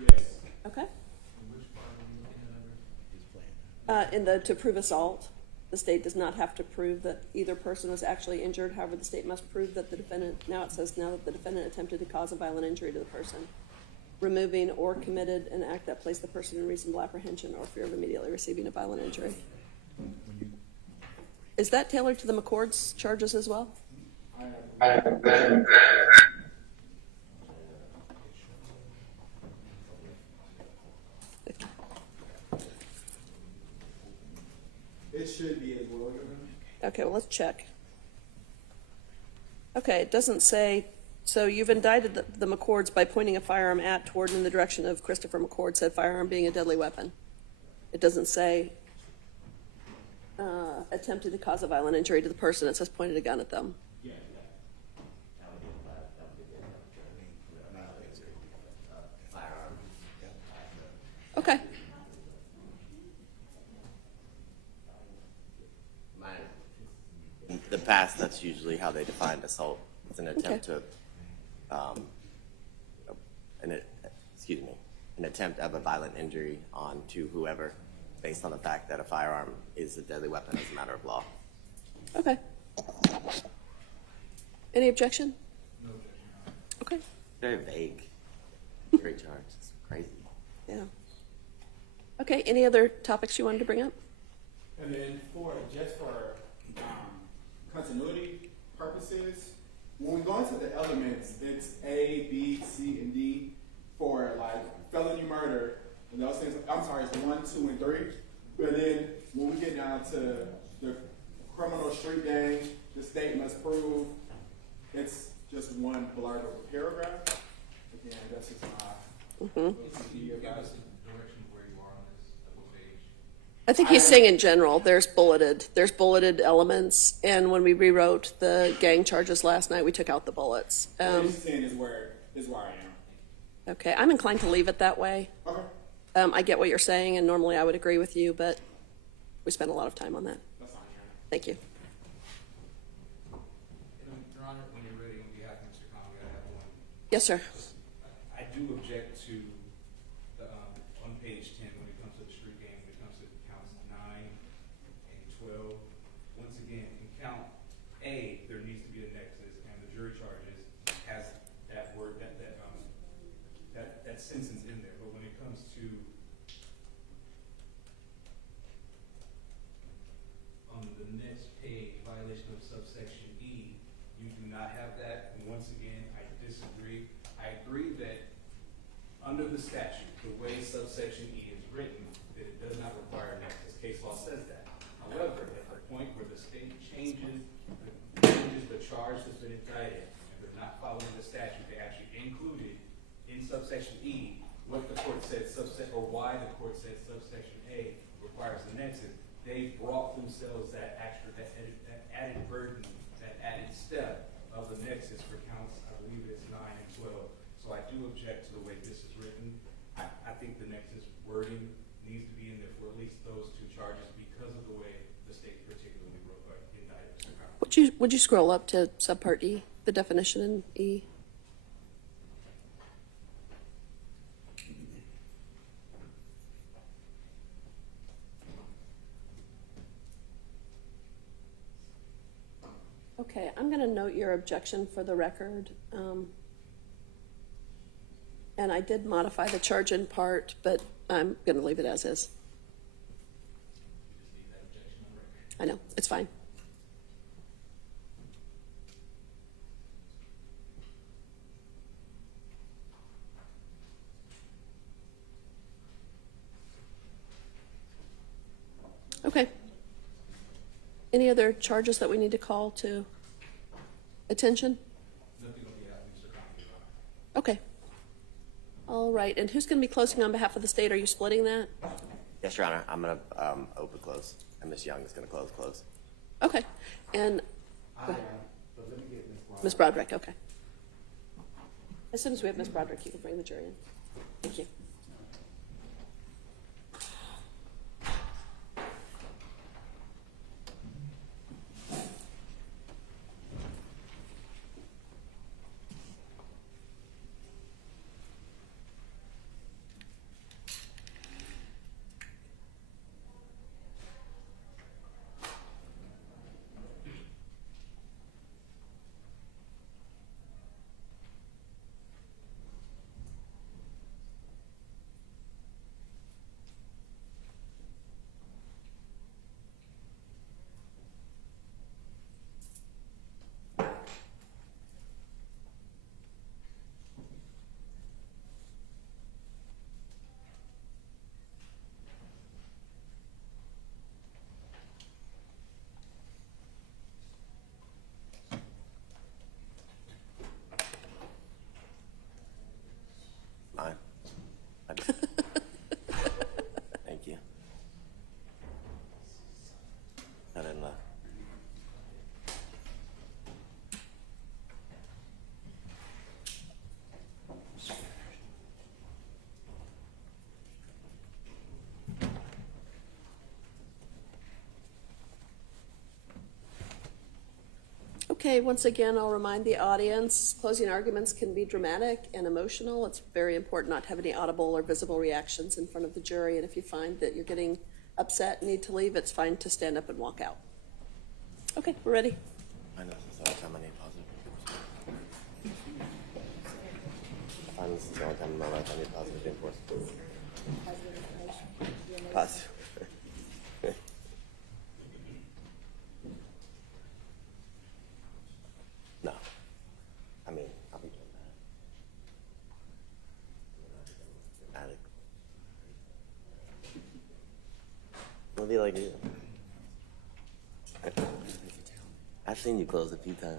Yes. Okay. Which part are we looking at? In the to prove assault, the state does not have to prove that either person was actually injured. However, the state must prove that the defendant, now it says, now that the defendant attempted to cause a violent injury to the person, removing or committed an act that placed the person in reasonable apprehension or fear of immediately receiving a violent injury. Is that tailored to the McCord's charges as well? It should be as well. Okay, well, let's check. Okay, it doesn't say, so you've indicted the McCords by pointing a firearm at, toward, and in the direction of Christopher McCord, said firearm being a deadly weapon. It doesn't say attempted to cause a violent injury to the person. It says pointed a gun at them. Yeah. Okay. In the past, that's usually how they defined assault. It's an attempt to, an attempt of a violent injury on to whoever, based on the fact that a firearm is a deadly weapon as a matter of law. Okay. Any objection? No objection. Okay. Very vague. Very charged. It's crazy. Yeah. Okay, any other topics you wanted to bring up? And then just for continuity purposes, when we go into the elements, it's A, B, C, and D. For like felony murder and those things, I'm sorry, it's 1, 2, and 3. But then when we get down to the criminal street gang, the state must prove it's just one blurred over paragraph. Again, that's just my. Can you give us a direction where you are on this, at what page? I think he's saying in general, there's bulleted elements, and when we rewrote the gang charges last night, we took out the bullets. Page 10 is where I am. Okay, I'm inclined to leave it that way. Okay. I get what you're saying, and normally I would agree with you, but we spent a lot of time on that. That's fine, Your Honor. Thank you. Your Honor, when you're ready, on behalf of Mr. Conley, I have one. Yes, sir. I do object to the, on page 10, when it comes to the street gang, when it comes to counts 9 and 12. Once again, in count A, there needs to be a nexus, and the jury charges has that word, that sentence in there. But when it comes to on the next page, violation of subsection E, you do not have that. And once again, I disagree. I agree that under the statute, the way subsection E is written, that it does not require a nexus. Case law says that. However, at the point where the state changes the charge that's been indicted, and they're not following the statute, they actually included in subsection E what the court said, or why the court said subsection A requires the nexus. They brought themselves that added burden, that added step of the nexus for counts, I believe it's 9 and 12. So I do object to the way this is written. I think the nexus wording needs to be in there for at least those two charges because of the way the state particularly indicted Mr. Conley. Would you scroll up to subpart E, the definition in E? Okay, I'm going to note your objection for the record. And I did modify the charge in part, but I'm going to leave it as is. Just leave that objection on record. I know, it's fine. Okay. Any other charges that we need to call to attention? Nothing on behalf of Mr. Conley, Your Honor. Okay. All right, and who's going to be closing on behalf of the state? Are you splitting that? Yes, Your Honor. I'm going to open close, and Ms. Young is going to close. Okay, and But let me get Ms. Broderick, okay. As soon as we have Ms. Broderick, you can bring the jury in. Thank you. Okay, once again, I'll remind the audience, closing arguments can be dramatic and emotional. It's very important not to have any audible or visible reactions in front of the jury, and if you find that you're getting upset and need to leave, it's fine to stand up and walk out. Okay, we're ready. I know this is the only time I need positive reinforcement. I find this is the only time in my life I need positive reinforcement. Positive. No. I mean, I'll be doing that. Addict. I'll be like you. I've seen you close a few times.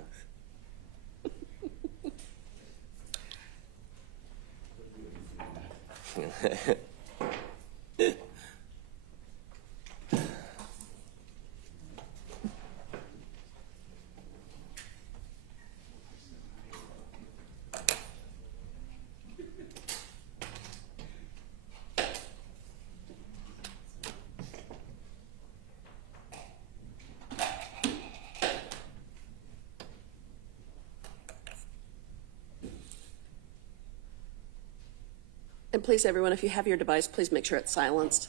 And please, everyone, if you have your device, please make sure it's silenced.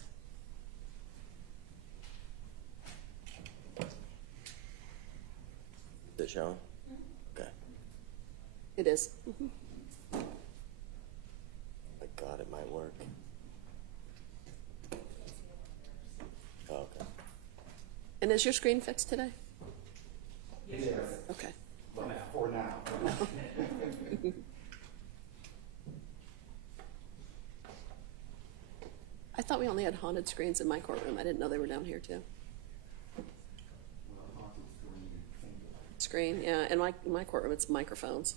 Is it showing? Okay. It is. Thank God it might work. Oh, okay. And is your screen fixed today? Yes. Okay. For now. I thought we only had haunted screens in my courtroom. I didn't know they were down here too. Screen, yeah. In my courtroom, it's microphones.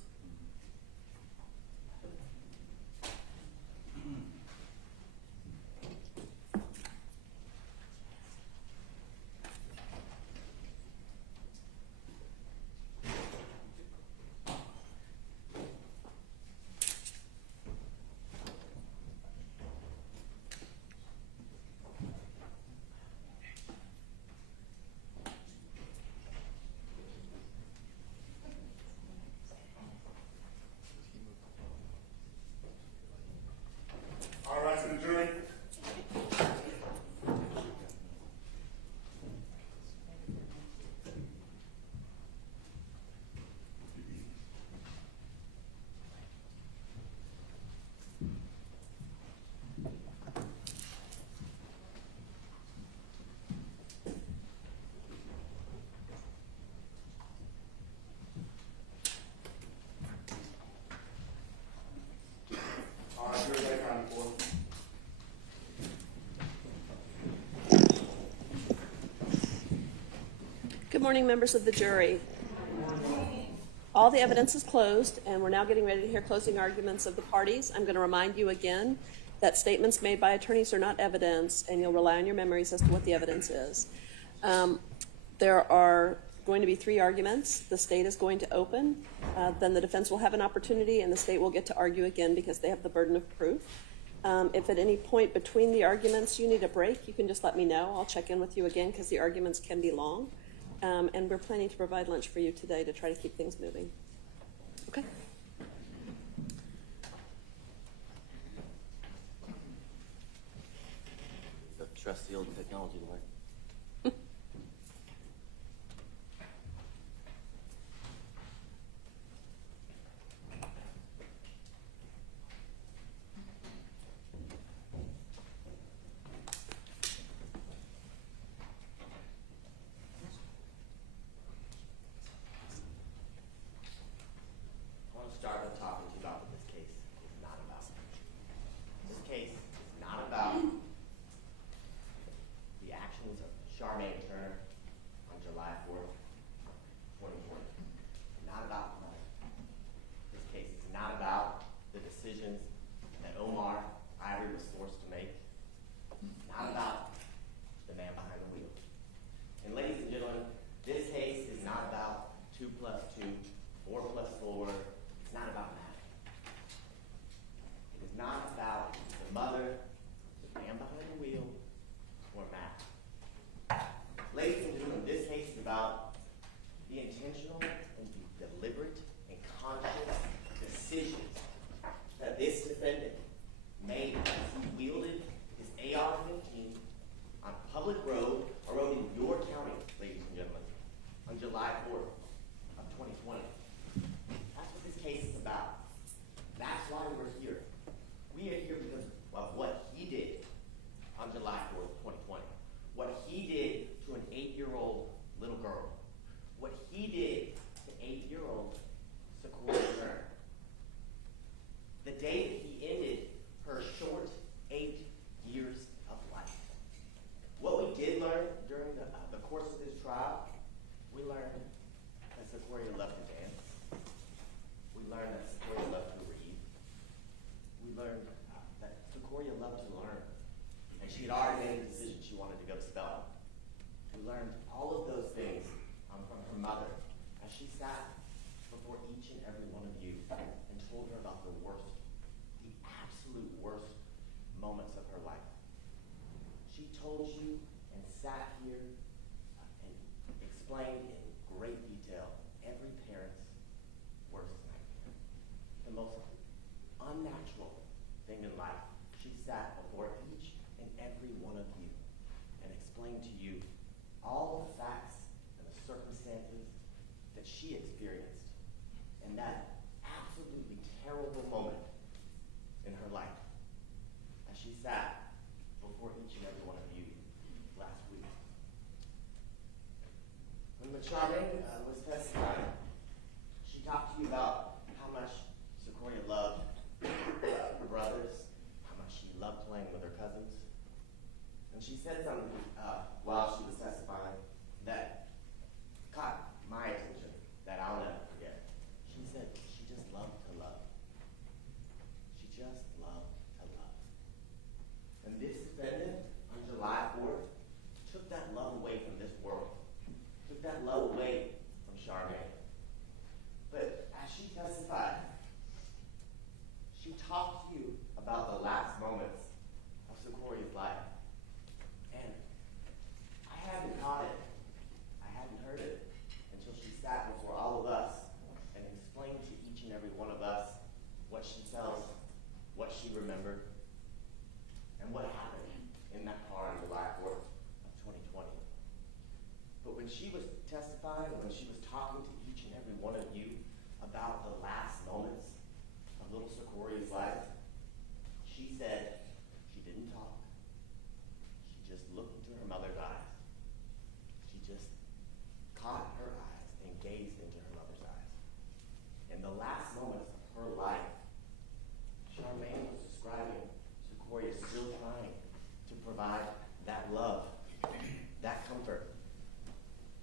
All right, to the jury. All right, jury, that kind of report. Good morning, members of the jury. All the evidence is closed, and we're now getting ready to hear closing arguments of the parties. I'm going to remind you again that statements made by attorneys are not evidence, and you'll rely on your memories as to what the evidence is. There are going to be 3 arguments. The state is going to open, then the defense will have an opportunity, and the state will get to argue again because they have the burden of proof. If at any point between the arguments you need a break, you can just let me know. I'll check in with you again because the arguments can be long. And we're planning to provide lunch for you today to try to keep things moving. Okay? The trusty old technology to work. I want to start with talking to you about what this case is not about. This case is not about the actions told you and sat here and explained in great detail every parent's worst nightmare. The most unnatural thing in life. She sat before each and every one of you and explained to you all the facts and the circumstances that she experienced in that absolutely terrible moment in her life as she sat before each and every one of you last week. When Charmaine was testifying, she talked to you about how much Secoriea loved her brothers, how much she loved playing with her cousins. And she said something while she was testifying that caught my attention, that I'll never forget. She said she just loved to love. She just loved to love. And this defendant on July 4th took that love away from this world, took that love away from Charmaine. But as she testified, she talked to you about the last moments of Secoria's life. And I hadn't caught it. I hadn't heard it until she sat before all of us and explained to each and every one of us what she felt, what she remembered, and what happened in that car on July 4th of 2020. But when she was testifying, when she was talking to each and every one of you about the last moments of little Secoria's life, she said she didn't talk. She just looked into her mother's eyes. She just caught her eyes and gazed into her mother's eyes. In the last moments of her life, Charmaine was describing Secoriea still trying to provide that love, that comfort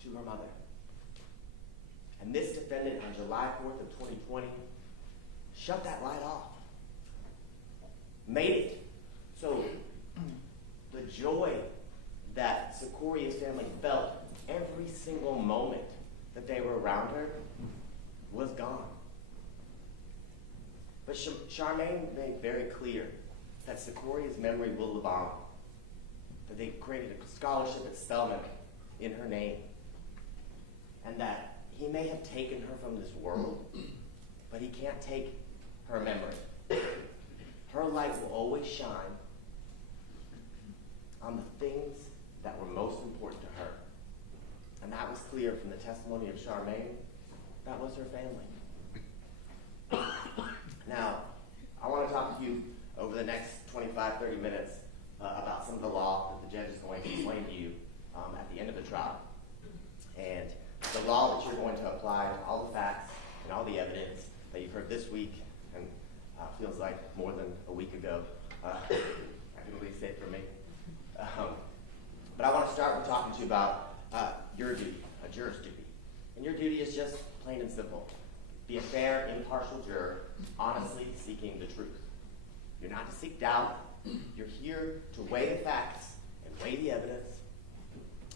to her mother. And this defendant on July 4th of 2020 shut that light off. Made it so the joy that Secoria's family felt every single moment that they were around her was gone. But Charmaine made very clear that Secoria's memory will live on, that they created a scholarship at Spelman in her name, and that he may have taken her from this world, but he can't take her memory. Her light will always shine on the things that were most important to her. And that was clear from the testimony of Charmaine. That was her family. Now, I want to talk to you over the next 25, 30 minutes about some of the law that the judge is going to explain to you at the end of the trial. And the law that you're going to apply to all the facts and all the evidence that you've heard this week, and feels like more than a week ago. I can at least say it for me. But I want to start with talking to you about your duty, a juror's duty. And your duty is just plain and simple. Be a fair, impartial juror, honestly seeking the truth. You're not to seek doubt. You're here to weigh the facts and weigh the evidence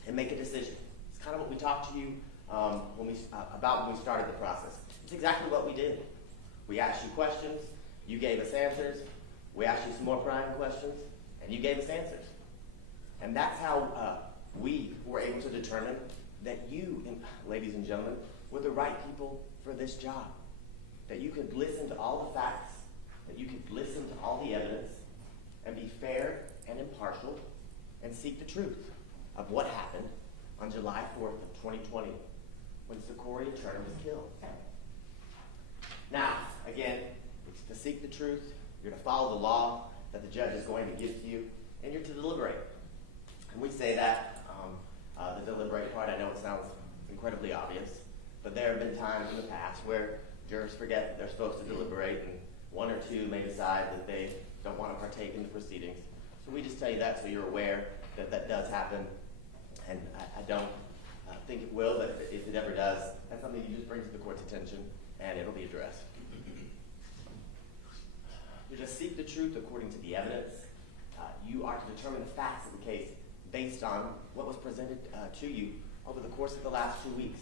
and make a decision. It's kind of what we talked to you about when we started the process. It's exactly what we did. We asked you questions, you gave us answers. We asked you some more prying questions, and you gave us answers. And that's how we were able to determine that you, ladies and gentlemen, were the right people for this job. That you could listen to all the facts, that you could listen to all the evidence, and be fair and impartial, and seek the truth of what happened on July 4th of 2020 when Secoriea Turner was killed. Now, again, to seek the truth, you're to follow the law that the judge is going to give to you, and you're to deliberate. And we say that, the deliberate part, I know it sounds incredibly obvious, but there have been times in the past where jurors forget that they're supposed to deliberate, and one or two may decide that they don't want to partake in the proceedings. So we just tell you that so you're aware that that does happen, and I don't think it will, but if it ever does, that's something you just bring to the court's attention, and it'll be addressed. You just seek the truth according to the evidence. You are to determine the facts of the case based on what was presented to you over the course of the last 2 weeks.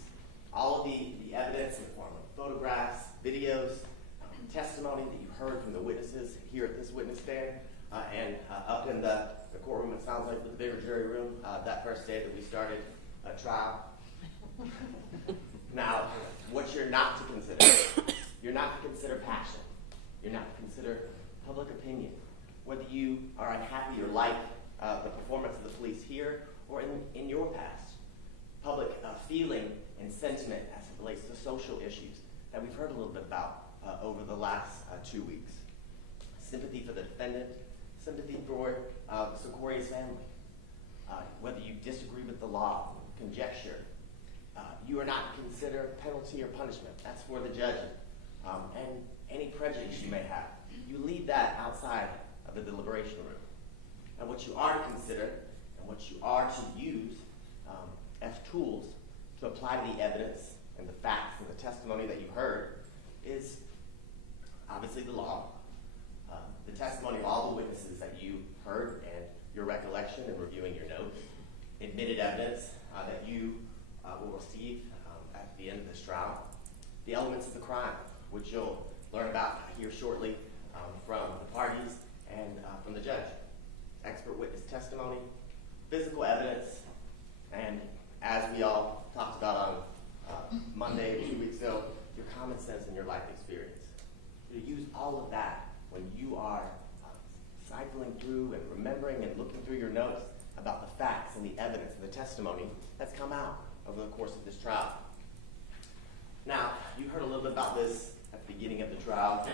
All of the evidence in the form of photographs, videos, testimony that you heard from the witnesses here at this witness stand, and up in the the courtroom, it sounds like, with the bigger jury room, that first day that we started a trial. Now, what you're not to consider, you're not to consider passion. You're not to consider public opinion. Whether you are unhappy or like the performance of the police here or in your past. Public feeling and sentiment as it relates to social issues that we've heard a little bit about over the last 2 weeks. Sympathy for the defendant, sympathy for Secoria's family. Whether you disagree with the law, conjecture, you are not to consider penalty or punishment. That's for the judge. And any prejudice you may have. You leave that outside of the deliberation room. And what you are to consider and what you are to use as tools to apply to the evidence and the facts and the testimony that you've heard is obviously the law, the testimony of all the witnesses that you heard and your recollection and reviewing your notes, admitted evidence that you will receive at the end of this trial, the elements of the crime, which you'll learn about here shortly from the parties and from the judge, expert witness testimony, physical evidence, and as we all talked about on Monday 2 weeks ago, your common sense and your life experience. You use all of that when you are cycling through and remembering and looking through your notes about the facts and the evidence and the testimony that's come out over the course of this trial. Now, you heard a little bit about this at the beginning of the trial,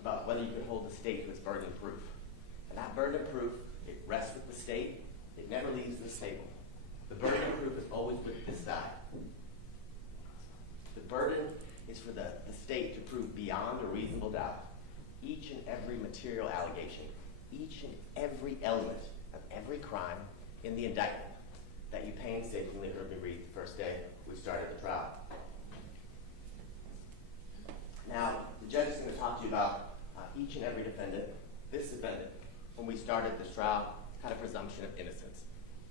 about whether you can hold the state to its burden of proof. And that burden of proof, it rests with the state. It never leaves the table. The burden of proof is always with this side. The burden is for the state to prove beyond a reasonable doubt each and every material allegation, each and every element of every crime in the indictment that you painstakingly heard me read the first day we started the trial. Now, the judge is going to talk to you about each and every defendant. This defendant, when we started this trial, had a presumption of innocence.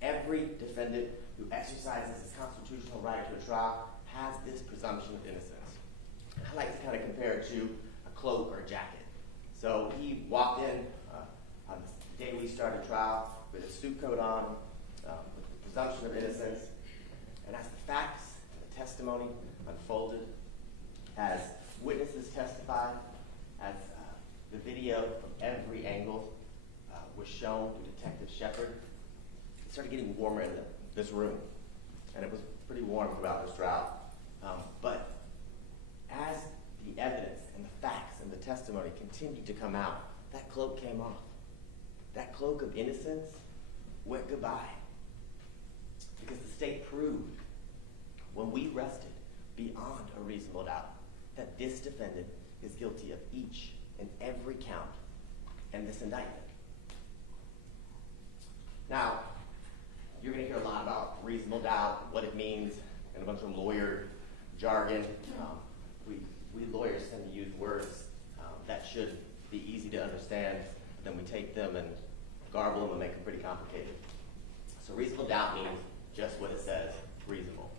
Every defendant who exercises his constitutional right to a trial has this presumption of innocence. And I like to kind of compare it to a cloak or a jacket. So he walked in on the day we started trial with a suit coat on, with the presumption of innocence. And as the facts and the testimony unfolded, as witnesses testified, as the video from every angle was shown to Detective Shepard, it started getting warmer in this room. And it was pretty warm throughout this trial. But as the evidence and the facts and the testimony continued to come out, that cloak came off. That cloak of innocence went goodbye. Because the state proved, when we rested beyond a reasonable doubt, that this defendant is guilty of each and every count in this indictment. Now, you're going to hear a lot about reasonable doubt, what it means, and a bunch of lawyer jargon. We lawyers tend to use words that should be easy to understand, then we take them and garble them and make them pretty complicated. So reasonable doubt means just what it says, reasonable.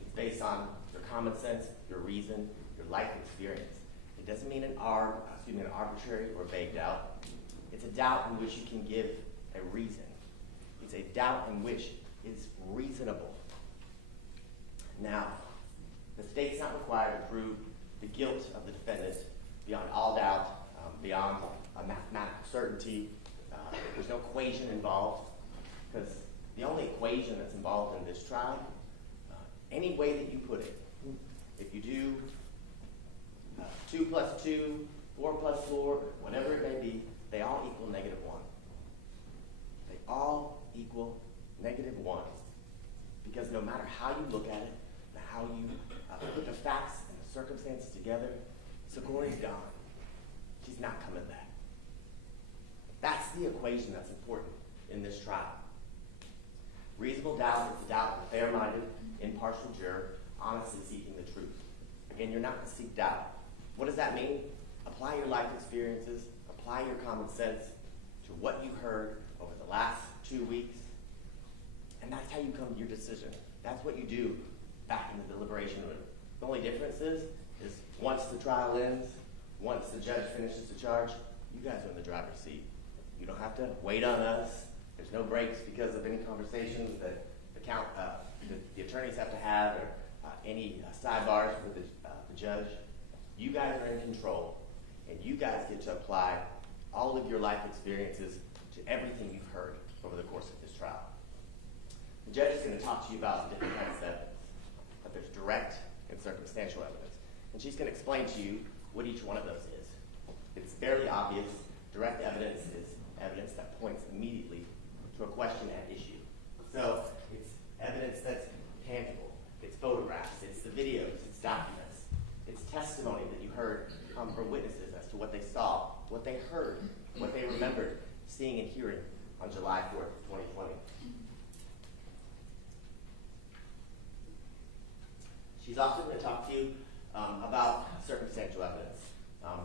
It's based on your common sense, your reason, your life experience. It doesn't mean an arbitrary or vague doubt. It's a doubt in which you can give a reason. It's a doubt in which is reasonable. Now, the state's not required to prove the guilt of the defendant beyond all doubt, beyond a mathematical certainty. There's no equation involved, because the only equation that's involved in this trial, any way that you put it, if you do 2 plus 2, 4 plus 4, whatever it may be, they all equal -1. They all equal -1. Because no matter how you look at it, how you put the facts and the circumstances together, Secoria's gone. She's not coming back. That's the equation that's important in this trial. Reasonable doubt is the doubt of a fair-minded, impartial juror, honestly seeking the truth. Again, you're not to seek doubt. What does that mean? Apply your life experiences, apply your common sense to what you heard over the last 2 weeks, and that's how you come to your decision. That's what you do back in the deliberation room. The only difference is once the trial ends, once the judge finishes the charge, you guys are in the driver's seat. You don't have to wait on us There's no breaks because of any conversations that the attorneys have to have, or any sidebars with the judge. You guys are in control, and you guys get to apply all of your life experiences to everything you've heard over the course of this trial. The judge is going to talk to you about different kinds of evidence. But there's direct and circumstantial evidence. And she's going to explain to you what each one of those is. It's fairly obvious. Direct evidence is evidence that points immediately to a question at issue. So it's evidence that's tangible. It's photographs. It's the videos. It's documents. It's testimony that you heard from witnesses as to what they saw, what they heard, what they remembered seeing and hearing on July 4th, 2020. She's also going to talk to you about circumstantial evidence.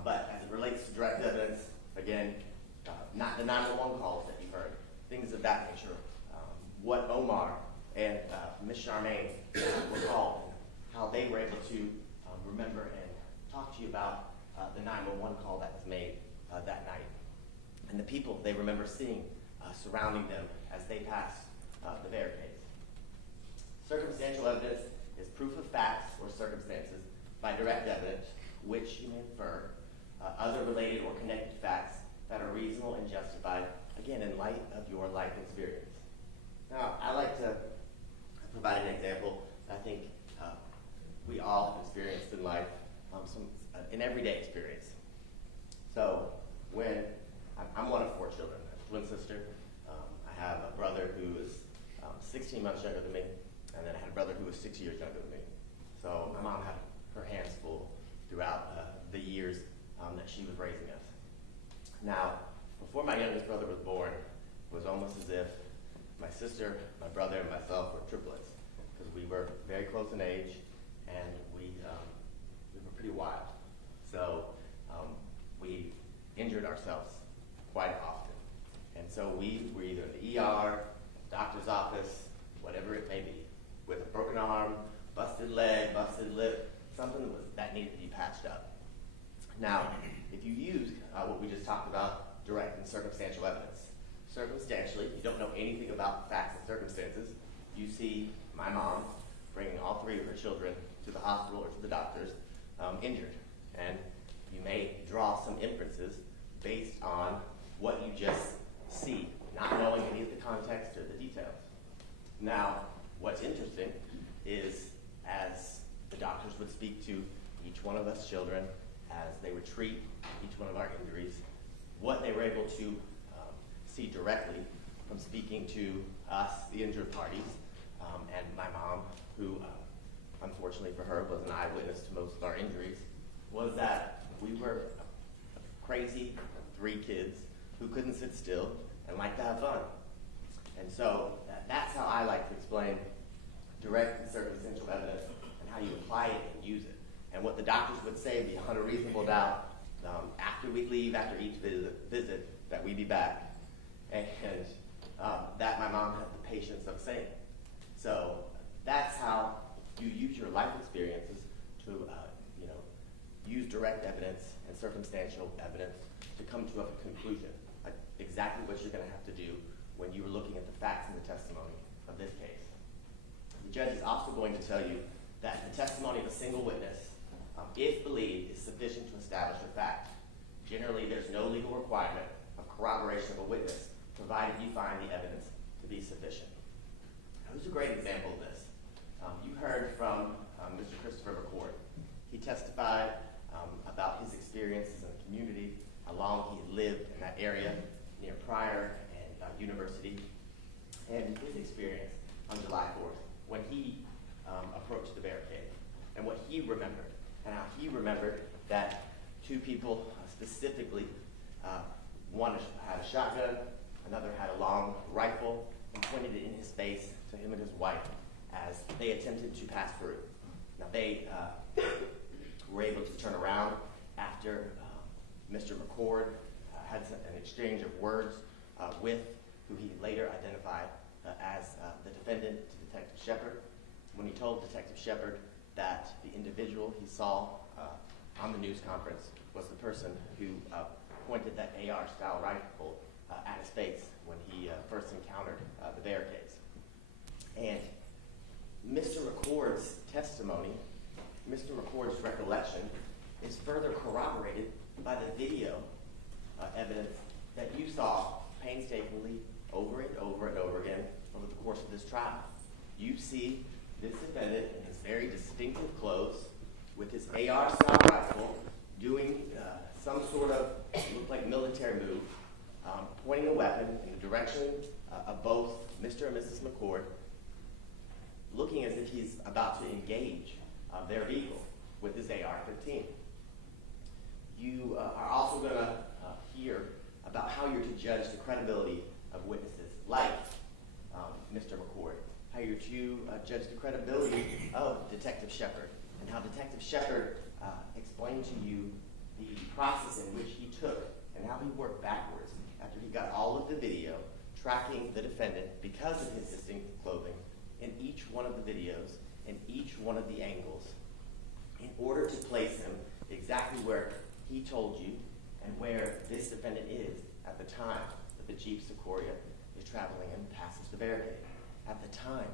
But as it relates to direct evidence, again, not the 911 calls that you've heard, things of that nature. What Omar and Ms. Charmaine were called, and how they were able to remember and talk to you about the 911 call that was made that night. And the people they remember seeing surrounding them as they passed the barricades. Circumstantial evidence is proof of facts or circumstances by direct evidence, which you may infer other related or connected facts that are reasonable and justified, again, in light of your life experience. Now, I like to provide an example I think we all have experienced in life, an everyday experience. So, when I'm one of 4 children, I have a twin sister, I have a brother who is 16 months younger than me, and then I had a brother who was 6 years younger than me. So my mom had her hands full throughout the years that she was raising us. Now, before my youngest brother was born, it was almost as if my sister, my brother, and myself were triplets, because we were very close in age, and we were pretty wild. So we injured ourselves quite often. And so we were either in the ER, doctor's office, whatever it may be, with a broken arm, busted leg, busted lip, something that needed to be patched up. Now, if you use what we just talked about, direct and circumstantial evidence, circumstantially, you don't know anything about the facts and circumstances, you see my mom bringing all 3 of her children to the hospital or to the doctors injured. And you may draw some inferences based on what you just see, not knowing any of the context or the details. Now, what's interesting is as the doctors would speak to each one of us children, as they would treat each one of our injuries, what they were able to see directly from speaking to us, the injured parties, and my mom, who unfortunately for her was an eyewitness to most of our injuries, was that we were crazy 3 kids who couldn't sit still and liked to have fun. And so that's how I like to explain direct and circumstantial evidence and how you apply it and use it. And what the doctors would say beyond a reasonable doubt after we leave, after each visit, that we be back. And that my mom had the patience of saying. So that's how you use your life experiences to use direct evidence and circumstantial evidence to come to a conclusion. Like exactly what you're going to have to do when you were looking at the facts and the testimony of this case. The judge is also going to tell you that the testimony of a single witness, if believed, is sufficient to establish a fact. Generally, there's no legal requirement of corroboration of a witness, provided you find the evidence to be sufficient. Now, here's a great example of this. You heard from Mr. Christopher McCord. He testified about his experiences in the community, how long he had lived in that area near Pryor and University, and his experience on July 4th when he approached the barricade, and what he remembered, and how he remembered that 2 people specifically, one had a shotgun, another had a long rifle, and pointed it in his face to him and his wife as they attempted to pass through. Now they were able to turn around after Mr. McCord had an exchange of words with who he later identified as the defendant, to Detective Shepard, when he told Detective Shepard that the individual he saw on the news conference was the person who pointed that AR-style rifle at his face when he first encountered the barricades. And Mr. McCord's testimony, Mr. McCord's recollection, is further corroborated by the video evidence that you saw painstakingly over and over and over again over the course of this trial. You see this defendant in his very distinctive clothes with his AR-style rifle doing some sort of, looked like military move, pointing a weapon in the direction of both Mr. and Mrs. McCord, looking as if he's about to engage their vehicle with his AR-15. You are also going to hear about how you're to judge the credibility of witnesses like Mr. McCord, how you're to judge the credibility of Detective Shepard, and how Detective Shepard explained to you the process in which he took and how he worked backwards after he got all of the video tracking the defendant because of his distinctive clothing in each one of the videos, in each one of the angles, in order to place him exactly where he told you and where this defendant is at the time that the Jeep Secoriea is traveling and passes the barricade, at the time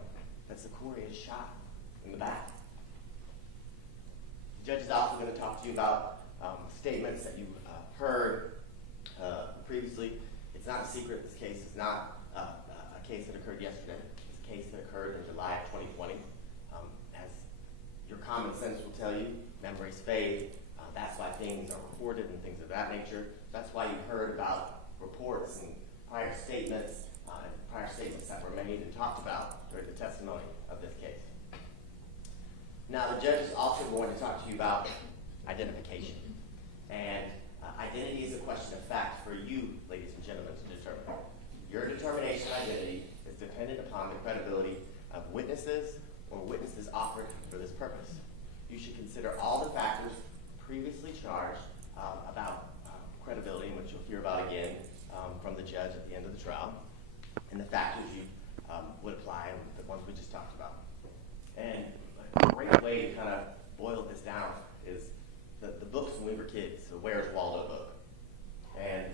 that Secoriea is shot in the back. The judge is also going to talk to you about statements that you heard previously. It's not a secret. This case is not a case that occurred yesterday. It's a case that occurred in July of 2020. As your common sense will tell you, memories fade. That's why things are recorded and things of that nature. That's why you heard about reports and prior statements that were made and talked about during the testimony of this case. Now, the judge is also going to talk to you about identification. And identity is a question of fact for you, ladies and gentlemen, to determine. Your determination of identity is dependent upon the credibility of witnesses or witnesses offered for this purpose. You should consider all the factors previously charged about credibility, which you'll hear about again from the judge at the end of the trial, and the factors you would apply, and the ones we just talked about. And a great way to kind of boil this down is the books when we were kids, the Where's Waldo book. And,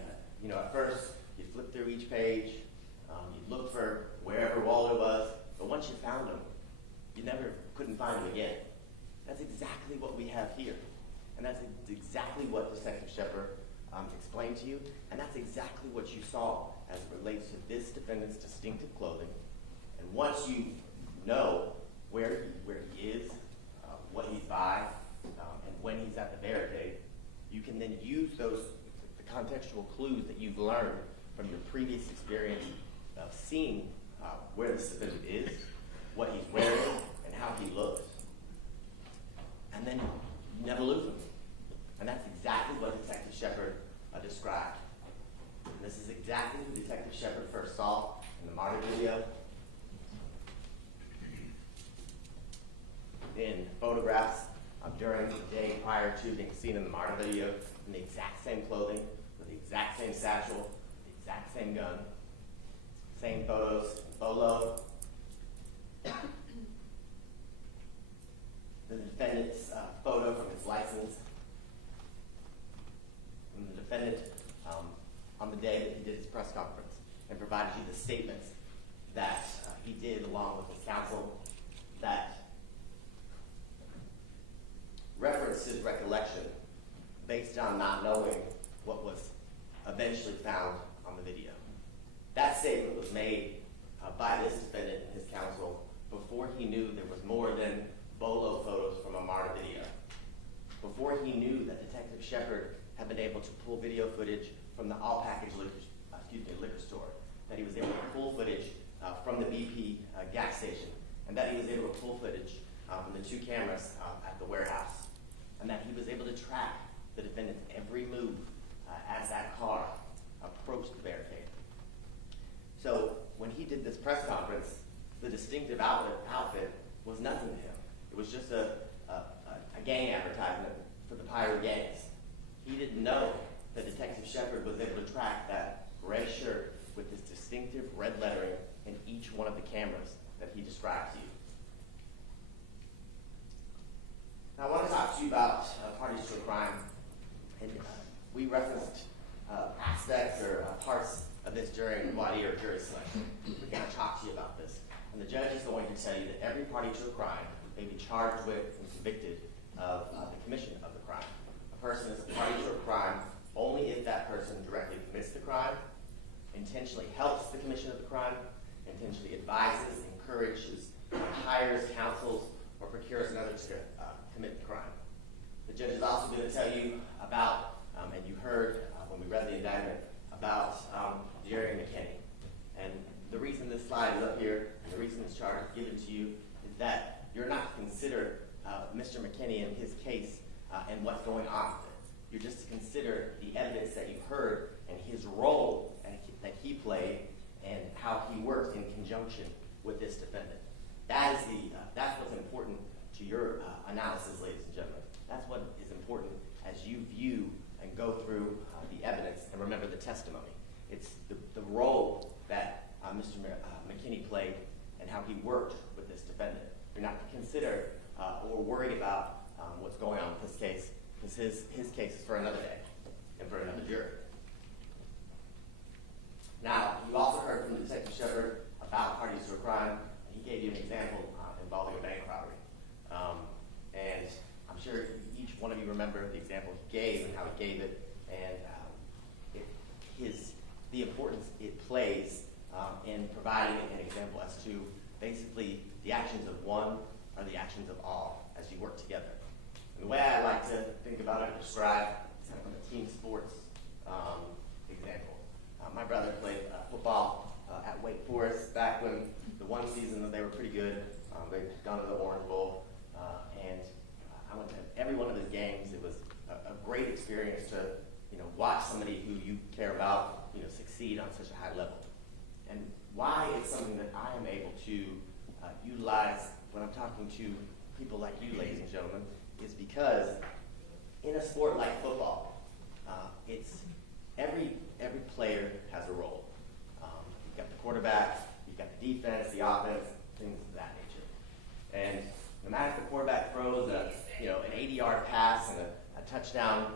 at first, you flip through each page, you look for wherever Waldo was, but once you found him, you never couldn't find him again. That's exactly what we have here. And that's exactly what Detective Shepard explained to you, and that's exactly what you saw as it relates to this defendant's distinctive clothing. And once you know where he is, what he's by, and when he's at the barricade, you can then use the contextual clues that you've learned from your previous experience of seeing where this defendant is, what he's wearing, and how he looks. And then you never lose him. And that's exactly what Detective Shepard described. And this is exactly who Detective Shepard first saw in the Martyr video, in photographs during the day prior to being seen in the Martyr video, in the exact same clothing, with the exact same satchel, the exact same gun, same photos, Bolo. The defendant's photo from his license, and the defendant on the day that he did his press conference, and provided you the statements that he did along with his counsel that referenced his recollection based on not knowing what was eventually found on the video. That statement was made by this defendant and his counsel before he knew there was more than Bolo photos from a Martyr video, before he knew that Detective Shepard had been able to pull video footage from the all-package liquor store, that he was able to pull footage from the BP gas station, and that he was able to pull footage from the two cameras at the warehouse, and that he was able to track the defendant's every move as that car approached the barricade. So when he did this press conference, the distinctive outfit was nothing to him. It was just a gang advertisement for the pirate gangs. He didn't know that Detective Shepard was able to track that gray shirt with this distinctive red lettering in each one of the cameras that he described to you. Now I want to talk to you about parties to a crime. And we referenced aspects or parts of this during voir dire or jury selection. We're going to talk to you about this. And the judge is going to tell you that every party to a crime may be charged with and convicted of the commission of the crime. A person is a party to a crime only if that person directly commits the crime, intentionally helps the commission of the crime, intentionally advises, encourages, hires, counsels, or procures another to commit the crime. The judge is also going to tell you about, and you heard when we read the indictment, about Julian McKinney. And the reason this slide is up here, and the reason this chart is given to you, is that you're not to consider Mr. McKinney and his case and what's going on with it. You're just to consider the evidence that you've heard and his role that he played and how he worked in conjunction with this defendant. That's what's important to your analysis, ladies and gentlemen. That's what is important as you view and go through the evidence and remember the testimony. It's the role that Mr. McKinney played and how he worked with this defendant. You're not to consider or worry about what's going on with this case, because his case is for another day and for another jury. Now, you also heard from Detective Shepard about parties to a crime. He gave you an example involving a bank robbery. And I'm sure each one of you remember the example he gave and how he gave it, and the importance it plays in providing an example as to basically the actions of one are the actions of all as you work together. And the way I like to think about it and describe is kind of a team sports example. My brother played football at Wake Forest back when the one season that they were pretty good. They'd gone to the Orange Bowl, and I went to every one of those games. It was a great experience to watch somebody who you care about succeed on such a high level. And why it's something that I am able to utilize when I'm talking to people like you, ladies and gentlemen, is because in a sport like football, it's every player has a role. You've got the quarterback, you've got the defense, the offense, things of that nature. And no matter if the quarterback throws an 80-yard pass and a touchdown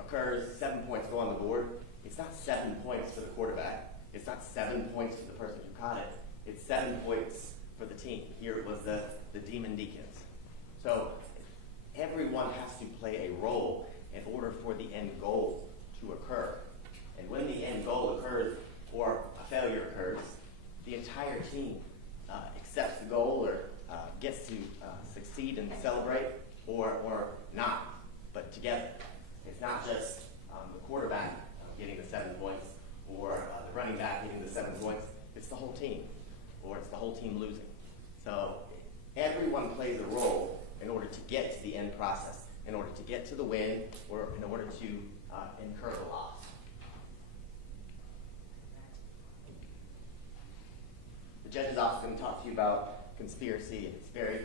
occurs, 7 points go on the board, it's not 7 points for the quarterback. It's not 7 points for the person who caught it. It's 7 points for the team. Here it was the Demon Deacons. So everyone has to play a role in order for the end goal to occur. And when the end goal occurs or a failure occurs, the entire team accepts the goal or gets to succeed and celebrate or not, but together. It's not just the quarterback getting the 7 points or the running back getting the 7 points. It's the whole team, or it's the whole team losing. So everyone plays a role in order to get to the end process, in order to get to the win, or in order to incur the loss. The judge is also going to talk to you about conspiracy, and it's very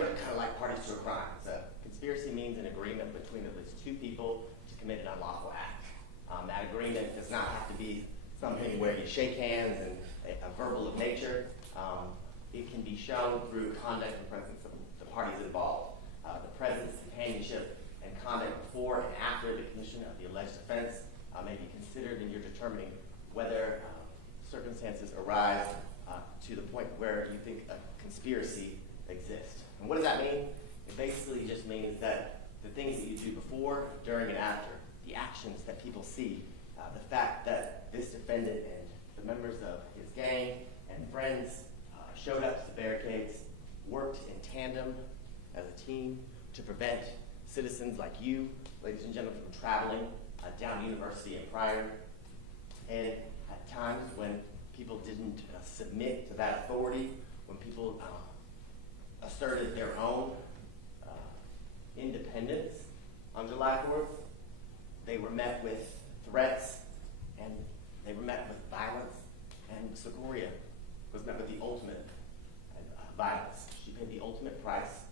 much kind of like parties to a crime. So conspiracy means an agreement between at least two people to commit an unlawful act. That agreement does not have to be something where you shake hands and a verbal of nature. It can be shown through conduct and presence of the parties involved. The presence, companionship, and conduct before and after the commission of the alleged offense may be considered in your determining whether circumstances arise to the point where you think a conspiracy exists. And what does that mean? It basically just means that the things that you do before, during, and after, the actions that people see, the fact that this defendant and the members of his gang and friends showed up to the barricades, worked in tandem as a team to prevent citizens like you, ladies and gentlemen, from traveling down University and Pryor. And at times when people didn't submit to that authority, when people asserted their own independence on July 4th, they were met with threats and they were met with violence, and Secoriea was met with the ultimate violence. She paid the ultimate price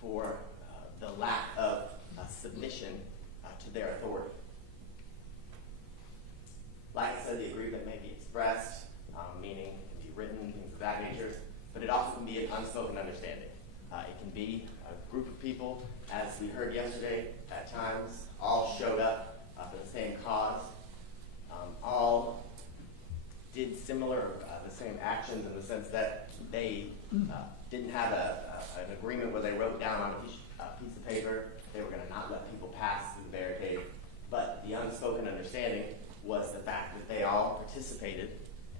for the lack of submission to their authority. Like I said, the agreement may be expressed, meaning it can be written, things of that nature, but it also can be an unspoken understanding. It can be a group of people, as we heard yesterday, at times, all showed up for the same cause, all actions in the sense that they didn't have an agreement where they wrote down on a piece of paper they were going to not let people pass through the barricade. But the unspoken understanding was the fact that they all participated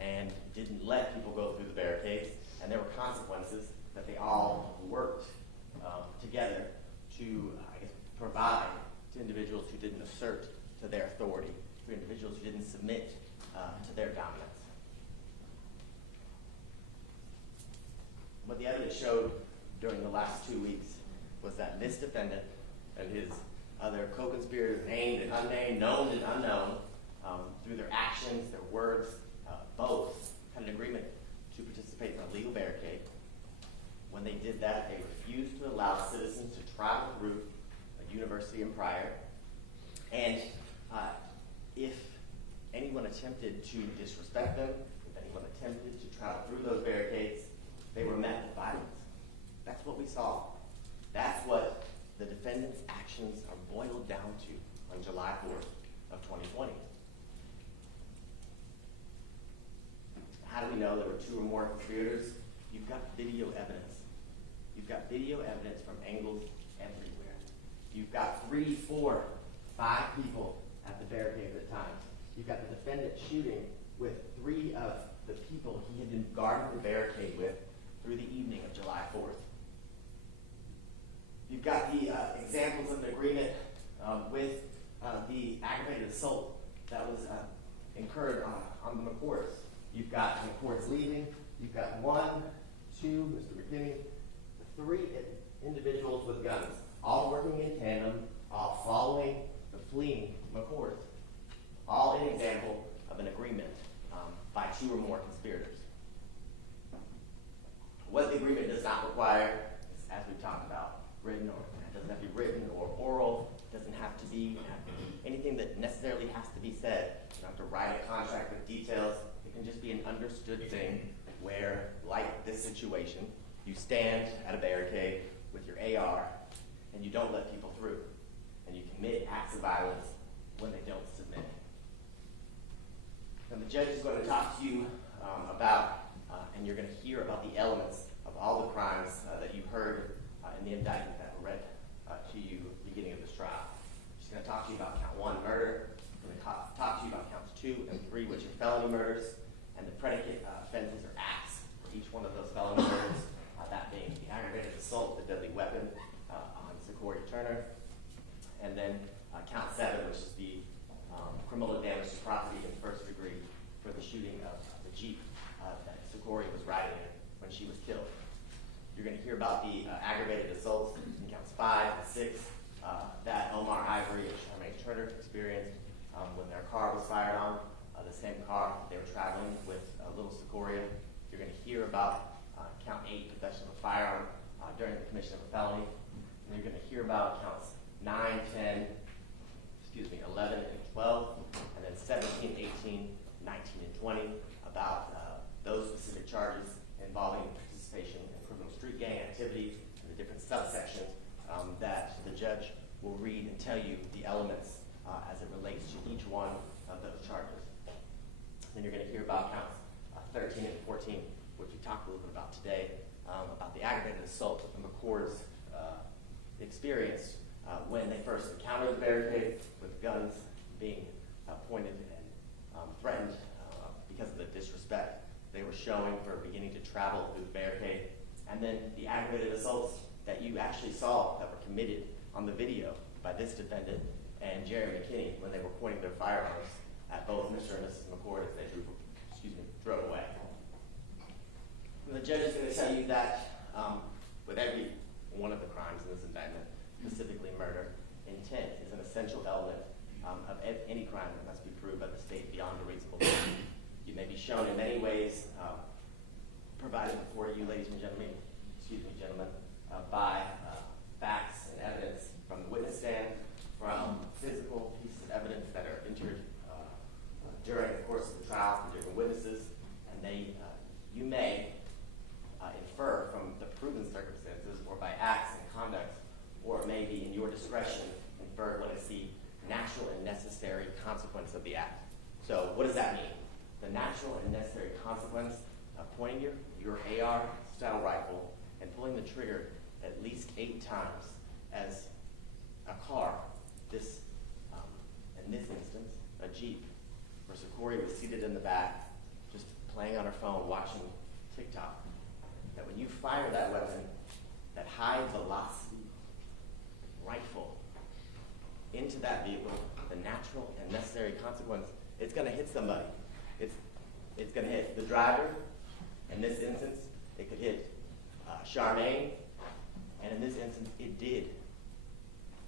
and didn't let people go through the barricades, and there were consequences that they all worked together to, provide to individuals who didn't assert to their authority, to individuals who didn't submit to their dominance. What the evidence showed during the last 2 weeks was that this defendant and his other co-conspirators, named and unnamed, known and unknown, through their actions, their words, both had an agreement to participate in a legal barricade. When they did that, they refused to allow citizens to travel through a university in Pryor. And if anyone attempted to disrespect them, if anyone attempted to travel through those barricades, they were met with violence. That's what we saw. That's what the defendant's actions are boiled down to on July 4th of 2020. How do we know there were 2 or more conspirators? You've got video evidence. You've got video evidence from angles everywhere. You've got 3, 4, 5 people at the barricade at times. You've got the defendant shooting with 3 of the people he had been guarding the barricade with through the evening of July 4th. You've got the examples of an agreement with the aggravated assault that was incurred on the McCourts. You've got the McCourts leaving. You've got 1, 2, Mr. McKinney, 3 individuals with guns, all working in tandem, all following the fleeing McCourts. All an example of an agreement by 2 or more conspirators. What the agreement does not require is, as we've talked about, written, or it doesn't have to be written or oral. It doesn't have to be anything that necessarily has to be said. You don't have to write a contract with details. It can just be an understood thing where, like this situation, you stand at a barricade with your AR and you don't let people through. And you commit acts of violence when they don't submit. And the judge is going to talk to you about, and you're going to hear about the elements of all the crimes that you heard in the indictment that were read to you at the beginning of this trial. She's going to talk to you about count 1, murder. We're going to talk to you about counts 2 and 3, which are felony murders, and the predicate offenses or acts for each one of those felony murders, that being the aggravated assault with a deadly weapon on Secoriea Turner, and then count 7, which is the criminal damage to property in the first degree for the shooting of the Jeep that Secoriea was riding in when she was killed. You're going to hear about the aggravated assaults in counts 5 and 6 that Omar Ivory and Charmaine Turner experienced when their car was fired on, the same car they were traveling with little Secoriea. You're going to hear about count 8, possession of a firearm during the commission of a felony. And you're going to hear about counts 9, 10, 11 and 12, and then 17, 18, 19, and 20 about those specific charges involving participation in criminal street gang activity and the different subsections that the judge will read and tell you the elements as it relates to each one of those charges. Then you're going to hear about counts 13 and 14, which we talked a little bit about today, about the aggravated assault that the McCourts experienced when they first encountered the barricade with guns being pointed and threatened because of the disrespect they were showing for beginning to travel through the barricade, and then the aggravated assaults that you actually saw that were committed on the video by this defendant and Jerry McKinney when they were pointing their firearms at both Mr. and Mrs. McCourt as they drove away. And the judge is going to tell you that with every one of the crimes in this indictment, specifically murder, intent is an essential element of any crime that must be proved by the state beyond a reasonable doubt. You may be shown in many ways provided before you, ladies and gentlemen, by facts and evidence from the witness stand, from physical pieces of evidence that are entered during the course of the trial from different witnesses, and you may infer from the proven circumstances or by acts and conduct, or it may be in your discretion infer what is the natural and necessary consequence of the act. So what does that mean? The natural and necessary consequence pointing your AR-style rifle and pulling the trigger at least 8 times as a car, in this instance, a Jeep, where Secoriea was seated in the back, just playing on her phone, watching TikTok, that when you fire that weapon, that high velocity rifle into that vehicle, the natural and necessary consequence, it's going to hit somebody. It's going to hit the driver. In this instance, it could hit Charmaine, and in this instance, it did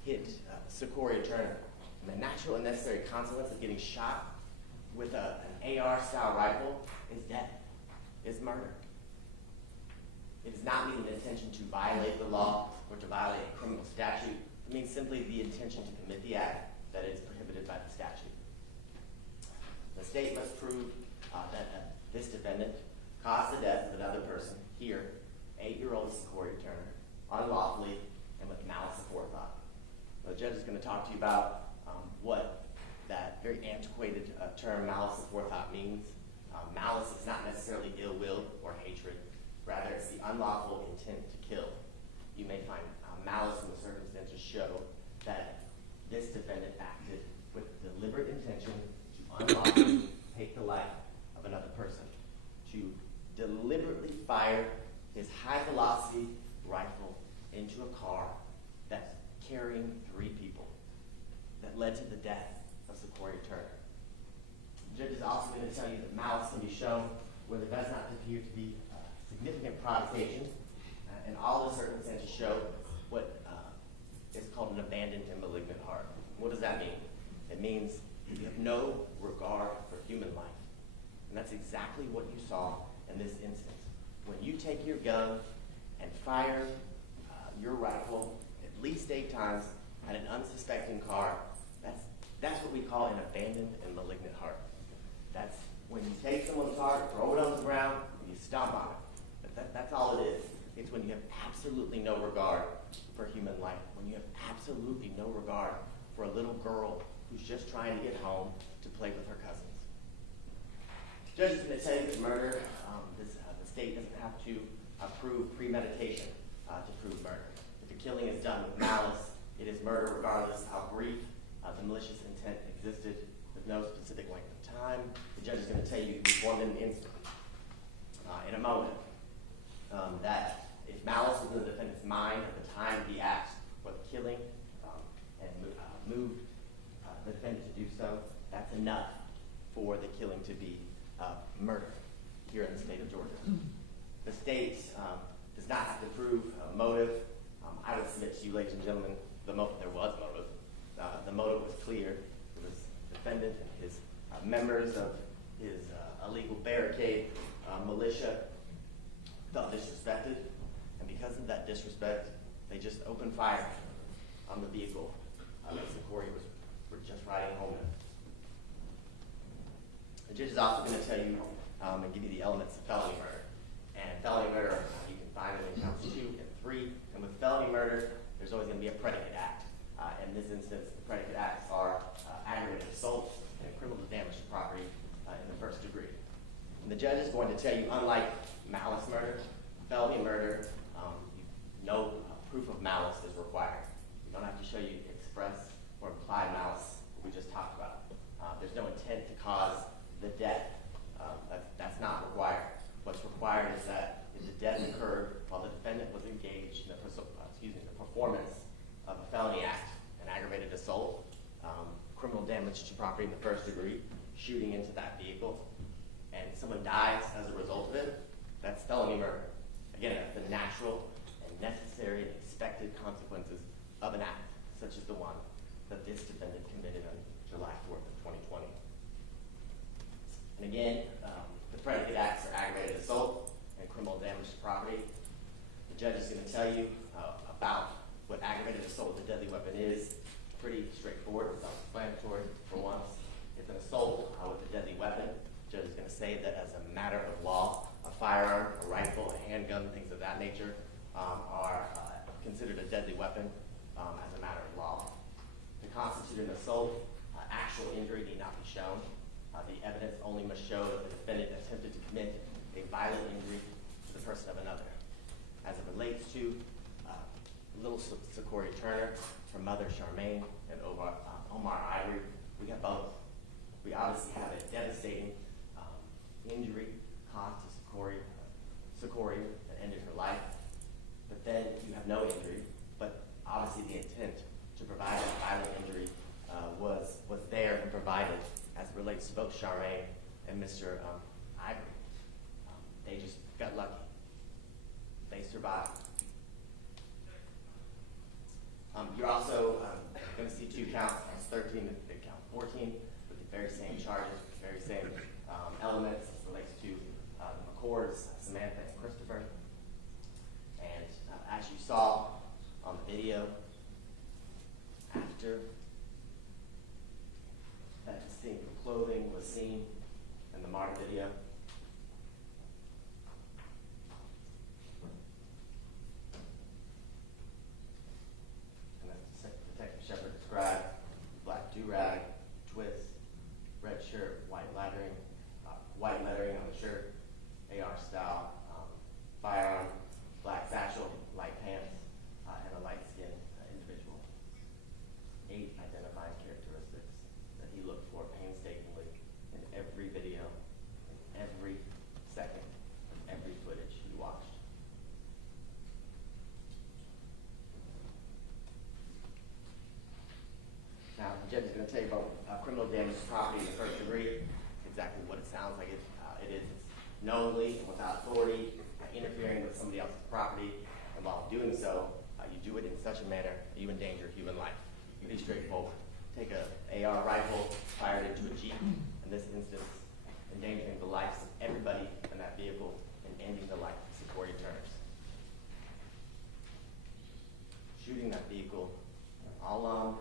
hit Secoriea Turner. And the natural and necessary consequence of getting shot with an AR-style rifle is death, is murder. It does not mean the intention to violate the law or to violate a criminal statute. It means simply the intention to commit the act that is prohibited by the statute. The state must prove that this defendant caused the death of another person, here, 8-year-old Secoriea Turner, unlawfully and with malice aforethought. The judge is going to talk to you about what that very antiquated term malice aforethought means. Malice is not necessarily ill will or hatred. Rather, it's the unlawful intent to kill. You may find malice in the circumstances show that this defendant acted with deliberate intention to unlawfully take the life of another person, to deliberately fire his high-velocity rifle into a car that's carrying 3 people, that led to the death of Secoriea Turner. The judge is also going to tell you that malice can be shown where there does not appear to be significant provocation, and all the circumstances show what is called an abandoned and malignant heart. What does that mean? It means you have no regard for human life. And that's exactly what you saw in this instance. When you take your gun and fire your rifle at least 8 times at an unsuspecting car, that's what we call an abandoned and malignant heart. That's when you take someone's heart, throw it on the ground, and you stomp on it. But that's all it is. It's when you have absolutely no regard for human life, when you have absolutely no regard for a little girl who's just trying to get home to play with her cousins. The judge is going to tell you that murder, the state doesn't have to prove premeditation to prove murder. If a killing is done with malice, it is murder regardless of how brief the malicious intent existed with no specific length of time. The judge is going to tell you to form an instant, in a moment, that if malice was in the defendant's mind at the time of the act or the killing and moved the defendant to do so, that's enough for the killing to be murder here in the state of Georgia. The state does not have to prove motive. I would submit to you, ladies and gentlemen, there was motive. The motive was clear. It was the defendant and his members of his illegal barricade militia felt disrespected, and because of that disrespect, they just opened fire on the vehicle that Secoriea were just riding home in. The judge is also going to tell you and give you the elements of felony murder. And felony murder, you can find it in counts 2 and 3. And with felony murder, there's always going to be a predicate act. In this instance, the predicate acts are aggravated assault and criminal damage to property in the first degree. And the judge is going to tell you, unlike malice murder, felony murder, no proof of malice is required. You don't have to show you express or implied malice, we just talked about. There's no intent to cause the death. That's not required. What's required is that if the death occurred while the defendant was engaged in the performance of a felony act, an aggravated assault, criminal damage to property in the first degree, shooting into that vehicle, and someone dies as a result of it, that's felony murder. Again, that's the natural and necessary and expected consequences of an act, such as the one that this defendant committed on July 4th of 2020. And again, the predicate acts are aggravated assault and criminal damage to property. The judge is going to tell you about what aggravated assault with a deadly weapon is. Pretty straightforward, self-explanatory for once. It's an assault with a deadly weapon. The judge is going to say that as a matter of law, a firearm, a rifle, a handgun, things of that nature are considered a deadly weapon as a matter of law. To constitute an assault, actual injury need not be shown. The evidence only must show that the defendant attempted to commit a a violent injury to the person of another. As it relates to little Secoriea Turner, her mother Charmaine, and Omar Ivory, we have both. We obviously have a devastating injury caused to Secoriea that ended her life, but then you have no injury, but obviously the intent to provide a violent injury was there and provided as it relates to both Charmaine and Mr. Ivory. They just got lucky. They survived. You're also going to see two counts, counts 13 and count 14, with the very same charges, very same elements as it relates to the McCords, Samantha, and Christopher. And as you saw on the video, after that distinct clothing was seen in the Martin video, and as Detective Shepard described, black do-rag, twist, red shirt, white lettering on the shirt, AR style, firearm, black satchel, light pants, and a light-skinned individual. 8 identifying characteristics that he looked for painstakingly in every video, in every second, of every footage he watched. Now, the judge is going to tell you about criminal damage to property in the first degree. It's exactly what it sounds like it is. It's knowingly and without authority, interfering with somebody else's property, and while doing so, you do it in such a manner that you endanger human life. Be straightforward. Take a AR rifle, fire it into a Jeep, in this instance, endangering the lives of everybody in that vehicle and ending the life of Secoriea Turner's. Shooting that vehicle all on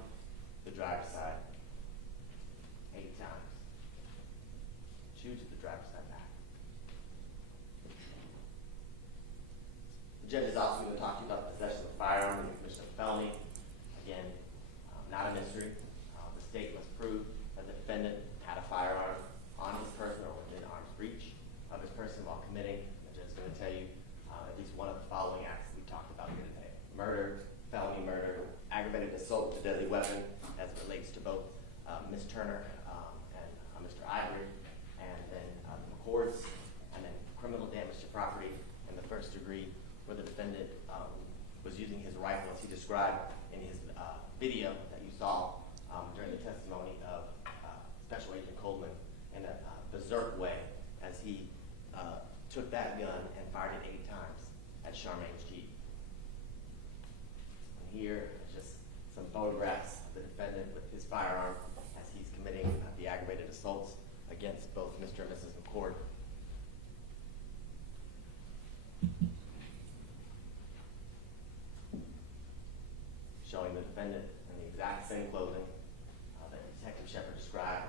the driver's side 8 times. 2 to the driver's side back. The judge is also going to talk to you about the possession of a firearm and the commission of a felony. Again, not a mystery. The state must prove that the defendant had a firearm on his person or within arm's reach of his person while committing. The judge is going to tell you at least one of the following acts we talked about here today: murder, felony murder, aggravated assault with a deadly weapon, as it relates to both Ms. Turner and Mr. Ivory, and then the McCords, and then criminal damage to property in the first degree, where the defendant was using his rifle as he described in his video that you saw during the testimony of Special Agent Coleman in a berserk way as he took that gun and fired it 8 times at Charmaine's Jeep. And here is just some photographs of the defendant with his firearm as he's committing the aggravated assaults against both Mr. and Mrs. McCord. Showing the defendant in the exact same clothing that Detective Shepard described,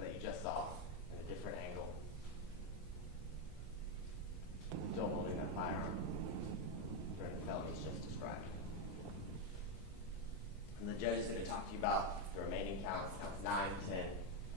that you just saw in a different angle. Still holding that firearm during the felonies just described. And the judge is going to talk to you about the remaining counts, counts 9, 10,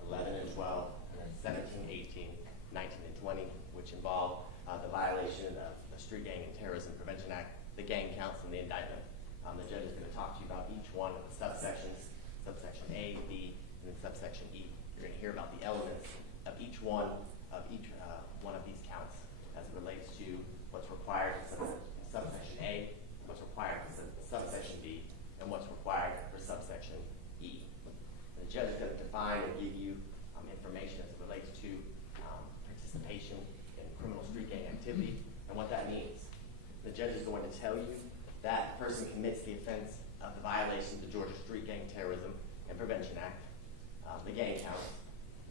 11, and 12, and then 17, 18, 19, and 20, which involve the violation of the Street Gang and Terrorism Prevention Act, the gang counts, and the indictment. The judge is going to talk to you about each one of the subsections, subsection A, B, and then subsection E. You're going to hear about the elements of each one of these counts as it relates to what's required for subsection A, what's required for subsection B, and what's required for subsection E. The judge is going to define and give you information as it relates to participation in criminal street gang activity and what that means. The judge is going to tell you that person commits the offense of the violation of the Georgia Street Gang Terrorism and Prevention Act, the gang counts,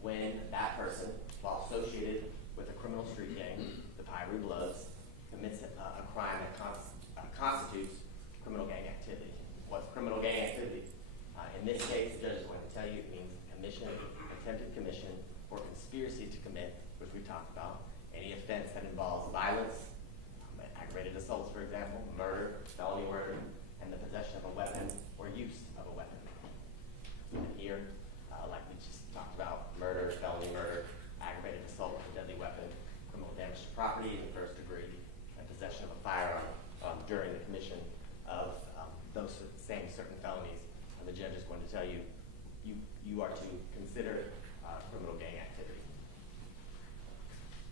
when that person, while associated with a criminal street gang, the Ivory Bloods, commits a crime that constitutes criminal gang activity. What's criminal gang activity? In this case, the judge is going to tell you it means commission, attempted commission, or conspiracy to commit, which we talked about, any offense that involves violence, aggravated assaults, for example, murder, felony murder, and the possession of a weapon or use of a weapon. And here, like we just talked about, murder, felony murder, aggravated assault with a deadly weapon, criminal you are to consider criminal gang activity.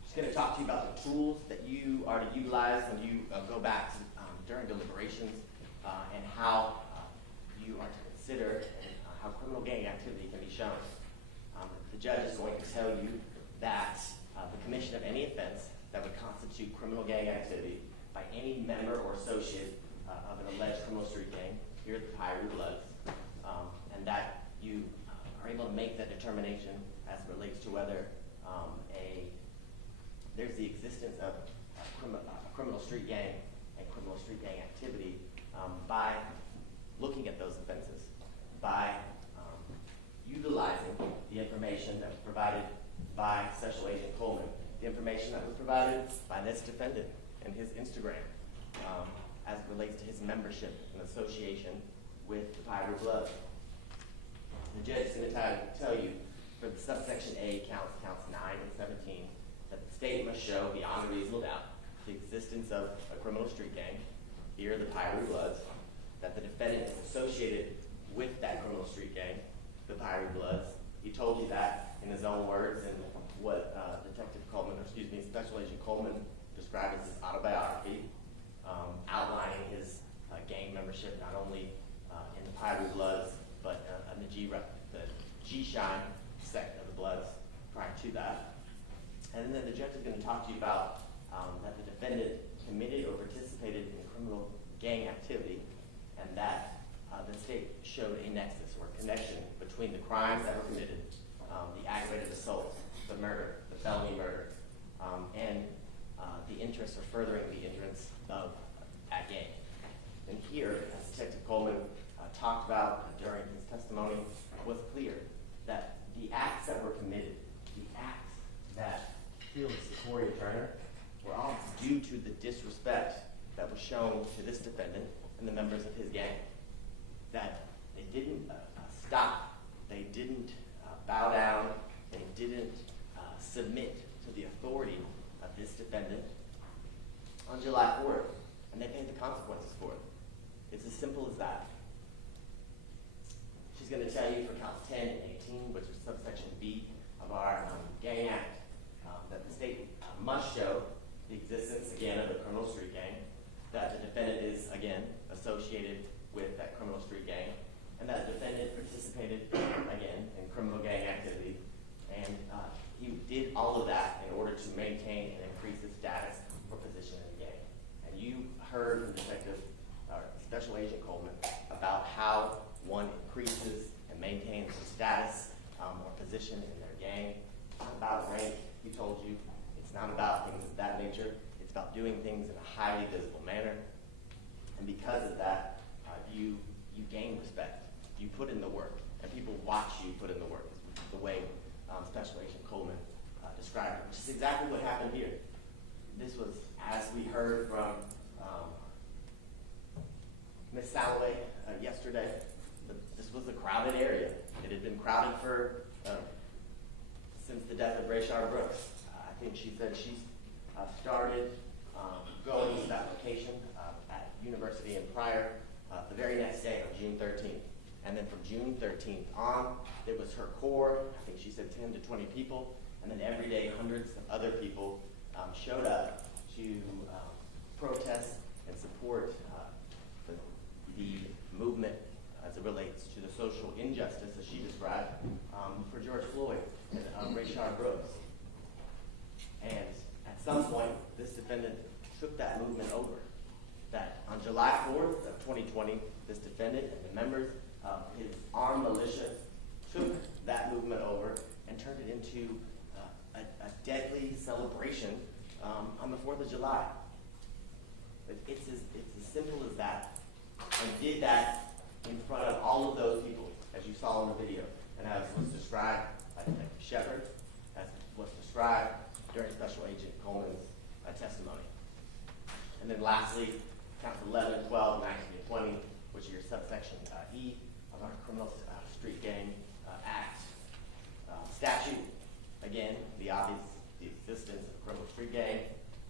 She's going to talk to you about the tools that you are to utilize when you go back during deliberations and how you are to consider how criminal gang activity can be shown. The judge is going to tell you that the commission of any offense that would constitute criminal gang activity by any member or associate of an alleged criminal street gang, here at the Pyru Bloods, and that you are able to make that determination as it relates to whether there's the existence of a criminal street gang and criminal street gang activity by looking at those offenses, by utilizing the information that was provided by Special Agent Coleman, the information that was provided by this defendant and his Instagram, as it relates to his membership and association with the Pyru Bloods. The judge is going to tell you for the subsection A counts 9 and 17, that the state must show beyond a reasonable doubt the existence of a criminal street gang, here the Pyru Bloods, that the defendant is associated with that criminal street gang, the Pyru Bloods. He told you that in his own words, and what Special Agent Coleman described as his autobiography, outlining his gang membership not only in the Pyru Bloods, but in the G-Shine sect of the Bloods prior to that. And then the judge is going to talk to you about that the defendant committed or participated in criminal gang activity, and that the state showed a nexus or connection between the crimes that were committed, the aggravated assault, the murder, the felony murder, and the interest or furthering the interests of that gang. And here, as Detective Coleman talked about during his testimony, was clear that the acts that were committed, the acts that killed Secoriea Turner, were all due to the disrespect that was shown to this defendant and the members of his gang. That they didn't stop, they didn't bow down, they didn't submit to the authority of this defendant on July 4th, and they paid the consequences for it. It's as simple as that. She's going to tell you for counts 10 and 18, which is subsection B of our Gang Act, that the state must show the existence, again, of a criminal street gang, that the defendant is, again, associated with that criminal street gang, and that the defendant participated, again, in criminal gang activity, and he did all of that in order to maintain and increase his status or position in the gang. And you heard from Special Agent Coleman about how one increases and maintains the status or position in their gang. It's not about rank, he told you. It's not about things of that nature. It's about doing things in a highly visible manner. And because of that, you gain respect. You put in the work, and people watch you put in the work, the way Special Agent Coleman described it, which is exactly what happened here. This was, as we heard from Ms. Salloway yesterday, this was a crowded area. It had been crowded since the death of Rayshard Brooks. I think she said she started going to that location at University and Pryor the very next day on June 13th. And then from June 13th on, it was her core, I think she said 10 to 20 people, and then every day hundreds of other people showed up to protest and support the movement as it relates to the social injustice, as she described, for George Floyd and Rayshard Brooks. And at some point, this defendant took that movement over. That on July 4th of 2020, this defendant and the members of his armed militia took that movement over and turned it into a deadly celebration on the 4th of July. It's as simple as that. And did that in front of all of those people, as you saw in the video, and as was described by Detective Shepard, as was described during Special Agent Coleman's testimony. And then lastly, counts 11, 12, 19, and 20, which are your subsection E of our Criminal Street Gang Act statute. Again, the existence of a criminal street gang,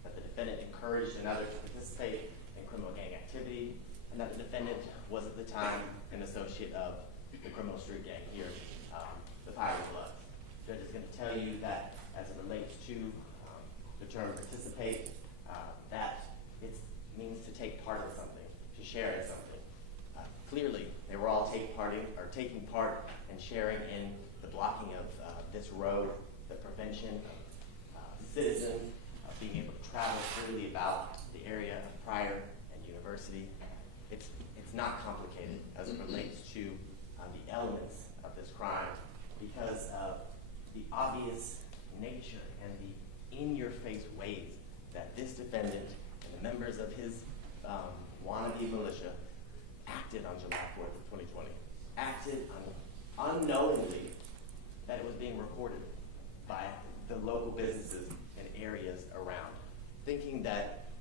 that the defendant encouraged another to participate in criminal gang activity, and that the defendant was at the time an associate of the criminal street gang here sharing something. Clearly, they were all taking part and sharing in the blocking of this road, the prevention of citizens being able to travel freely about the area of Pryor and University. It's not complicated as it relates to the elements of this crime because of the obvious nature and the in-your-face ways that this defendant and the members of his wannabe militia acted on July 4th of 2020. Acted unknowingly that it was being recorded by the local businesses and areas around, thinking that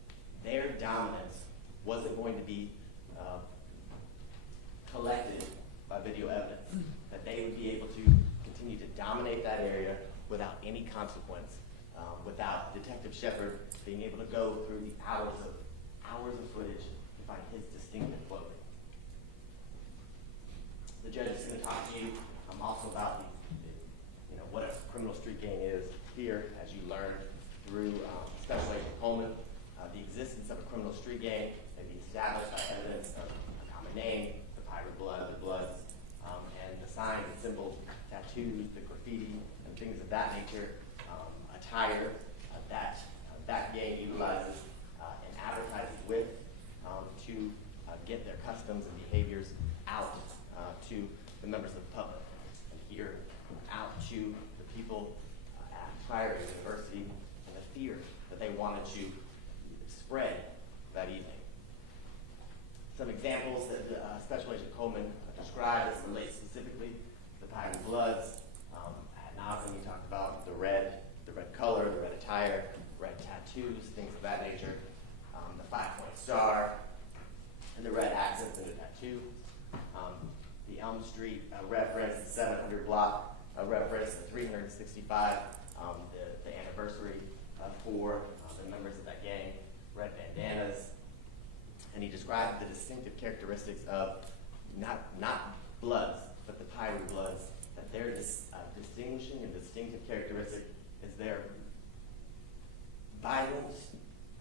their dominance wasn't going to be collected by video evidence, that they would be able to continue to dominate that area without any consequence, without Detective Shepard being able to go through the hours of footage to find his distinctive clothing. The judge is going to talk to you also about what a criminal street gang is here, as you learned through Special Agent Coleman. The existence of a criminal street gang may be established by evidence of a common name, the pirate blood, the Bloods, and the signs and symbols, tattoos, the graffiti, and things of that nature, attire that gang utilizes and advertises with to get their customs and behaviors out to the members of the public, and here out to the people at Pryor University, and the fear that they wanted to spread that evening. Some examples that Special Agent Coleman described as relates specifically to the Pirate Bloods. At Nazim, he talked about the red color, the red attire, red tattoos, things of that nature. The 5-point star, and the red accents in the tattoo. The Elm Street reference, the 700 block reference, the 365, the anniversary for the members of that gang, red bandanas. And he described the distinctive characteristics of not Bloods, but the Pirate Bloods, that their distinguishing and distinctive characteristic is their violent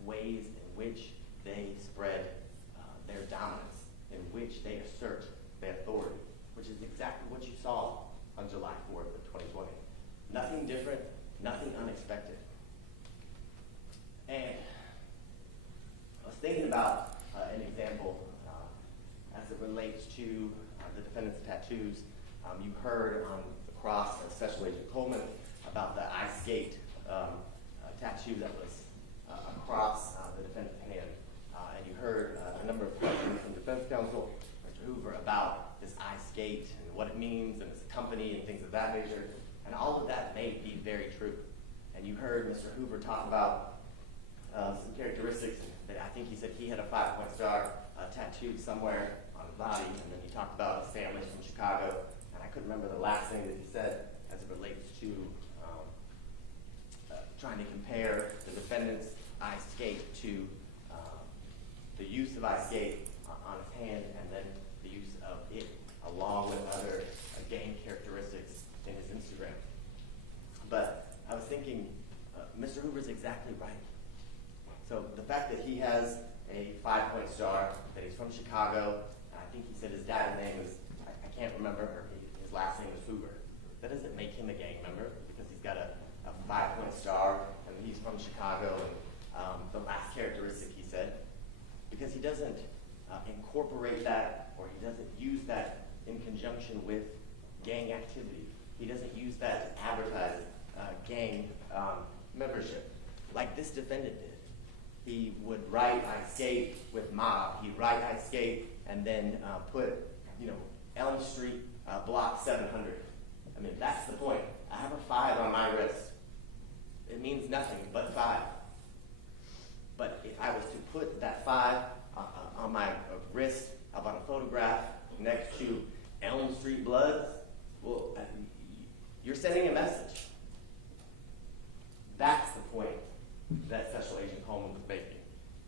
ways in which they spread their dominance, in which they assert their authority, which is exactly what you saw on July 4th of 2020. Nothing different, nothing unexpected. And I was thinking about an example as it relates to the defendant's tattoos. You heard on the cross of Special Agent Coleman about the ice skate tattoo that was across the defendant's hand. And you heard a number of questions from defense counsel, Mr. Hoover, about this ice skate and what it means and its company and things of that nature. And all of that may be very true. And you heard Mr. Hoover talk about some characteristics that I think he said he had a 5-point star tattooed somewhere on his body, and then he talked about his family from Chicago, and I couldn't remember the last thing that he said as it relates to trying to compare the defendant's ice skate to the use of ice skate on his hand, and then the use of it along with other gang characteristics in his Instagram. But I was thinking, Mr. Hoover's exactly right. So the fact that he has a 5-point star, that he's from Chicago, I think he said his dad's name is, I can't remember, or his last name is Hoover. That doesn't make him a gang member because he's got a 5-point star and he's from Chicago, and the last characteristic he said, because he doesn't incorporate that, or he doesn't use that in conjunction with gang activity. He doesn't use that to advertise gang membership like this defendant did. He would write ice skate with mob. He'd write ice skate and then put, Elm Street block 700. I mean, that's the point. I have a 5 on my wrist. It means nothing but 5. But if I was to put that 5 on my wrist up on a photograph next to Elm Street Bloods, well, you're sending a message. That's the point that Special Agent Coleman was making.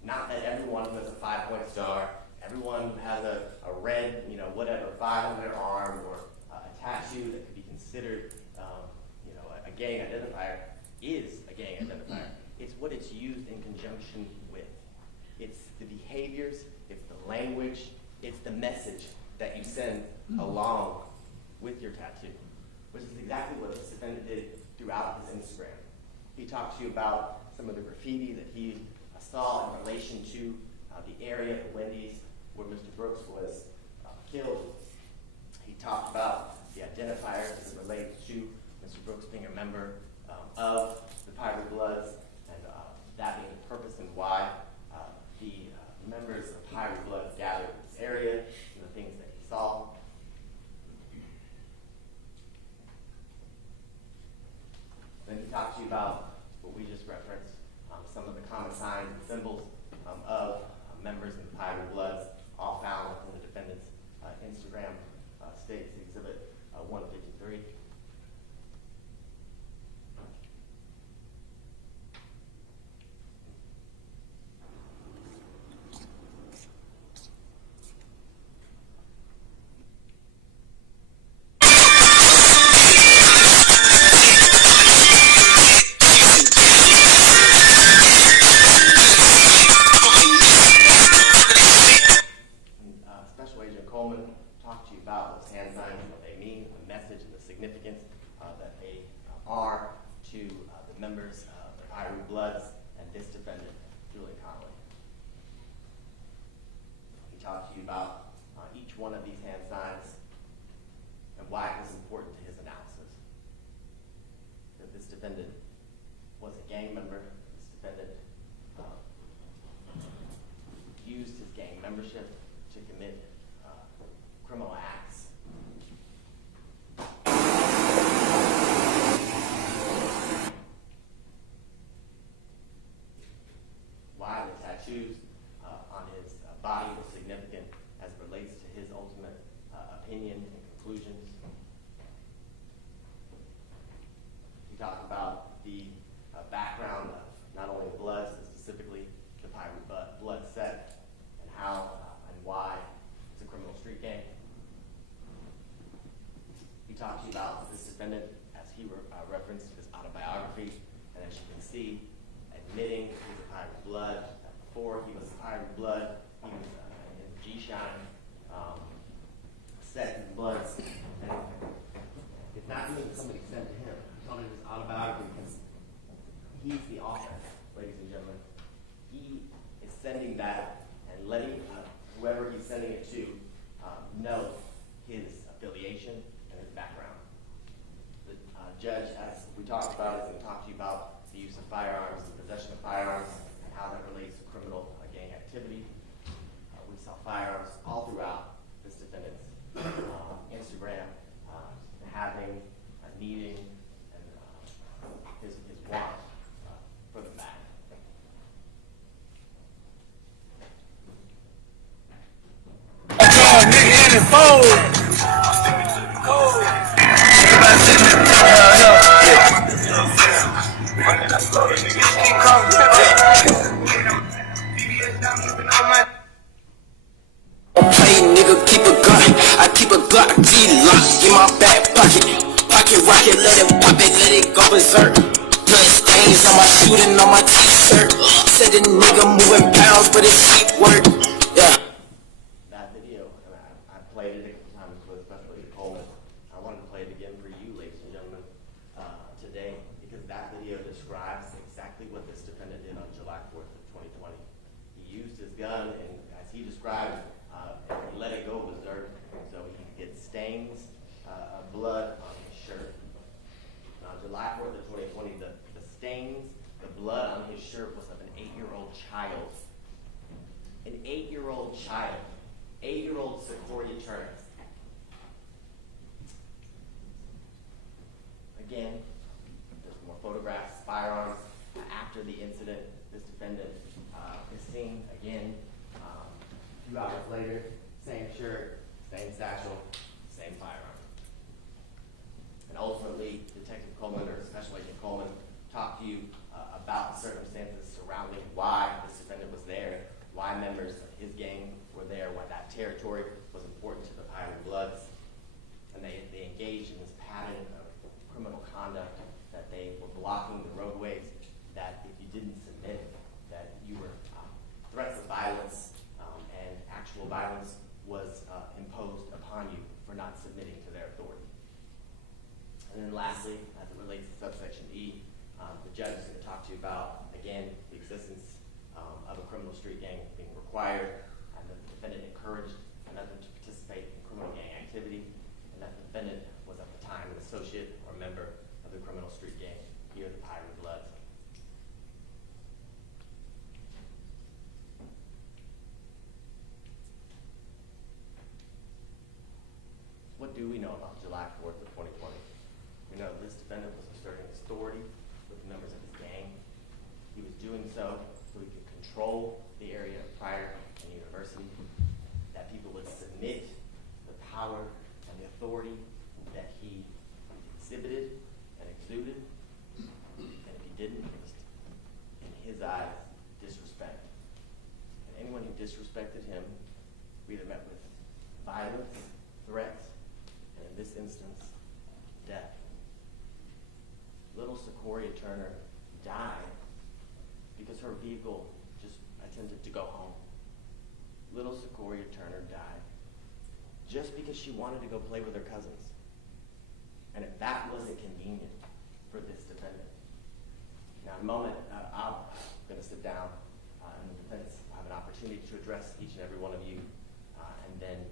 Not that everyone who has a 5-point star, everyone who has a red, 5 on their arm, or a tattoo that could be considered, a gang identifier, is a gang identifier. It's what it's used in conjunction with. It's the behaviors, it's the language, it's the message that you send along with your tattoo, which is exactly what this defendant did throughout his Instagram. He talked to you about some of the graffiti that he saw in relation to the area of Wendy's where Mr. Brooks was killed. He talked about the identifiers as it relates to Mr. Brooks being a member of the Pirate Bloods, and that being the purpose and why the members of Pirate Bloods gathered in this area, and the things that he saw. Then he talked to you about what we just referenced, some of the common signs and symbols of members of the Pirate Bloods, all found in the defendant's Instagram states Exhibit 153. Members of the Pirate Bloods and this defendant, Julian Conley. He talked to you about each one of these hand signs and why it was important to his analysis. That this defendant was a gang member. This defendant used his gang membership to commit criminal acts. Why the tattoos on his body were significant as it relates to his ultimate opinion and conclusions. We talked about the background of not only the Bloods, but specifically the Pirate Blood set, and how and why it's a criminal street gang. He talked to you about this defendant as he referenced his autobiography, and as you can see, admitting he was a Pirate Blood. Before he was a Pirate Blood, he was in G-Shine, set his bloods. And it's not something somebody said to him. He told him his autobiography because he's the author, ladies and gentlemen. He is sending that and letting whoever he's sending it to know his affiliation and his background. The judge, as we talked about, is going to talk to you about the use of firearms, the possession of firearms, and how that relates to criminal gang activity. We saw firearms all throughout this defendant's Instagram, having, needing, and his want for the fact. Keep a gun, I keep a Glock G-lock in my back pocket. Pocket rocket, let it pop it, let it go berserk. Blood stains on my shooting, on my t-shirt. Said the nigga moving pounds, but it's cheap work. Yeah. That video, and I played it a couple times with especially Coleman. I wanted to play it again for you, ladies and gentlemen, today, because that video describes exactly what this defendant did on July 4th of 2020. He used his gun, and as he described, he let it go berserk, so he could get stains of blood on his shirt. On July 4th of 2020, the stains, the blood on his shirt was of an 8-year-old child. An 8-year-old child. 8-year-old Secoriea Turner. Again, there's more photographs, firearms. After the incident, this defendant is seen again a few hours later. Same shirt, same satchel, same firearm. And ultimately, Detective Coleman, or Special Agent Coleman, talked to you about the circumstances surrounding why this defendant was there, why members of his gang were there, why that territory was important to the Pirate Bloods. And they engaged in this pattern of criminal conduct, that they were blocking the roadways, that if you didn't submit, that you were threats of violence, then lastly, as it relates to subsection E, the judge is going to talk to you about, again, the existence of a criminal street gang being required, and the defendant encouraged another to participate in criminal gang activity, and that the defendant was at the time an associate or member of the criminal street gang, here the Pirate Bloods. What do we know about July 4th of 2020? We know this defendant was asserting his authority with members of his gang. He was doing so he could control the area prior to the university, that people would submit the power and the authority that he exhibited and exuded, and if he didn't, it was, in his eyes, disrespect. And anyone who disrespected him, we either met with violence, threats, and in this instance, death. Little Secoriea Turner died because her vehicle just attempted to go home. Little Secoriea Turner died just because she wanted to go play with her cousins. And if that wasn't convenient for this defendant. Now, in a moment, I'm going to sit down and the defense will have an opportunity to address each and every one of you. And then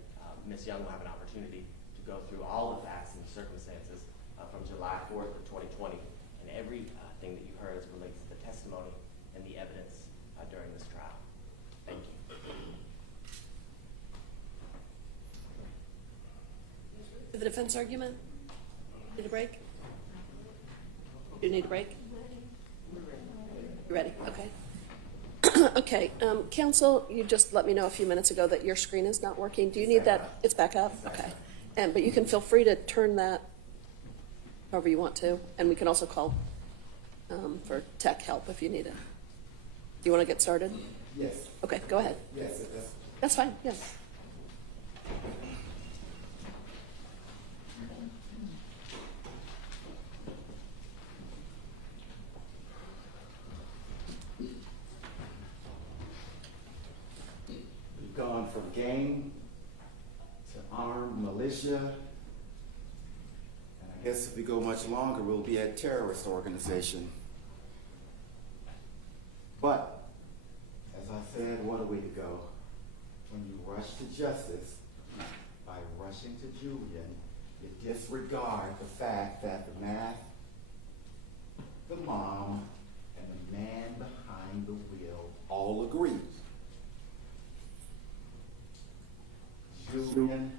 Ms. Young will have an opportunity to go through all the facts and circumstances from July 4th of 2020 and every thing that you heard as it relates to the testimony and the evidence during this trial. Thank you. The defense argument? Need a break? You need a break? You ready? Okay. Okay, counsel, you just let me know a few minutes ago that your screen is not working. Do you need that? It's back up? Okay. But you can feel free to turn that however you want to, and we can also call for tech help if you need it. Do you want to get started? Yes. Okay, go ahead. Yes, That's fine, yes. We've gone from gang to armed militia, and I guess if we go much longer, we'll be a terrorist organization. But, as I said, what a way to go. When you rush to justice by rushing to Julian, you disregard the fact that the math, the mom, and the man behind the wheel all agree. Julian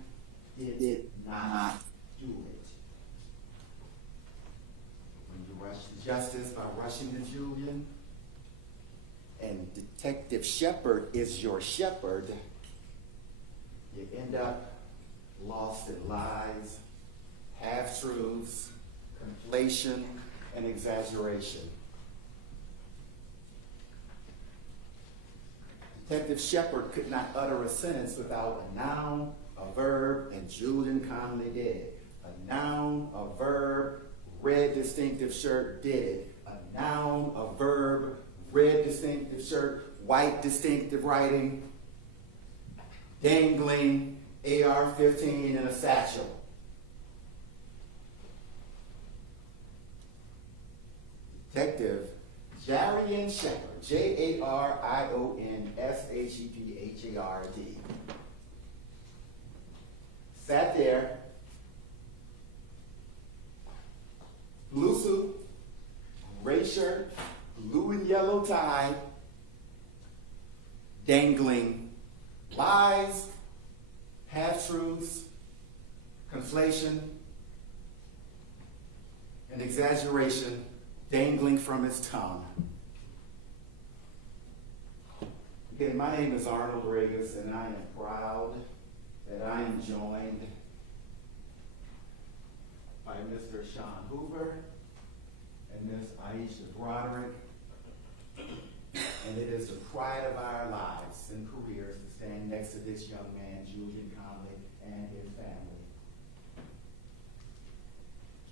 did not do it. When you rush to justice by rushing to Julian, and Detective Shepard is your shepherd, you end up lost in lies, half-truths, conflation, and exaggeration. Detective Shepard could not utter a sentence without a noun, a verb, and Julian Conley did it. A noun, a verb, red distinctive shirt did it. A noun, a verb, red distinctive shirt, white distinctive writing, dangling AR-15 in a satchel. Detective Julian Shepard, J-A-R-I-O-N-S-H-E-P-H-A-R-D, sat there, blue suit, gray shirt, blue and yellow tie, dangling lies, half-truths, conflation, and exaggeration dangling from his tongue. Okay, my name is Arnold Regas, and I am proud that I am joined by Mr. Sean Hoover and Ms. Aisha Broderick, and it is the pride of our lives and careers to stand next to this young man, Julian Conley, and his family,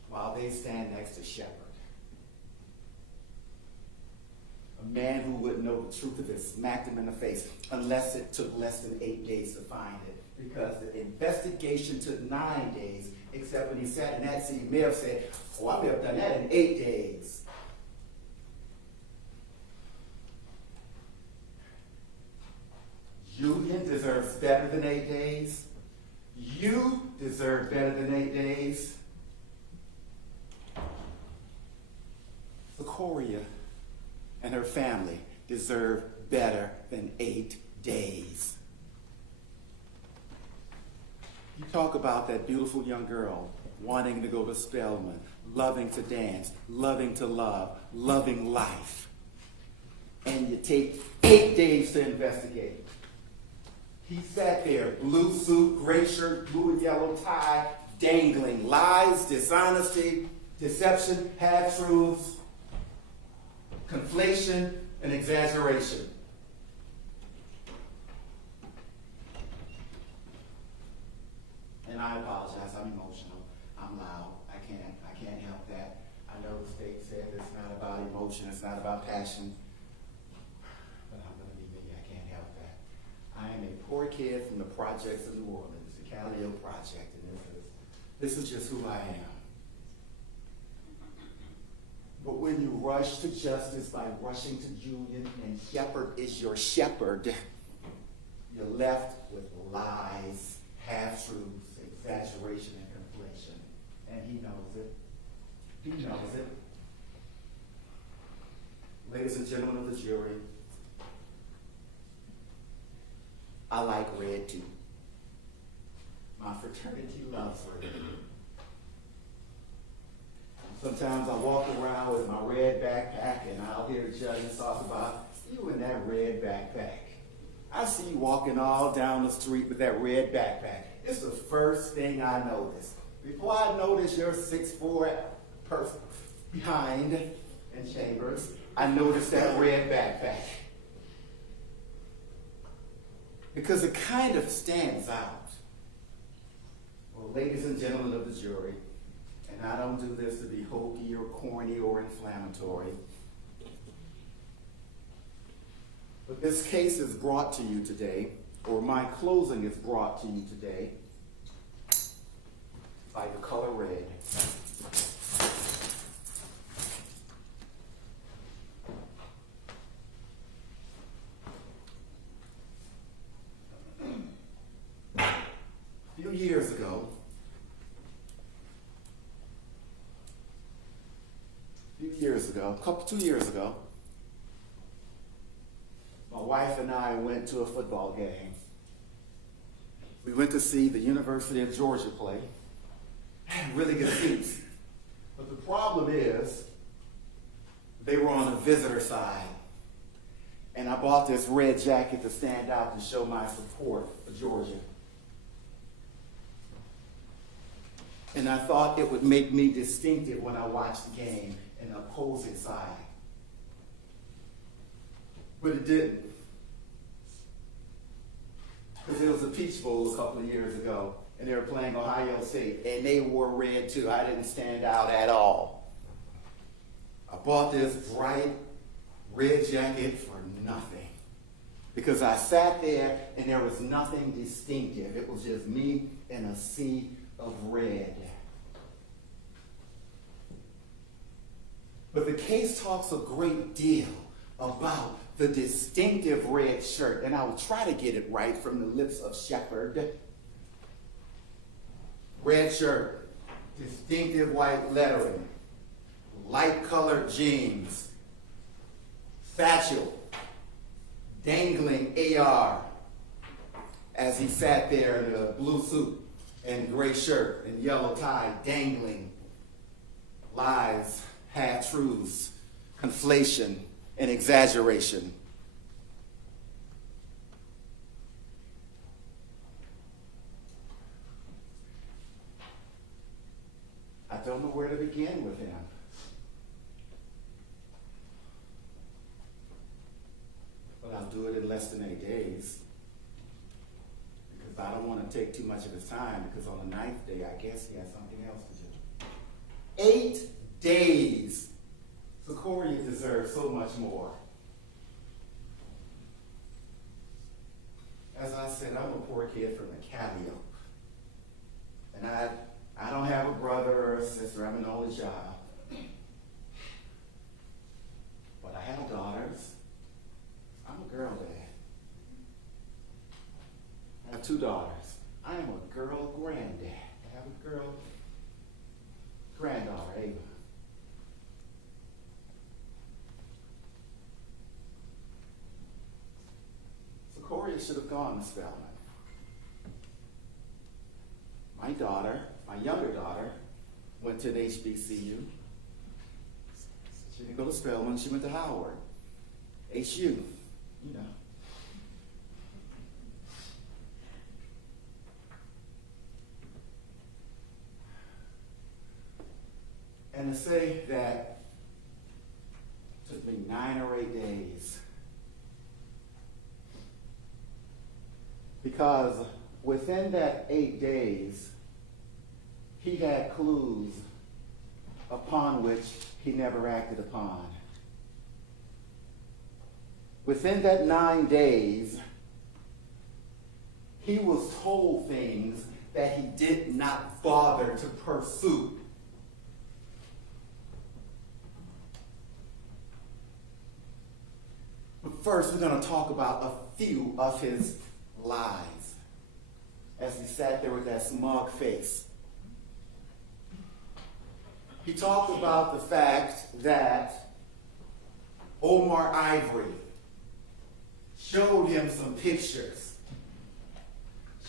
while they stand next to Shepard, a man who wouldn't know the truth if it smacked him in the face, unless it took less than 8 days to find it, because the investigation took 9 days, Except when he sat in that seat, he may have said, oh, I may have done that in 8 days. Julian deserves better than 8 days. You deserve better than 8 days. Secoriea and her family deserve better than 8 days. You talk about that beautiful young girl wanting to go to Spelman, loving to dance, loving to love, loving life. And you take 8 days to investigate. He sat there, blue suit, gray shirt, blue and yellow tie, dangling lies, dishonesty, deception, half-truths, conflation, and exaggeration. And I apologize, I'm emotional, I'm loud, I can't help that. I know the state said it's not about emotion, it's not about passion, but I'm gonna be me, I can't help that. I am a poor kid from the projects of New Orleans, the Calio Project, and this is just who I am. But when you rush to justice by rushing to Julian, and shepherd is your shepherd, you're left with lies, half-truths, exaggeration, and conflation. And he knows it. He knows it. Ladies and gentlemen of the jury, I like red too. My fraternity loves red. Sometimes I walk around with my red backpack and I'll hear judges talk about you and that red backpack. I see you walking all down the street with that red backpack. It's the first thing I notice. Before I notice your 6'4" person behind in chambers, I notice that red backpack. Because it kind of stands out. Well, ladies and gentlemen of the jury, and I don't do this to be hokey or corny or inflammatory, but this case is brought to you today, or my closing is brought to you today, by the color red. A few years ago, 2 years ago, my wife and I went to a football game. We went to see the University of Georgia play. Had really good seats. But the problem is, they were on the visitor side. And I bought this red jacket to stand out to show my support for Georgia. And I thought it would make me distinctive when I watched the game in the opposing side. But it didn't. Because it was a Peach Bowl a couple of years ago, and they were playing Ohio State, and they wore red too. I didn't stand out at all. I bought this bright red jacket for nothing. Because I sat there, and there was nothing distinctive. It was just me in a sea of red. But the case talks a great deal about the distinctive red shirt, and I will try to get it right from the lips of Shepherd. Red shirt, distinctive white lettering, light colored jeans, satchel, dangling AR as he sat there in a blue suit and gray shirt and yellow tie, dangling lies, half-truths, conflation, and exaggeration. I don't know where to begin with him. But I'll do it in less than 8 days. Because I don't want to take too much of his time, because on the 9th day, I guess he has something else to do. 8 days. Secoriea deserves so much more. As I said, I'm a poor kid from the Calio. And I don't only child. But I have daughters. I'm a girl dad. I have 2 daughters. I am a girl granddad. I have a girl granddaughter, Ava. Secoriea should have gone to Spelman. My daughter, my younger daughter, went to an HBCU. She didn't go to Spelman, she went to Howard. HU, you know. And to say that it took me 9 or 8 days, because within that 8 days, he had clues upon which he never acted upon. Within that 9 days, he was told things that he did not bother to pursue. But first, we're going to talk about a few of his lies as he sat there with that smug face. He talked about the fact that Omar Ivory showed him some pictures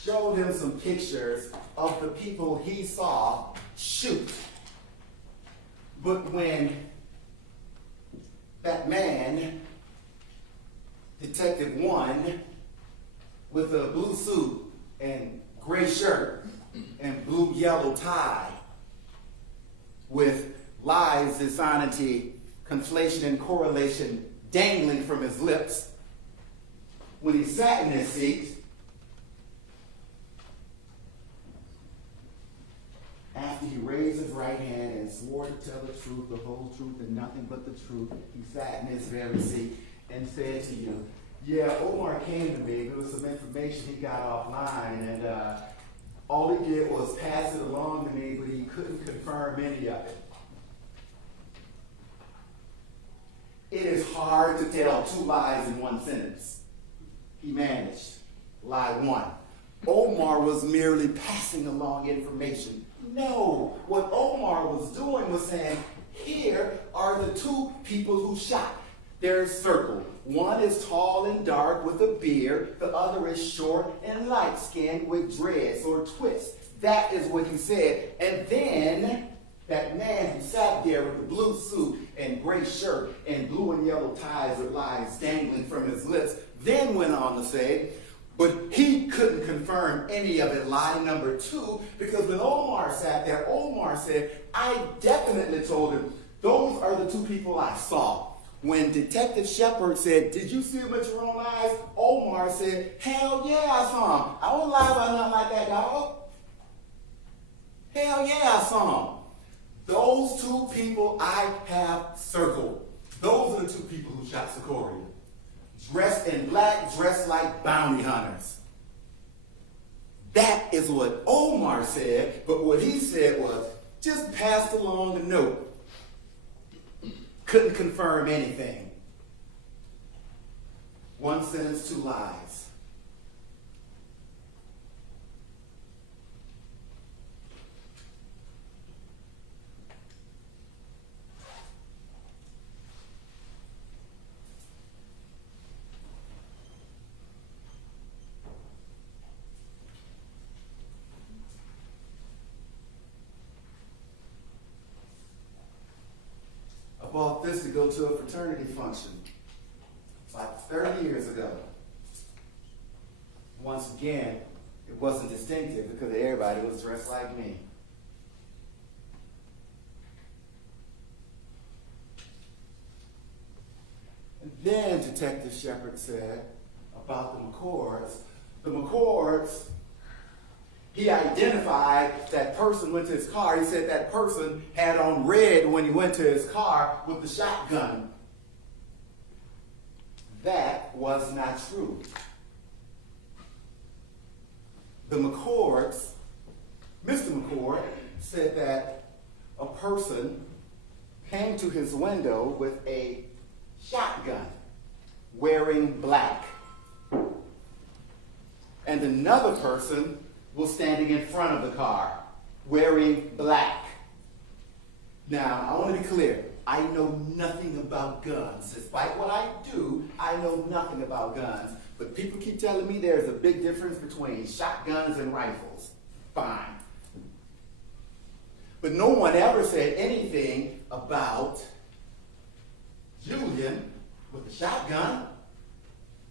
of the people he saw shoot. But when that man, Detective 1, with a blue suit and gray shirt and blue-yellow tie, with lies, dishonesty, conflation, and correlation dangling from his lips, when he sat in his seat, after he raised his right hand and swore to tell the truth, the whole truth, and nothing but the truth, he sat in his very seat and said to you, yeah, Omar came to me, there was some information he got offline, and all he did was pass it along to me, but he couldn't confirm any of it. It is hard to tell 2 lies in 1 sentence. He managed. Lie 1. Omar was merely passing along information. No, what Omar was doing was saying, here are the 2 people who shot. They're circled. One is tall and dark with a beard. The other is short and light-skinned with dreads or twists. That is what he said. And then that man who sat there with the blue suit and gray shirt and blue and yellow ties with lies dangling from his lips then went on to say, but he couldn't confirm any of it. Lie number 2, because when Omar sat there, Omar said, I definitely told him, those are the 2 people I saw. When Detective Shepard said, did you see him with your own eyes? Omar said, hell yeah, I saw him. I wouldn't lie about nothing like that, dog. Hell yeah, I saw him. Those 2 people I have circled. Those are the 2 people who shot Secoriea. Dressed in black, dressed like bounty hunters. That is what Omar said, but what he said was, just passed along a note. Couldn't confirm anything. 1 sentence, 2 lies. I bought this to go to a fraternity function like 30 years ago. Once again, it wasn't distinctive because everybody was dressed like me. And then Detective Shepard said about the McCords, he identified that person went to his car. He said that person had on red when he went to his car with the shotgun. That was not true. The McCords, Mr. McCord, said that a person came to his window with a shotgun wearing black. And another person was standing in front of the car wearing black. Now, I want to be clear. I know nothing about guns. Despite what I do, I know nothing about guns. But people keep telling me there's a big difference between shotguns and rifles. Fine. But no one ever said anything about Julian with the shotgun.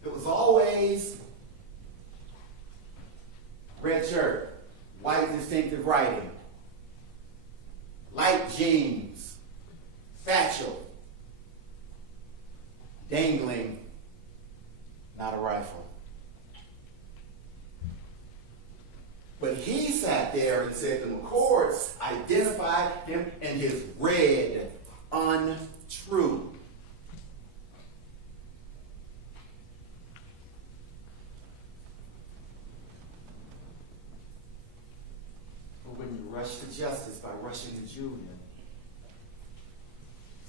It was always red shirt, white distinctive writing, light jeans, satchel, dangling, not a rifle. But he sat there and said the McCords identified him in his red, untrue. But when you rush to justice by rushing to Julian,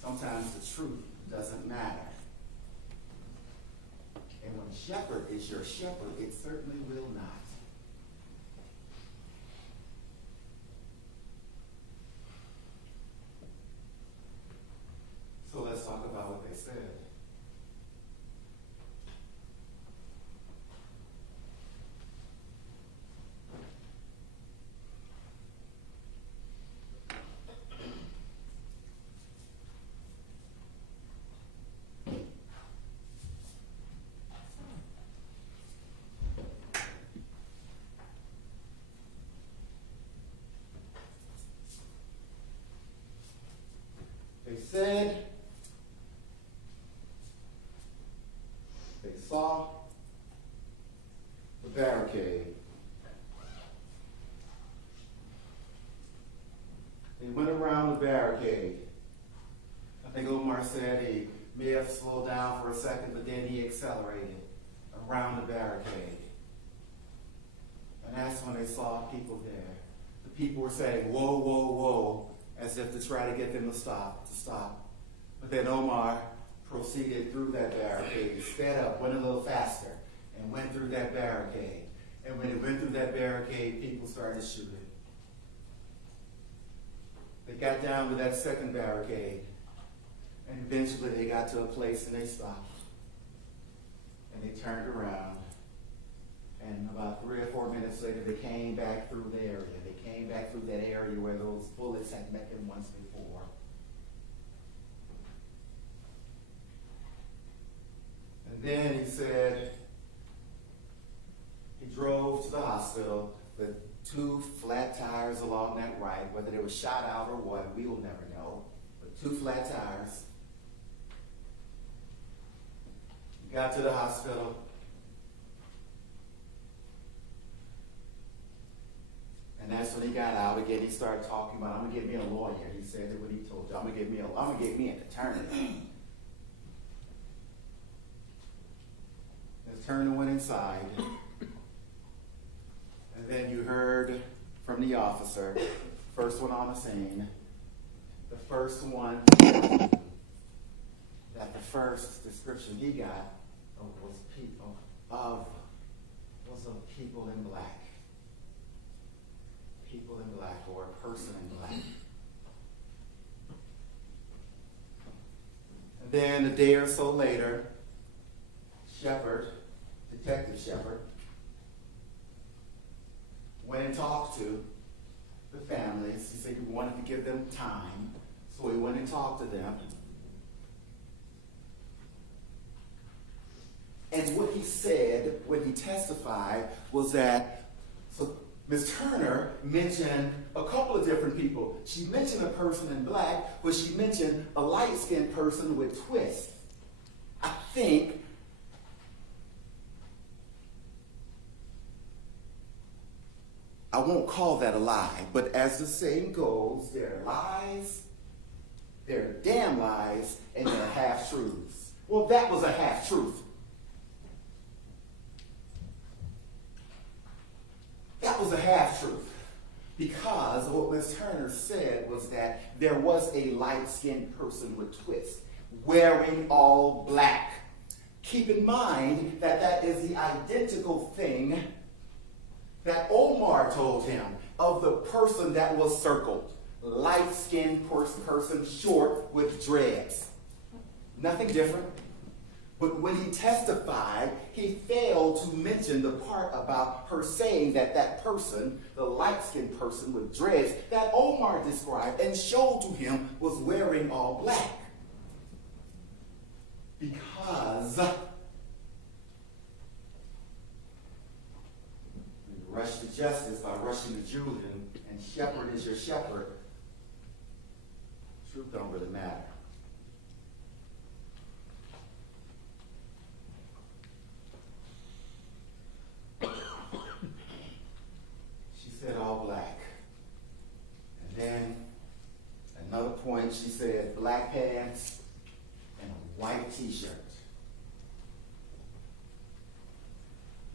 sometimes the truth doesn't matter. And when shepherd is your shepherd, it certainly will not. So let's talk about what they said. They said they saw the barricade. They went around the barricade. I think Omar said he may have slowed down for a second, but then he accelerated around the barricade. And that's when they saw people there. The people were saying, whoa, whoa, whoa, as if to try to get them to stop. But then Omar proceeded through that barricade, sped up, went a little faster, and went through that barricade. And when he went through that barricade, people started shooting. They got down to that second barricade, and eventually they got to a place and they stopped. And they turned around, and about 3 or 4 minutes later, they came back through the area. They came back through that area where those bullets had met them once before. And then he said he drove to the hospital with 2 flat tires along that right. Whether they were shot out or what, we will never know. But 2 flat tires. He got to the hospital. And that's when he got out again. He started talking about, I'm gonna get me a lawyer. He said that what he told you, I'm gonna get me an attorney. As Turner went inside, and then you heard from the officer, first one on the scene, the first one that the first description he got was of people in black. People in black, or a person in black. And then a day or so later, Detective Shepard, went and talked to the families. He said he wanted to give them time, so he went and talked to them. And what he said when he testified was that, so Ms. Turner mentioned a couple of different people. She mentioned a person in black, but she mentioned a light-skinned person with twists. I think I won't call that a lie, but as the saying goes, there are lies, there are damn lies, and there are half-truths. Well, that was a half-truth. That was a half-truth. Because what Ms. Turner said was that there was a light-skinned person with twists, wearing all black. Keep in mind that that is the identical thing that Omar told him of the person that was circled. Light-skinned person, short with dreads. Nothing different. But when he testified, he failed to mention the part about her saying that that person, the light-skinned person with dreads, that Omar described and showed to him was wearing all black. Because when you rush to justice by rushing to Julian, and shepherd is your shepherd, truth don't really matter. She said all black. And then, another point, she said black pants and a white t-shirt.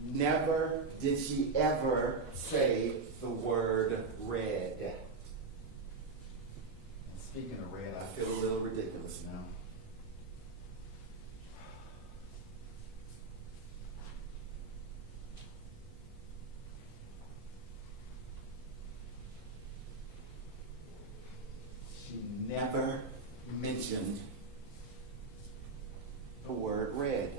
Never did she ever say the word red. And speaking of red, I feel a little ridiculous now. She never mentioned the word red.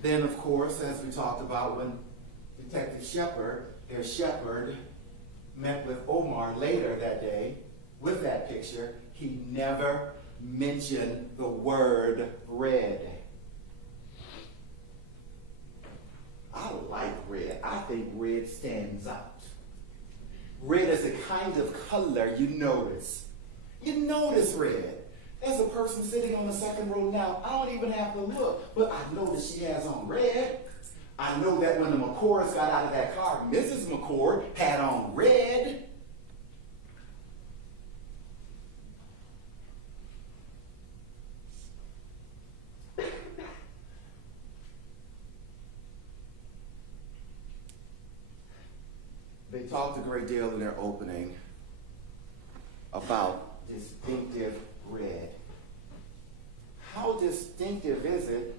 Then, of course, as we talked about, when Detective Shepard, their shepherd, met with Omar later that day with that picture, he never mentioned the word red. I like red. I think red stands out. Red is a kind of color you notice. You notice red. There's a person sitting on the second row now. I don't even have to look, but I know that she has on red. I know that when the McCords got out of that car, Mrs. McCord had on red. They talked a great deal in their opening about distinctive red. How distinctive is it,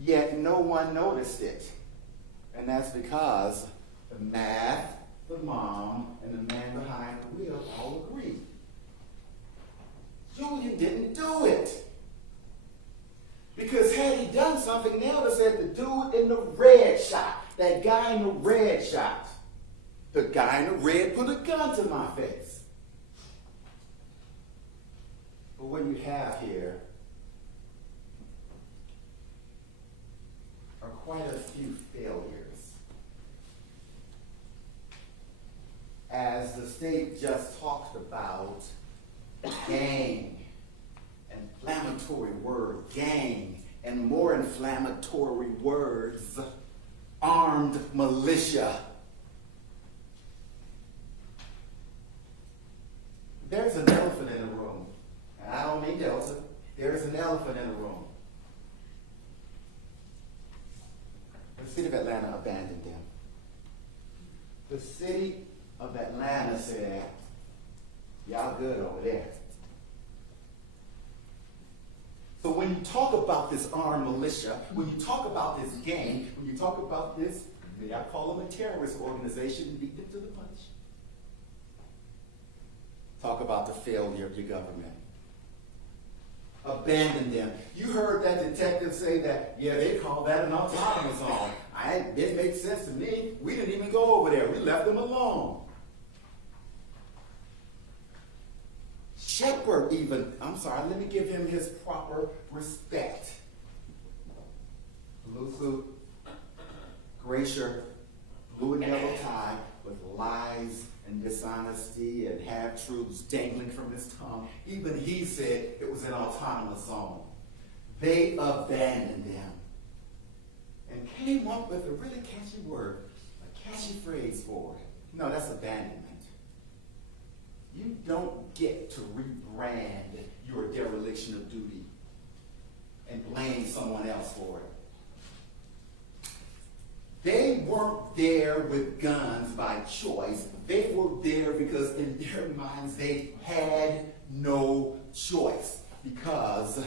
yet no one noticed it? And that's because the math, the mom, and the man behind the wheel all agree. Julian didn't do it. Because had he done something, they would have said the dude in the red shot, that guy in the red shot. The guy in the red put a gun to my face. But what you have here are quite a few failures. As the state just talked about, gang, inflammatory word, gang, and more inflammatory words, armed militia. There's an elephant in the room. And I don't mean Delta. There's an elephant in the room. The city of Atlanta abandoned them. The city of Atlanta said, y'all good over there. So when you talk about this armed militia, when you talk about this gang, when you talk about this, may I call them a terrorist organization, beat them to the punch. Talk about the failure of your government. Abandon them. You heard that detective say that, yeah, they call that an autonomous zone. It makes sense to me. We didn't even go over there. We left them alone. Shepard even, I'm sorry, let me give him his proper respect. Blue suit, gray shirt, blue and yellow tie with lies and dishonesty and half-truths dangling from his tongue. Even he said it was an autonomous zone. They abandoned them and came up with a really catchy word, a catchy phrase for it. No, that's abandonment. You don't get to rebrand your dereliction of duty and blame someone else for it. They weren't there with guns by choice. They were there because in their minds they had no choice, because the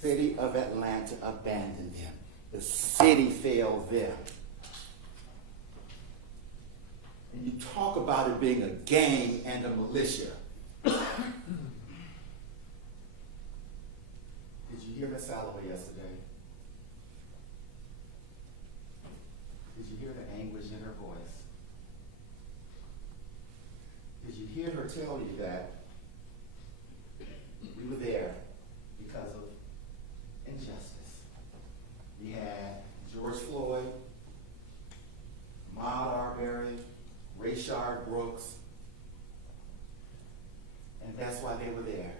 city of Atlanta abandoned them. The city failed them. And you talk about it being a gang and a militia. Did you hear Miss Alloway yesterday? Did you hear the anguish in her voice? Did you hear her tell you that we were there because of injustice? We had George Floyd, Ahmaud Arbery, Rayshard Brooks, and that's why they were there.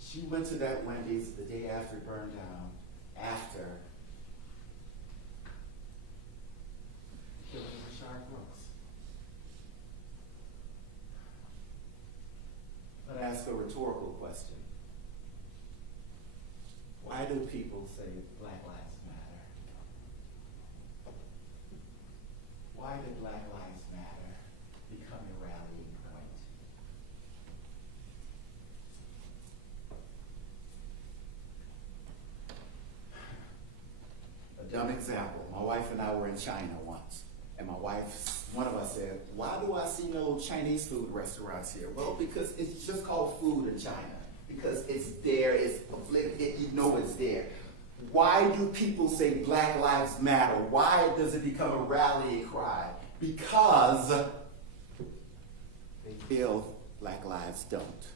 She went to that Wendy's the day after it burned down, after the killing of Rayshard Brooks. I'm going to ask a rhetorical question. Why do people say Black Lives Matter? Why did Black Lives Matter become a rallying point? A dumb example. My wife and I were in China once, and one of us said, "Why do I see no Chinese food restaurants here?" Well, because it's just called food in China. Because it's there, you know it's there. Why do people say Black Lives Matter? Why does it become a rallying cry? Because they feel Black lives don't.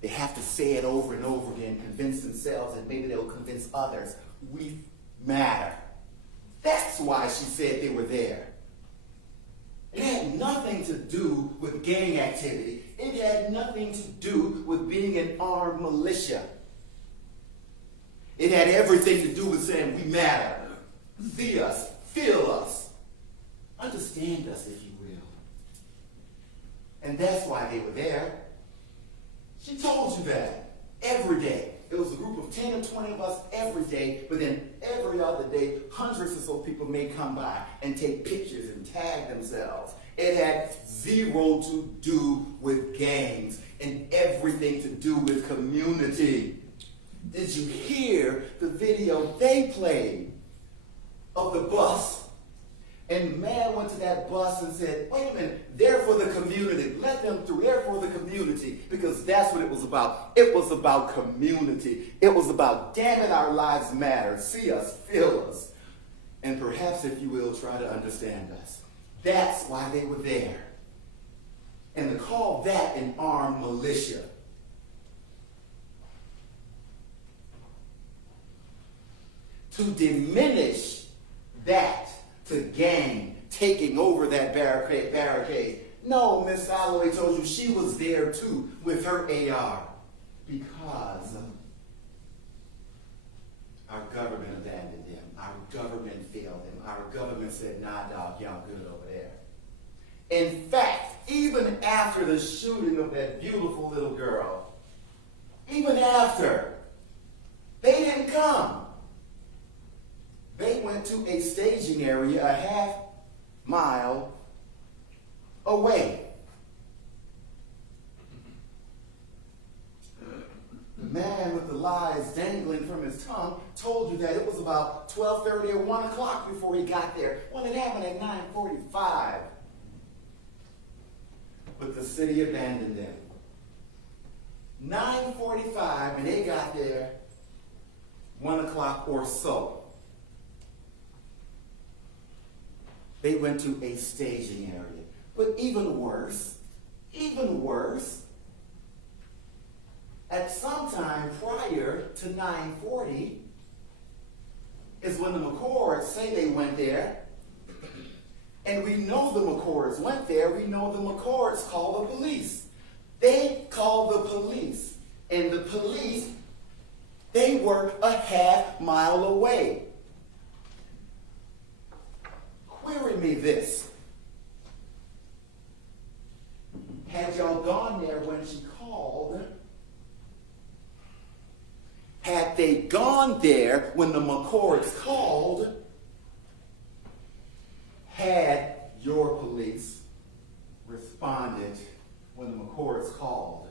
They have to say it over and over again, convince themselves, and maybe they'll convince others. We matter. That's why she said they were there. It had nothing to do with gang activity. It had nothing to do with being an armed militia. It had everything to do with saying we matter. See us, feel us, understand us, if you will. And that's why they were there. She told you that every day. It was a group of 10 or 20 of us every day, but then every other day, hundreds or so people may come by and take pictures and tag themselves. It had zero to do with gangs and everything to do with community. Did you hear the video they played of the bus? And man went to that bus and said, "Wait a minute, they're for the community. Let them through. They're for the community." Because that's what it was about. It was about community. It was about, damn it, our lives matter. See us, feel us. And perhaps, if you will, try to understand us. That's why they were there. And to call that an armed militia, to diminish that to gang taking over that barricade. No, Miss Alloway told you she was there too with her AR because our government abandoned them. Our government failed them. Our government said, "Nah, dog, y'all good over there." In fact, even after the shooting of that beautiful little girl, even after, they didn't come. They went to a staging area a half mile away. The man with the lies dangling from his tongue told you that it was about 12:30 or 1 o'clock before he got there. Well, it happened at 9:45. But the city abandoned them. 9:45, and they got there 1 o'clock or so. They went to a staging area. But even worse, at some time prior to 9:40 is when the McCords say they went there. And we know the McCords went there. We know the McCords called the police. They called the police. And the police, they were a half mile away. Query me this. Had y'all gone there when she called, had they gone there when the McCords called, had your police responded when the McCords called,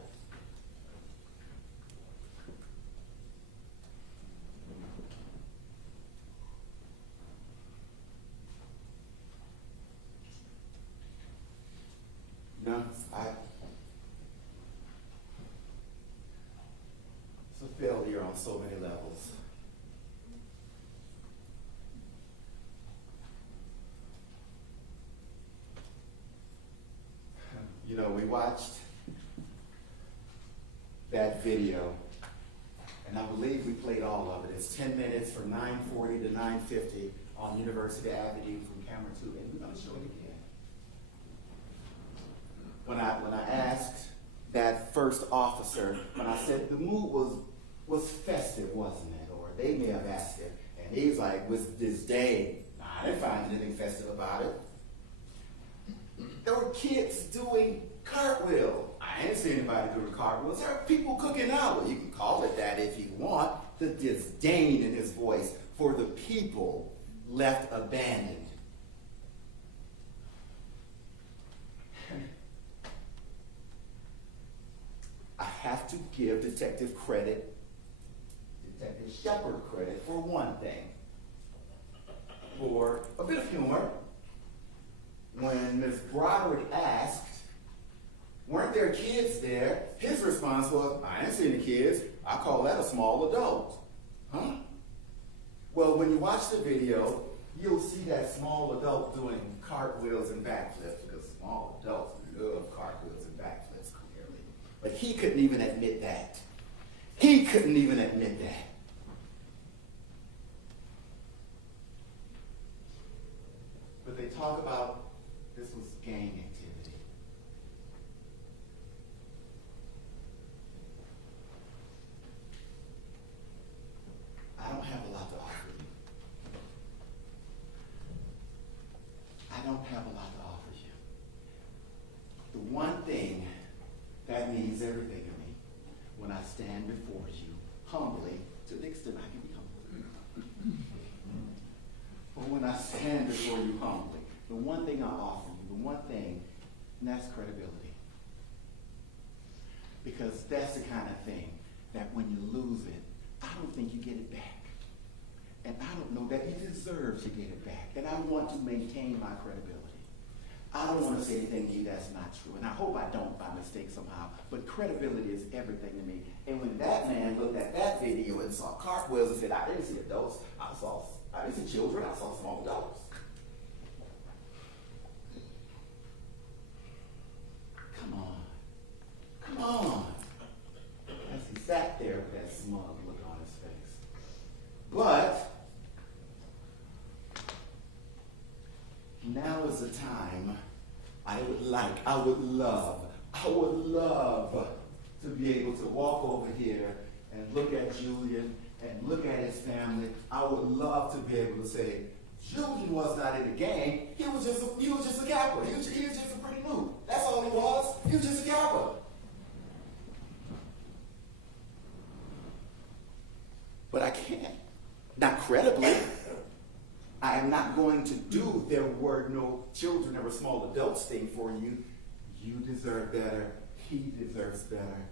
no, it's a failure on so many levels. You know, we watched that video, and I believe we played all of it. It's 10 minutes from 9:40 to 9:50 on University Avenue from camera 2, and we're going to show it again. When I asked that first officer, when I said the mood was festive, wasn't it? Or they may have asked it, and he's like, with disdain. I didn't find anything festive about it. There were kids doing cartwheel. I didn't see anybody doing cartwheels. There are people cooking out. Well, you can call it that if you want. The disdain in his voice for the people left abandoned. I have to give Detective Shepard credit for one thing. For a bit of humor. When Ms. Broderick asked, weren't there kids there? His response was, I ain't seen the kids. I call that a small adult. Huh? Well, when you watch the video, you'll see that small adult doing cartwheels and backflips, because small adults love cartwheels and backflips, clearly. But he couldn't even admit that. He couldn't even admit that. But they talk about this was gang activity. I don't have a lot to offer you. I don't have a lot to offer you. The one thing that means everything to me when I stand before you humbly, to the extent I can be humble. But when I stand before you humbly, the one thing I offer you, the one thing, and that's credibility. Because that's the kind of thing that when you lose it, I don't think you get it back. And I don't know that you deserve to get it back. And I want to maintain my credibility. I don't want to say anything to you that's not true. And I hope I don't by mistake somehow. But credibility is everything to me. And when that man looked at that video and saw cartwheels and said, I didn't see adults, I didn't see children, I saw small adults. Come on. As he sat there with that smug look on his face. But now is the time I would love to be able to walk over here and look at Julian and look at his family. I would love to be able to say, Julian was not in the gang. He was just a gapper. He was just a pretty noob. That's all he was. He was just a gapper. But I can't. Not credibly. I am not going to do there were no children, there were small adults thing for you. You deserve better. He deserves better.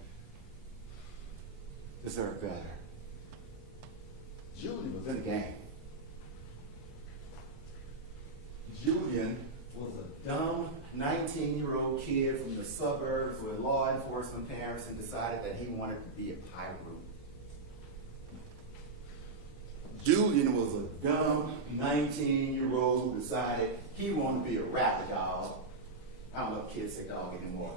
Deserve better. Julian was in the gang. Julian was a dumb 19-year-old kid from the suburbs with law enforcement parents and decided that he wanted to be a pirate. Julian was a dumb 19-year-old who decided he wanted to be a rapper dog. I don't know if kids say dog anymore.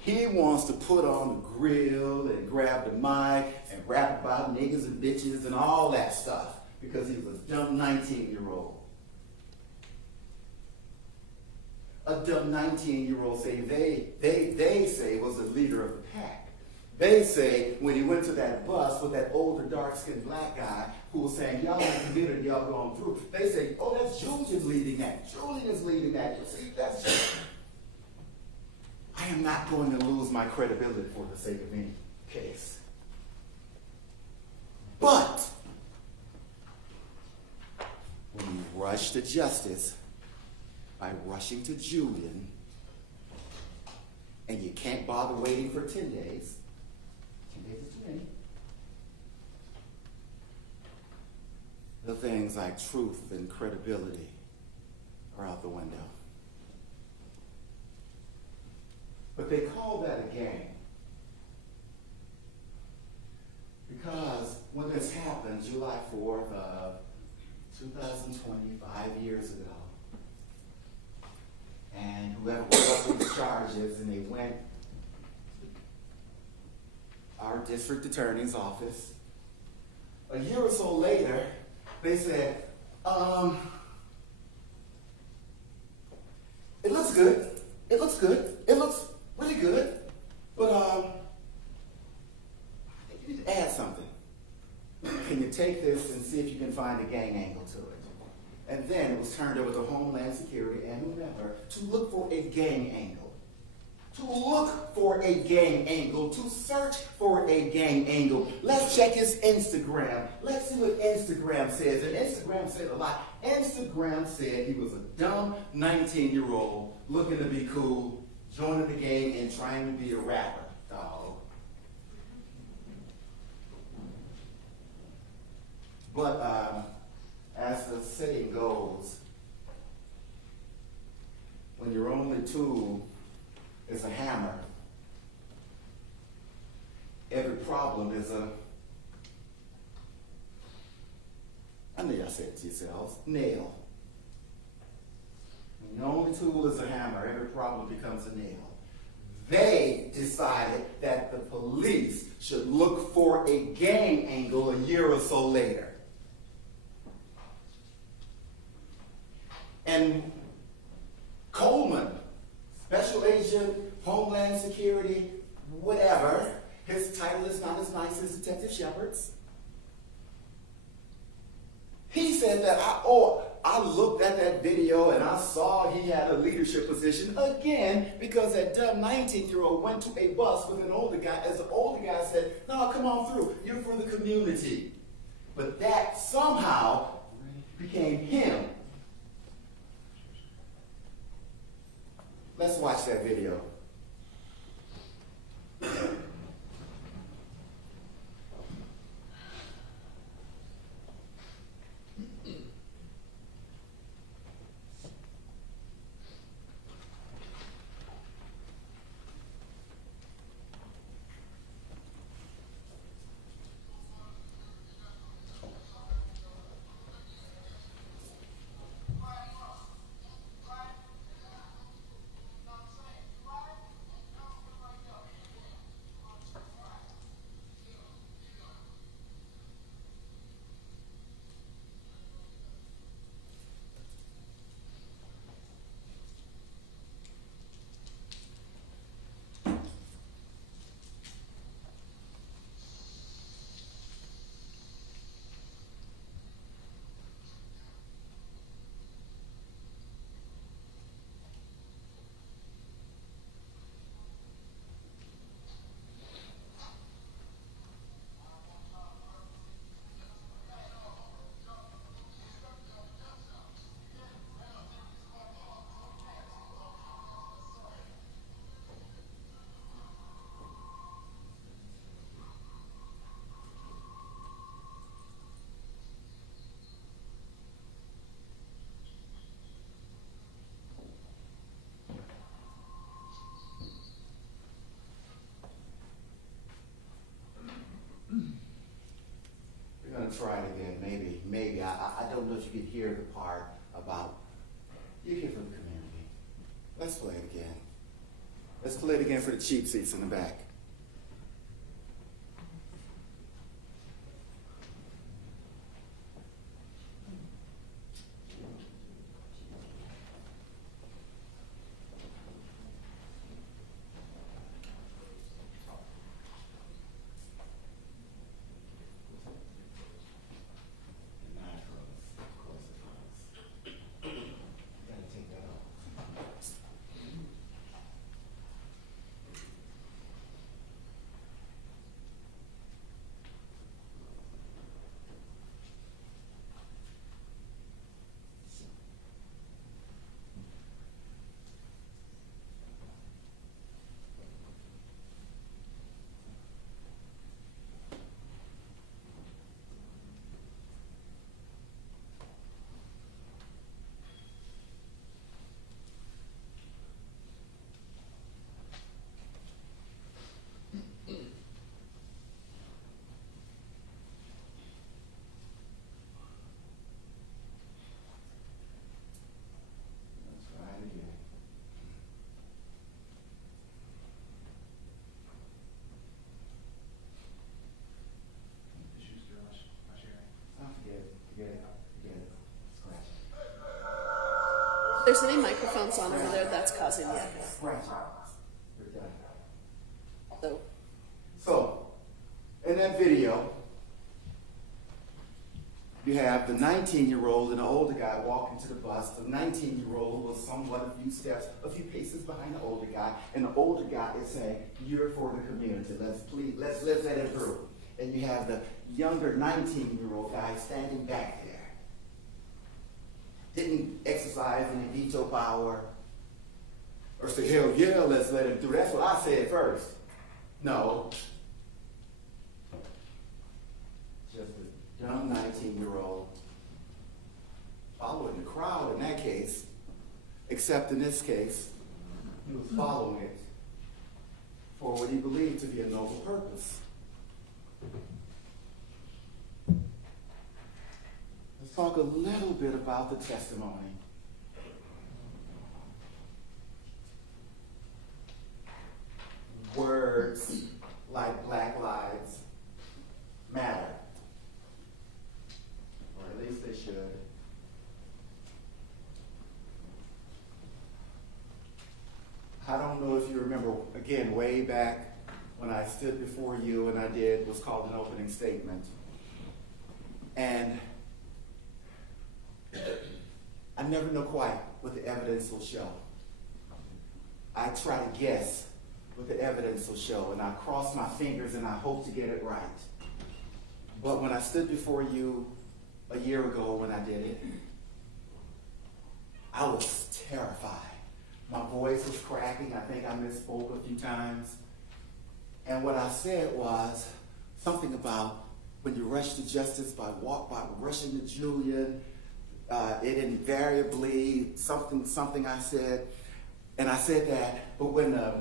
He wants to put on the grill and grab the mic and rap about niggas and bitches and all that stuff because he was a dumb 19-year-old. A dumb 19-year-old say they say was the leader of the pack. They say when he went to that bus with that older dark-skinned black guy who was saying, y'all in the community, y'all going through. They say, oh, that's Julian leading that. Julian is leading that. You see, that's Julian. I am not going to lose my credibility for the sake of anything. case. But when you rush to justice by rushing to Julian, and you can't bother waiting for 10 days, 10 days is too many. The things like truth and credibility are out the window. But they call that a game. Because when this happened, July 4th of 2025 years ago, and whoever wrote up these charges, and they went our district attorney's office, a year or so later, they said, it looks good. It looks good. It looks really good. But I think you need to add something. Can you take this and see if you can find a gang angle to it? And then it was turned over to Homeland Security and whomever to look for a gang angle. To look for a gang angle, to search for a gang angle. Let's check his Instagram. Let's see what Instagram says. And Instagram said a lot. Instagram said he was a dumb 19-year-old looking to be cool, joining the gang and trying to be a rapper. Dog. But as the saying goes, when your only tool is a hammer, every problem is I know y'all said it to yourselves, nail. When your only tool is a hammer, every problem becomes a nail. They decided that the police should look for a gang angle a year or so later. And Coleman, Special Agent, Homeland Security, whatever, his title is not as nice as Detective Shepard's. He said that I looked at that video and I saw he had a leadership position again because that dumb 19-year-old went to a bus with an older guy as the older guy said, no, come on through, you're for the community. But that somehow became him. Let's watch that video. Try it again, maybe. I don't know if you could hear the part about, you hear from the community. Let's play it again. Let's play it again for the cheap seats in the back. there's any microphones on over there, that's causing the echo. Right. You're done. So, So, in that video, you have the 19-year-old and the older guy walking to the bus. The 19-year-old was somewhat a few paces behind the older guy, and the older guy is saying, "You're for the community. Let's let him through." And you have the younger 19-year-old guy standing back there. Didn't exercise any veto power or say, "Hell yeah, let's let him through." That's what I said first. No. Just a young 19-year-old following the crowd in that case, except in this case, he was following it for what he believed to be a noble purpose. Let's talk a little bit about the testimony. Words like Black Lives Matter. Or at least they should. I don't know if you remember, again, way back when I stood before you and I did what's called an opening statement. And I never know quite what the evidence will show. I try to guess what the evidence will show, and I cross my fingers and I hope to get it right. But when I stood before you a year ago when I did it, I was terrified. My voice was cracking. I think I misspoke a few times. And what I said was something about when you rush to justice by rushing to Julian, it invariably, something I said. And I said that, but when the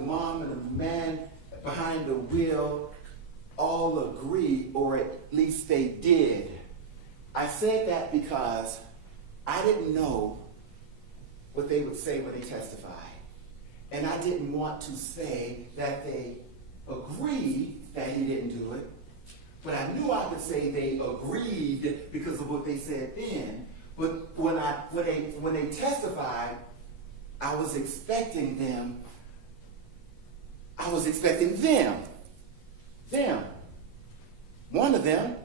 mom, and the man behind the wheel all agree, or at least they did. I said that because I didn't know what they would say when they testified. And I didn't want to say that they agreed that he didn't do it, but I knew I could say they agreed because of what they said then. But when they testified, I was expecting them, one of them,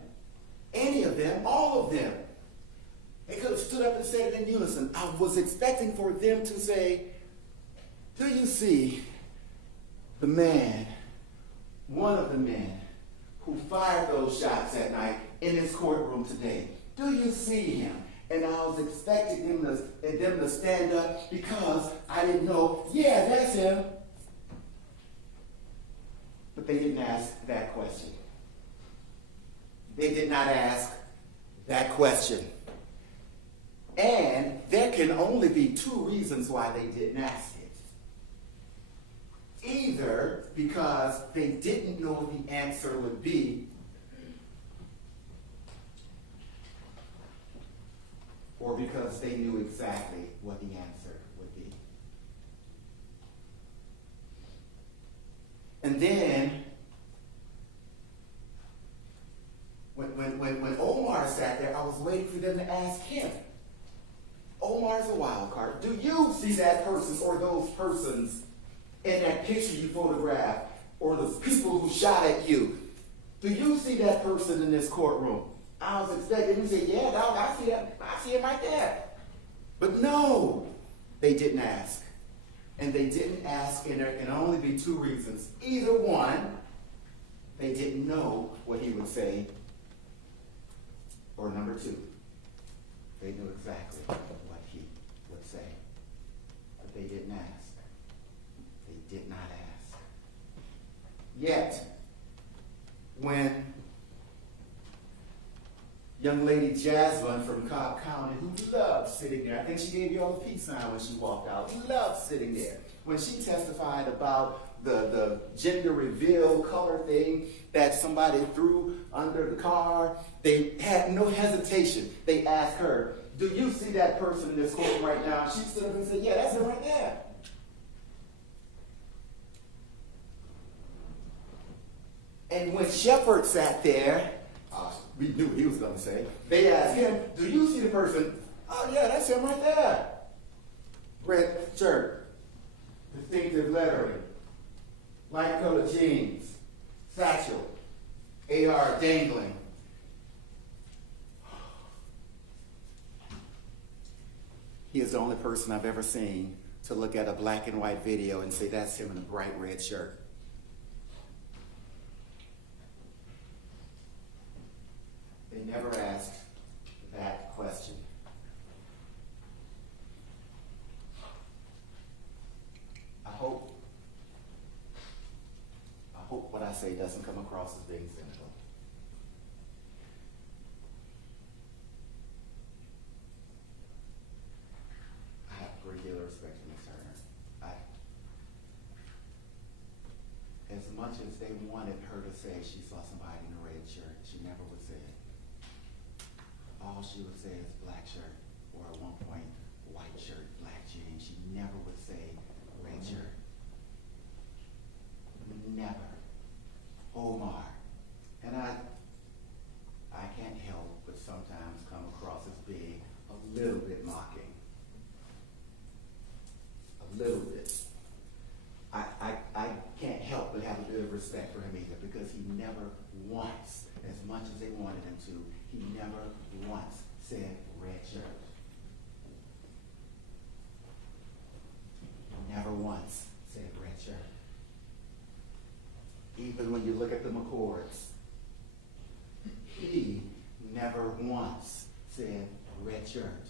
any of them, all of them. They could have stood up and said it in unison. I was expecting for them to say, "Do you see the man, one of the men who fired those shots that night in his courtroom today? Do you see him?" And I was expecting them to stand up because I didn't know, yeah, that's him. But they didn't ask that question. They did not ask that question. And there can only be two reasons why they didn't ask it. Either because they didn't know what the answer would be, or because they knew exactly what the answer would be. And then, when Omar sat there, I was waiting for them to ask him. Omar's a wild card. Do you see that person or those persons in that picture you photographed, or the people who shot at you? Do you see that person in this courtroom? I was expecting him to say, "Yeah, dog, I see him. I see him right there." But no, they didn't ask. And they didn't ask, and there can only be two reasons. Either one, they didn't know what he would say, or number two, they knew exactly what he would say. But they didn't ask. They did not ask. Yet, when young lady Jasmine from Cobb County, who loved sitting there, I think she gave you all the peace sign when she walked out, loved sitting there. When she testified about the gender reveal color thing that somebody threw under the car, they had no hesitation. They asked her, "Do you see that person in this courtroom right now?" She stood up and said, "Yeah, that's him right there." And when Shepard sat there, we knew what he was going to say. They asked him, "Do you see the person Oh yeah, that's him right there. Red shirt, distinctive lettering, light colored jeans, satchel, AR dangling. He is the only person I've ever seen to look at a black and white video and say that's him in a bright red shirt. They never asked that question. I hope what I say doesn't come across as being cynical. I have a great deal of respect for Ms. Turner. As much as they wanted her to say she saw somebody in a red shirt, she never would say it. All she would say is black shirt, or at one point, white shirt, black jeans. She never would say red shirt. Never. Omar. And I can't help but sometimes come across as being a little bit mocking. A little bit. I can't help but have a bit of respect for him either, because he never once, as much as they wanted him to, he never once said red shirt. Never once said red shirt. Even when you look at the McCords, he never once said red shirt.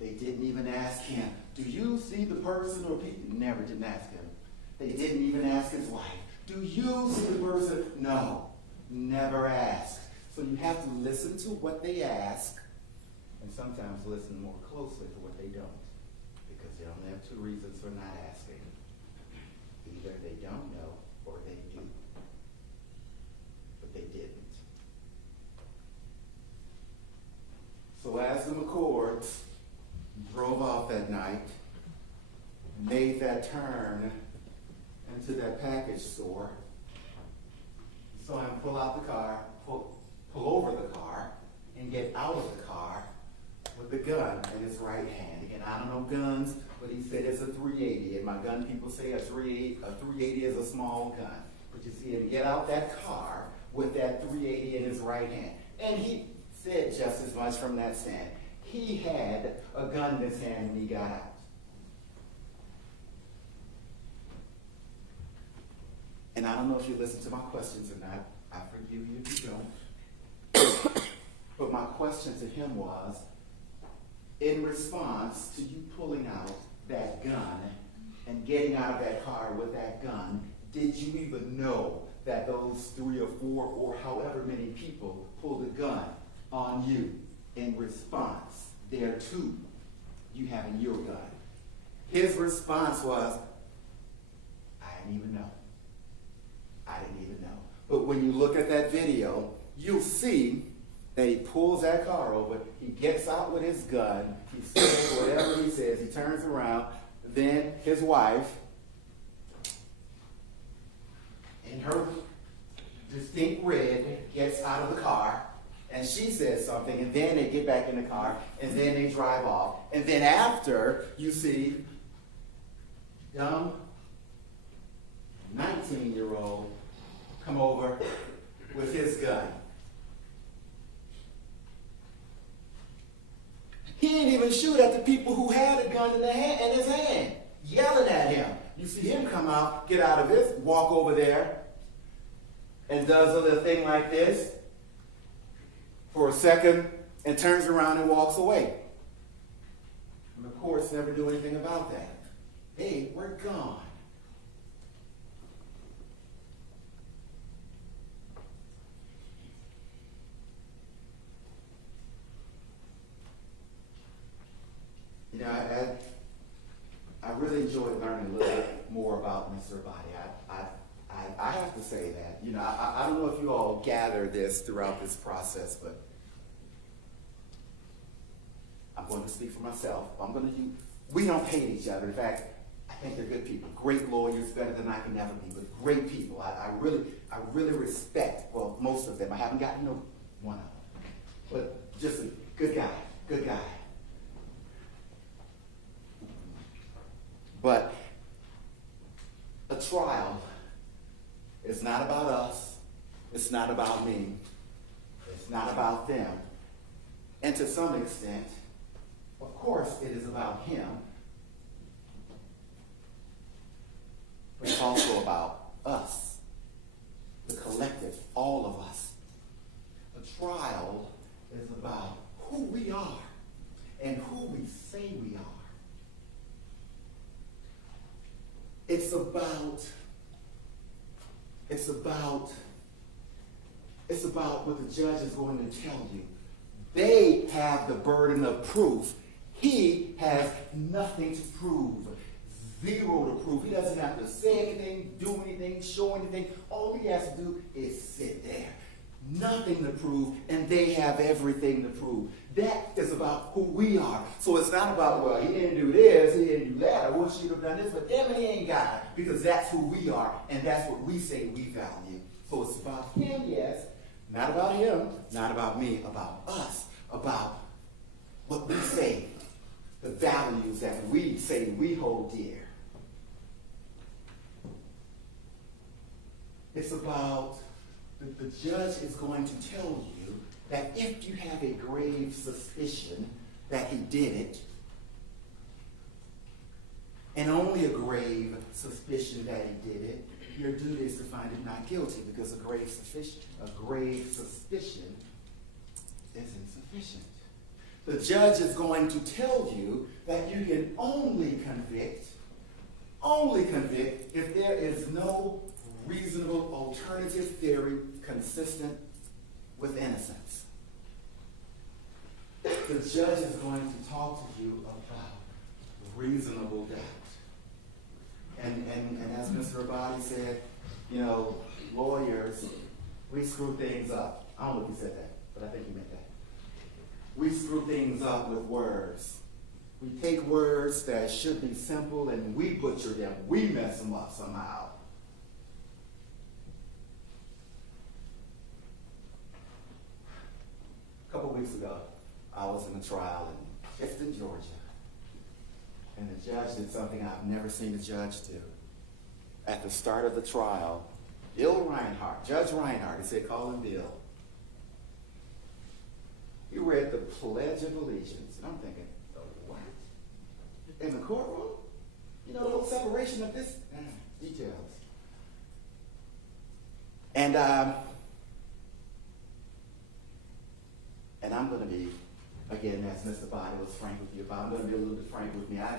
They didn't even ask him, do you see the person or people? Never didn't ask him. They didn't even ask his wife, do you see the person? No, never asked. So you have to listen to what they ask, and sometimes listen more closely to what they don't, because they only have two reasons for not asking. Either they don't know or they do. But they didn't. So as the McCords drove off that night, made that turn into that package store, you saw him pull out the car, pull over the car, and get out of the car with the gun in his right hand. Again, I don't know guns, but he said it's a .380, and my gun people say a .380 is a small gun. But you see him get out that car with that .380 in his right hand. And he said just as much from that stand. He had a gun in his hand when he got out. And I don't know if you listen to my questions or not. I forgive you if you don't. But my question to him was, in response to you pulling out that gun and getting out of that car with that gun, did you even know that those 3 or 4 or however many people pulled a gun on you in response thereto you having your gun? His response was, I didn't even know. I didn't even know. But when you look at that video, you'll see that he pulls that car over, he gets out with his gun, he says whatever he says, he turns around, then his wife, in her distinct red, gets out of the car, and she says something, and then they get back in the car, and then they drive off. And then after, you see young 19-year-old come over with his gun. He didn't even shoot at the people who had a gun in his hand, yelling at him. You see him come out, get out of this, walk over there, and does a little thing like this for a second, and turns around and walks away. And the courts never do anything about that. Hey, we're gone. You know, I really enjoyed learning a little bit more about Mr. Abadi. I have to say that. You know, I don't know if you all gather this throughout this process, but I'm going to speak for myself. We don't hate each other. In fact, I think they're good people. Great lawyers, better than I can ever be, but great people. I really respect, well, most of them. I haven't gotten to know one of them. but just a good guy, good guy. But a trial is not about us. It's not about me. It's not about them. And to some extent, of course, it is about him. But it's also about us, the collective, all of us. A trial is about who we are and who we say we are. It's about what the judge is going to tell you. They have the burden of proof. He has nothing to prove. Zero to prove. He doesn't have to say anything, do anything, show anything. All he has to do is sit there. Nothing to prove, and they have everything to prove. That is about who we are. So it's not about, well, he didn't do this, he didn't do that, I wish he'd have done this, but damn it, he ain't got it. Because that's who we are, and that's what we say we value. So it's about him, yes. Not about him, not about me, about us, about what we say, the values that we say we hold dear. It's about, the judge is going to tell you that if you have a grave suspicion that he did it, and only a grave suspicion that he did it, your duty is to find him not guilty, because a grave suspicion is insufficient. The judge is going to tell you that you can only convict if there is no reasonable alternative theory consistent with innocence. The judge is going to talk to you about reasonable doubt. And as Mr. Abadi said, you know, lawyers, we screw things up. I don't know if he said that, but I think he meant that. We screw things up with words. We take words that should be simple and we butcher them. We mess them up somehow. A couple weeks ago, I was in a trial in Clifton, Georgia. And the judge did something I've never seen a judge do. At the start of the trial, Judge Reinhardt, he said, call him Bill. He read the Pledge of Allegiance. And I'm thinking, oh, what? In the courtroom? You know, a little separation of this? Details. And I'm going to be, again, as Mr. Body was frank with you about, I'm going to be a little bit frank with me. I,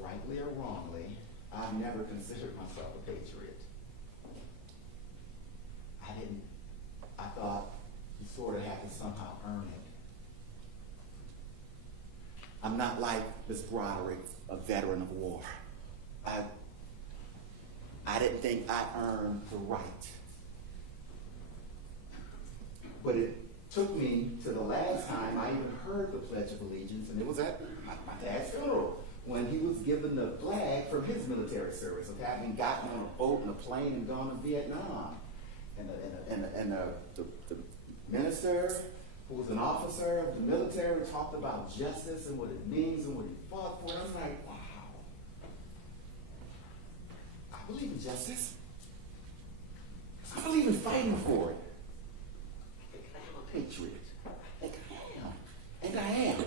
rightly or wrongly, I've never considered myself a patriot. I thought you sort of had to somehow earn it. I'm not like Ms. Broderick, a veteran of war. I didn't think I earned the right. But it took me to the last time I even heard the Pledge of Allegiance, and it was at my dad's funeral, when he was given the flag from his military service of having gotten on a boat and a plane and gone to Vietnam. And the minister, who was an officer of the military, talked about justice and what it means and what he fought for. And I was like, wow, I believe in justice. I believe in fighting for it. I think I am a patriot. I think I am. And I am.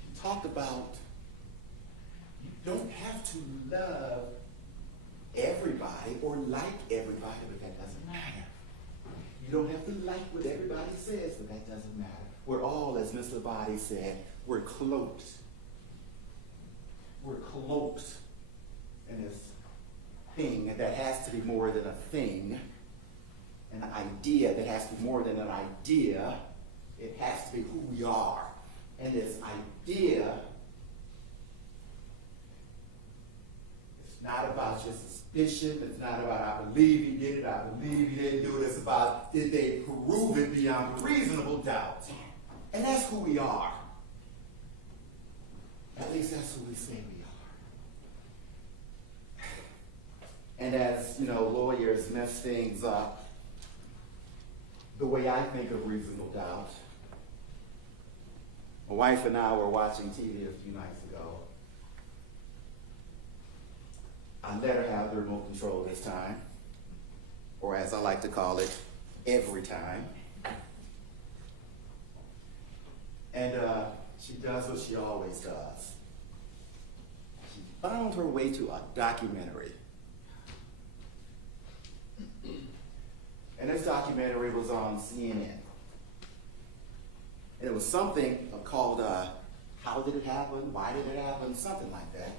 He talked about you don't have to love everybody or like everybody, but that doesn't matter. You don't have to like what everybody says, but that doesn't matter. We're all, as Mr. Body said, we're cloaked. We're cloaked in this thing that has to be more than a thing, an idea that has to be more than an idea. It has to be who we are. And this idea, it's not about your suspicion. It's not about I believe he did it, I believe he didn't do it. It's about did they prove it beyond reasonable doubt. And that's who we are. At least that's who we say we are. And as as, lawyers mess things up the way I think of reasonable doubt. My wife and I were watching TV a few nights ago. I let her have the remote control this time, or as I like to call it, every time. And she does what she always does. She found her way to a documentary. And this documentary was on CNN. And it was something called, How Did It Happen? Why Did It Happen? Something like that.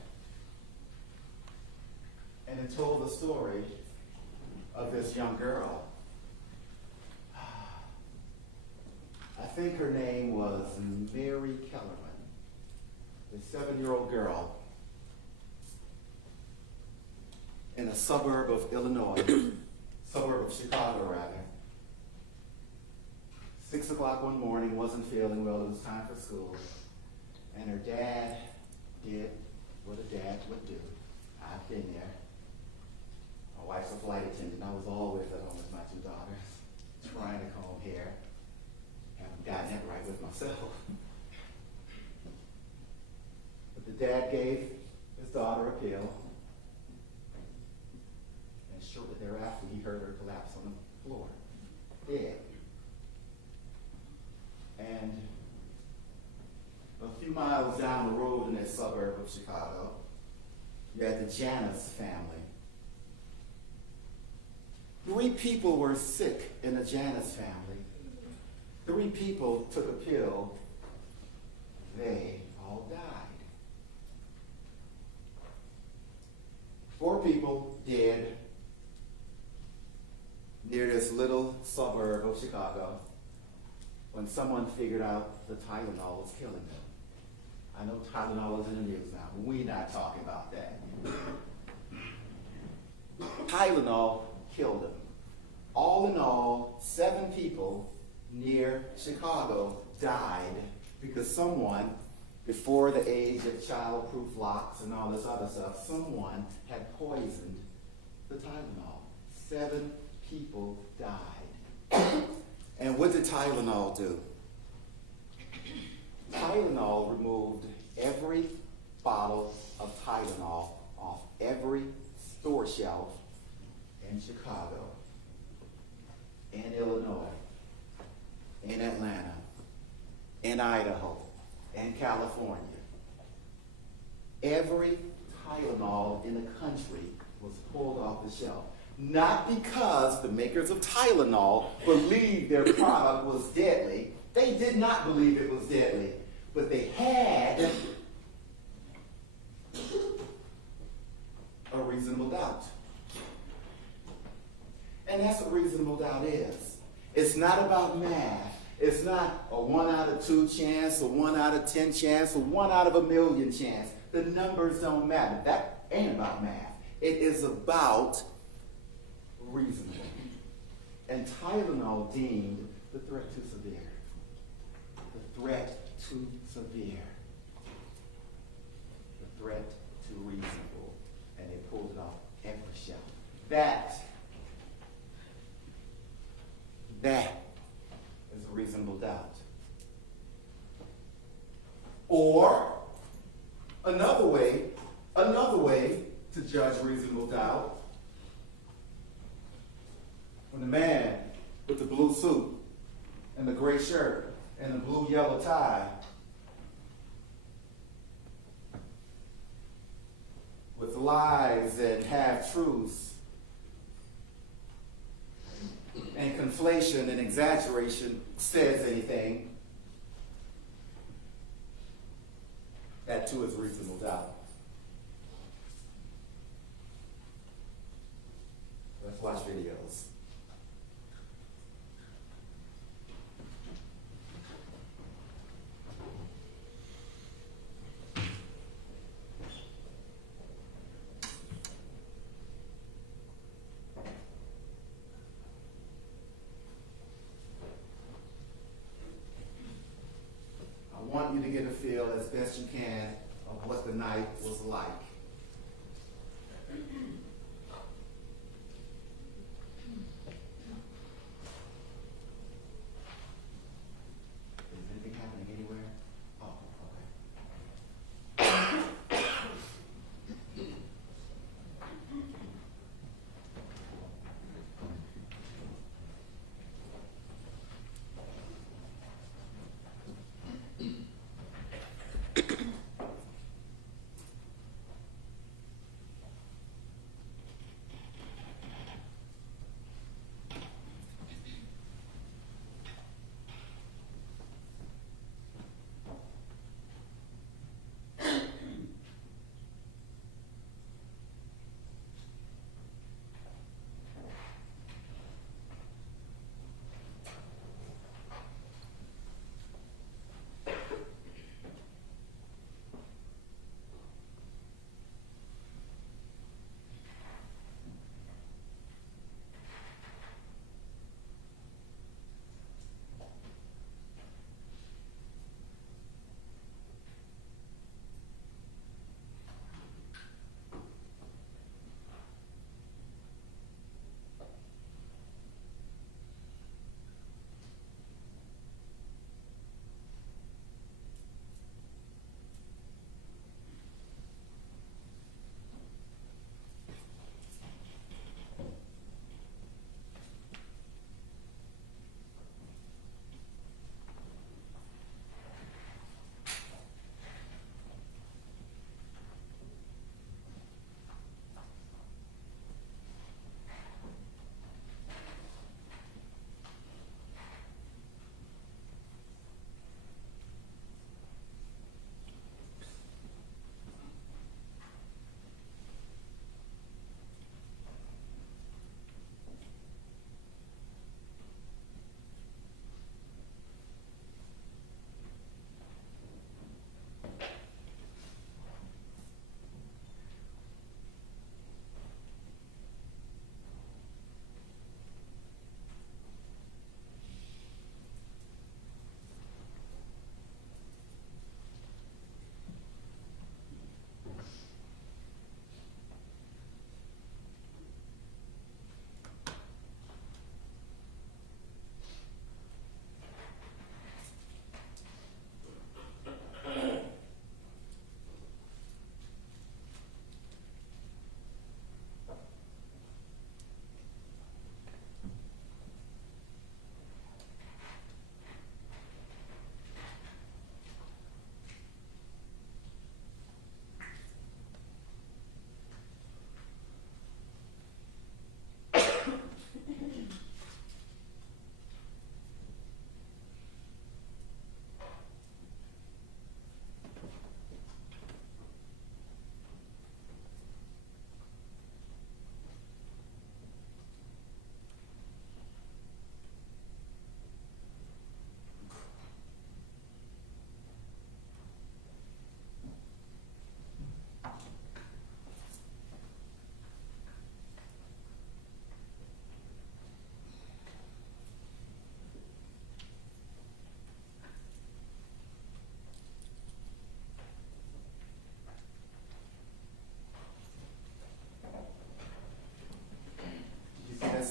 And it told the story of this young girl. I think her name was Mary Kellerman, this 7-year-old girl in a suburb of Illinois, suburb of Chicago rather. 6 o'clock one morning, wasn't feeling well, it was time for school, and her dad did what a dad would do. I've been there. My wife's a flight attendant. I was always at home with my 2 daughters, trying to comb hair. Haven't gotten it right with myself. But the dad gave his daughter a pill, and shortly thereafter he heard her collapse on the floor, dead. And a few miles down the road in that suburb of Chicago, you had the Janus family. 3 people were sick in the Janus family. 3 people took a pill. They all died. 4 people dead near this little suburb of Chicago when someone figured out the Tylenol was killing them. I know Tylenol is in the news now, but we're not talking about that. Tylenol killed them. All in all, 7 people near Chicago died because someone, before the age of childproof locks and all this other stuff, someone had poisoned the Tylenol. 7 people died. And what did Tylenol do? Tylenol removed every bottle of Tylenol off every store shelf in Chicago, in Illinois, in Atlanta, in Idaho, in California. Every Tylenol in the country was pulled off the shelf. Not because the makers of Tylenol believed their product was deadly. They did not believe it was deadly. But they had a reasonable doubt. And that's what reasonable doubt is. It's not about math. It's not a 1 out of 2 chance, a 1 out of 10 chance, a 1 out of a million chance. The numbers don't matter. That ain't about math. It is about reasonable. And Tylenol deemed the threat too severe. The threat too severe. The threat too reasonable. And they pulled it off every shelf. That is a reasonable doubt. Or another way to judge reasonable doubt. When the man with the blue suit and the gray shirt and the blue yellow tie with lies and half-truths and conflation and exaggeration says anything, that too is reasonable doubt. Let's watch videos. I want you to get a feel as best you can of what the night was like.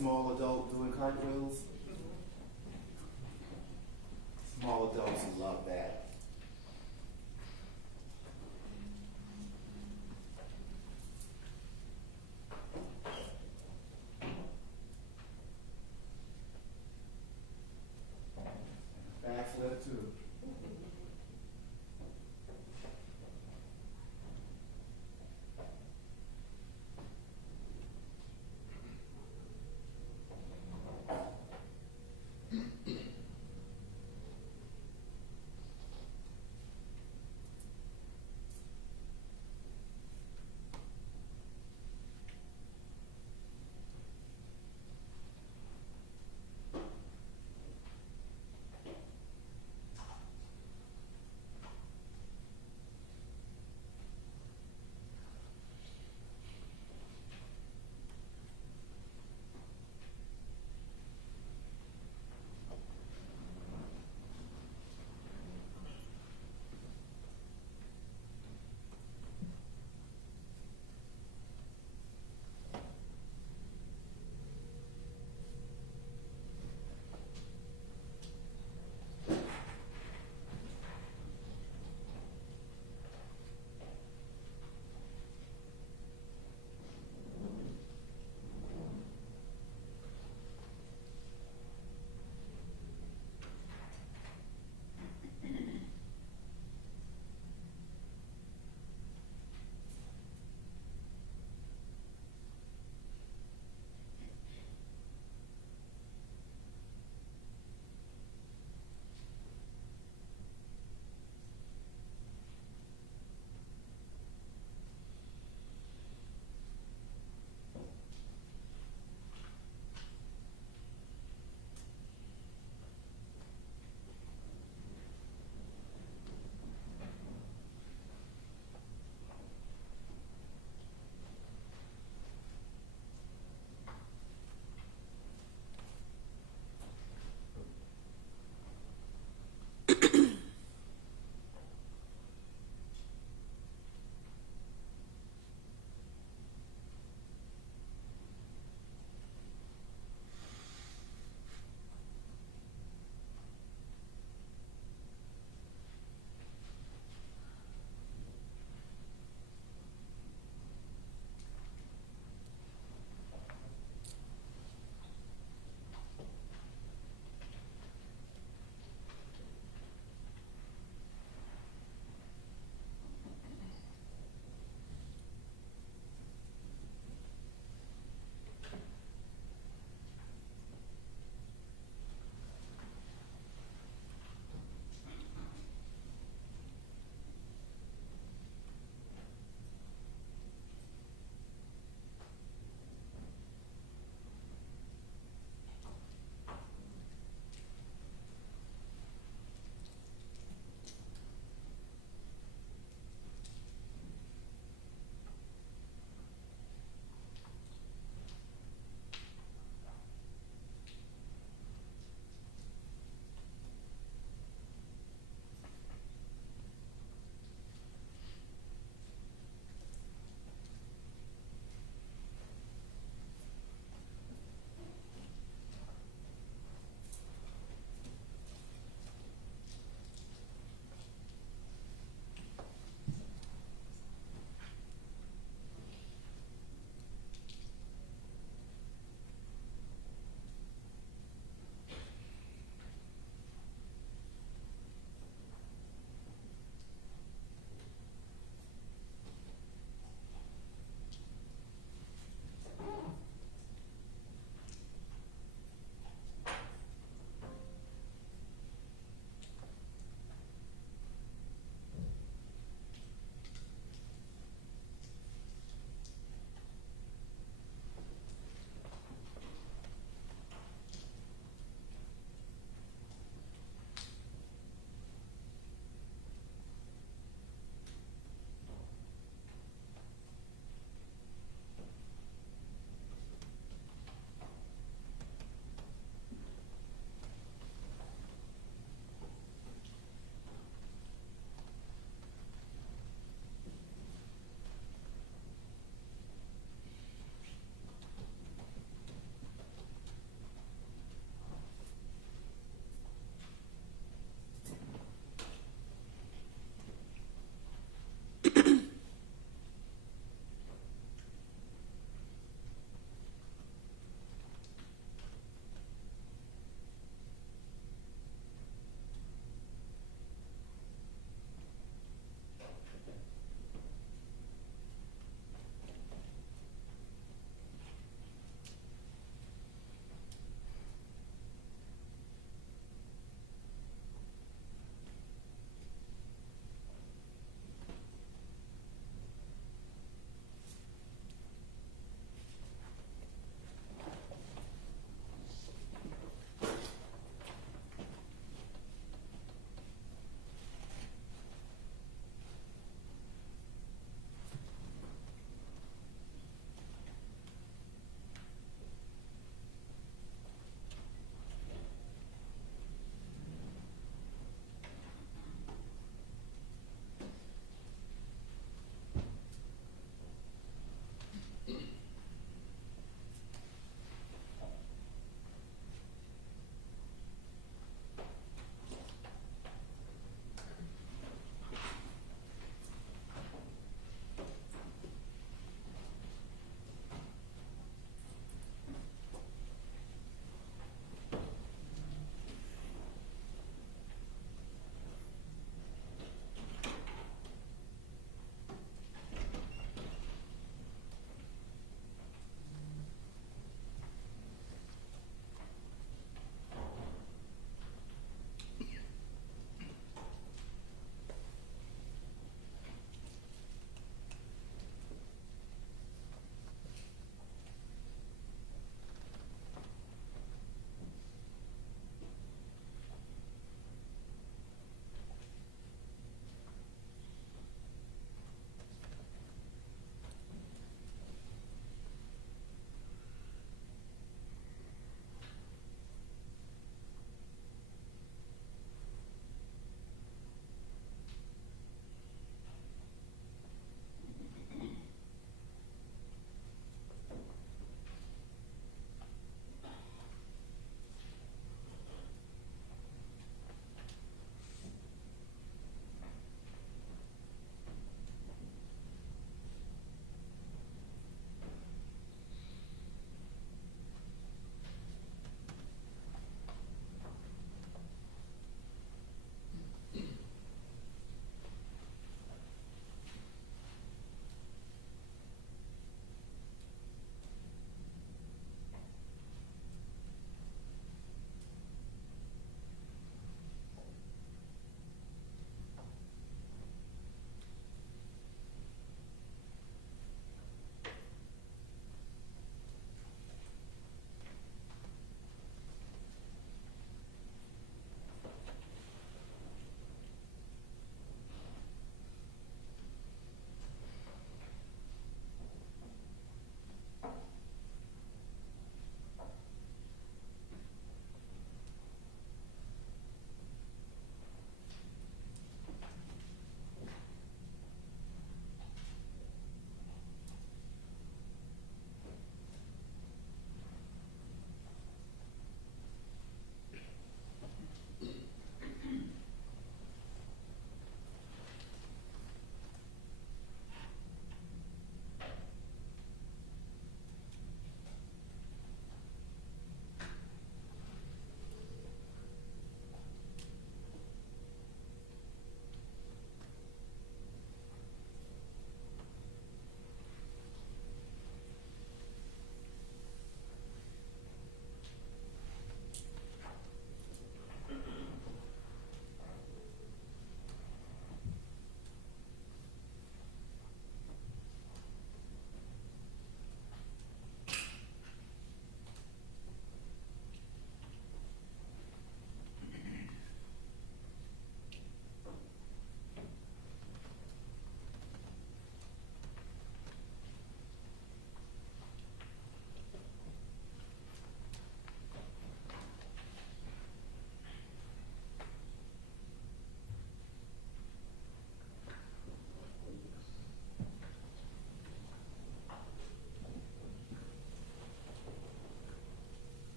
small adult doing cartwheels? Small adults love that. Backflip too.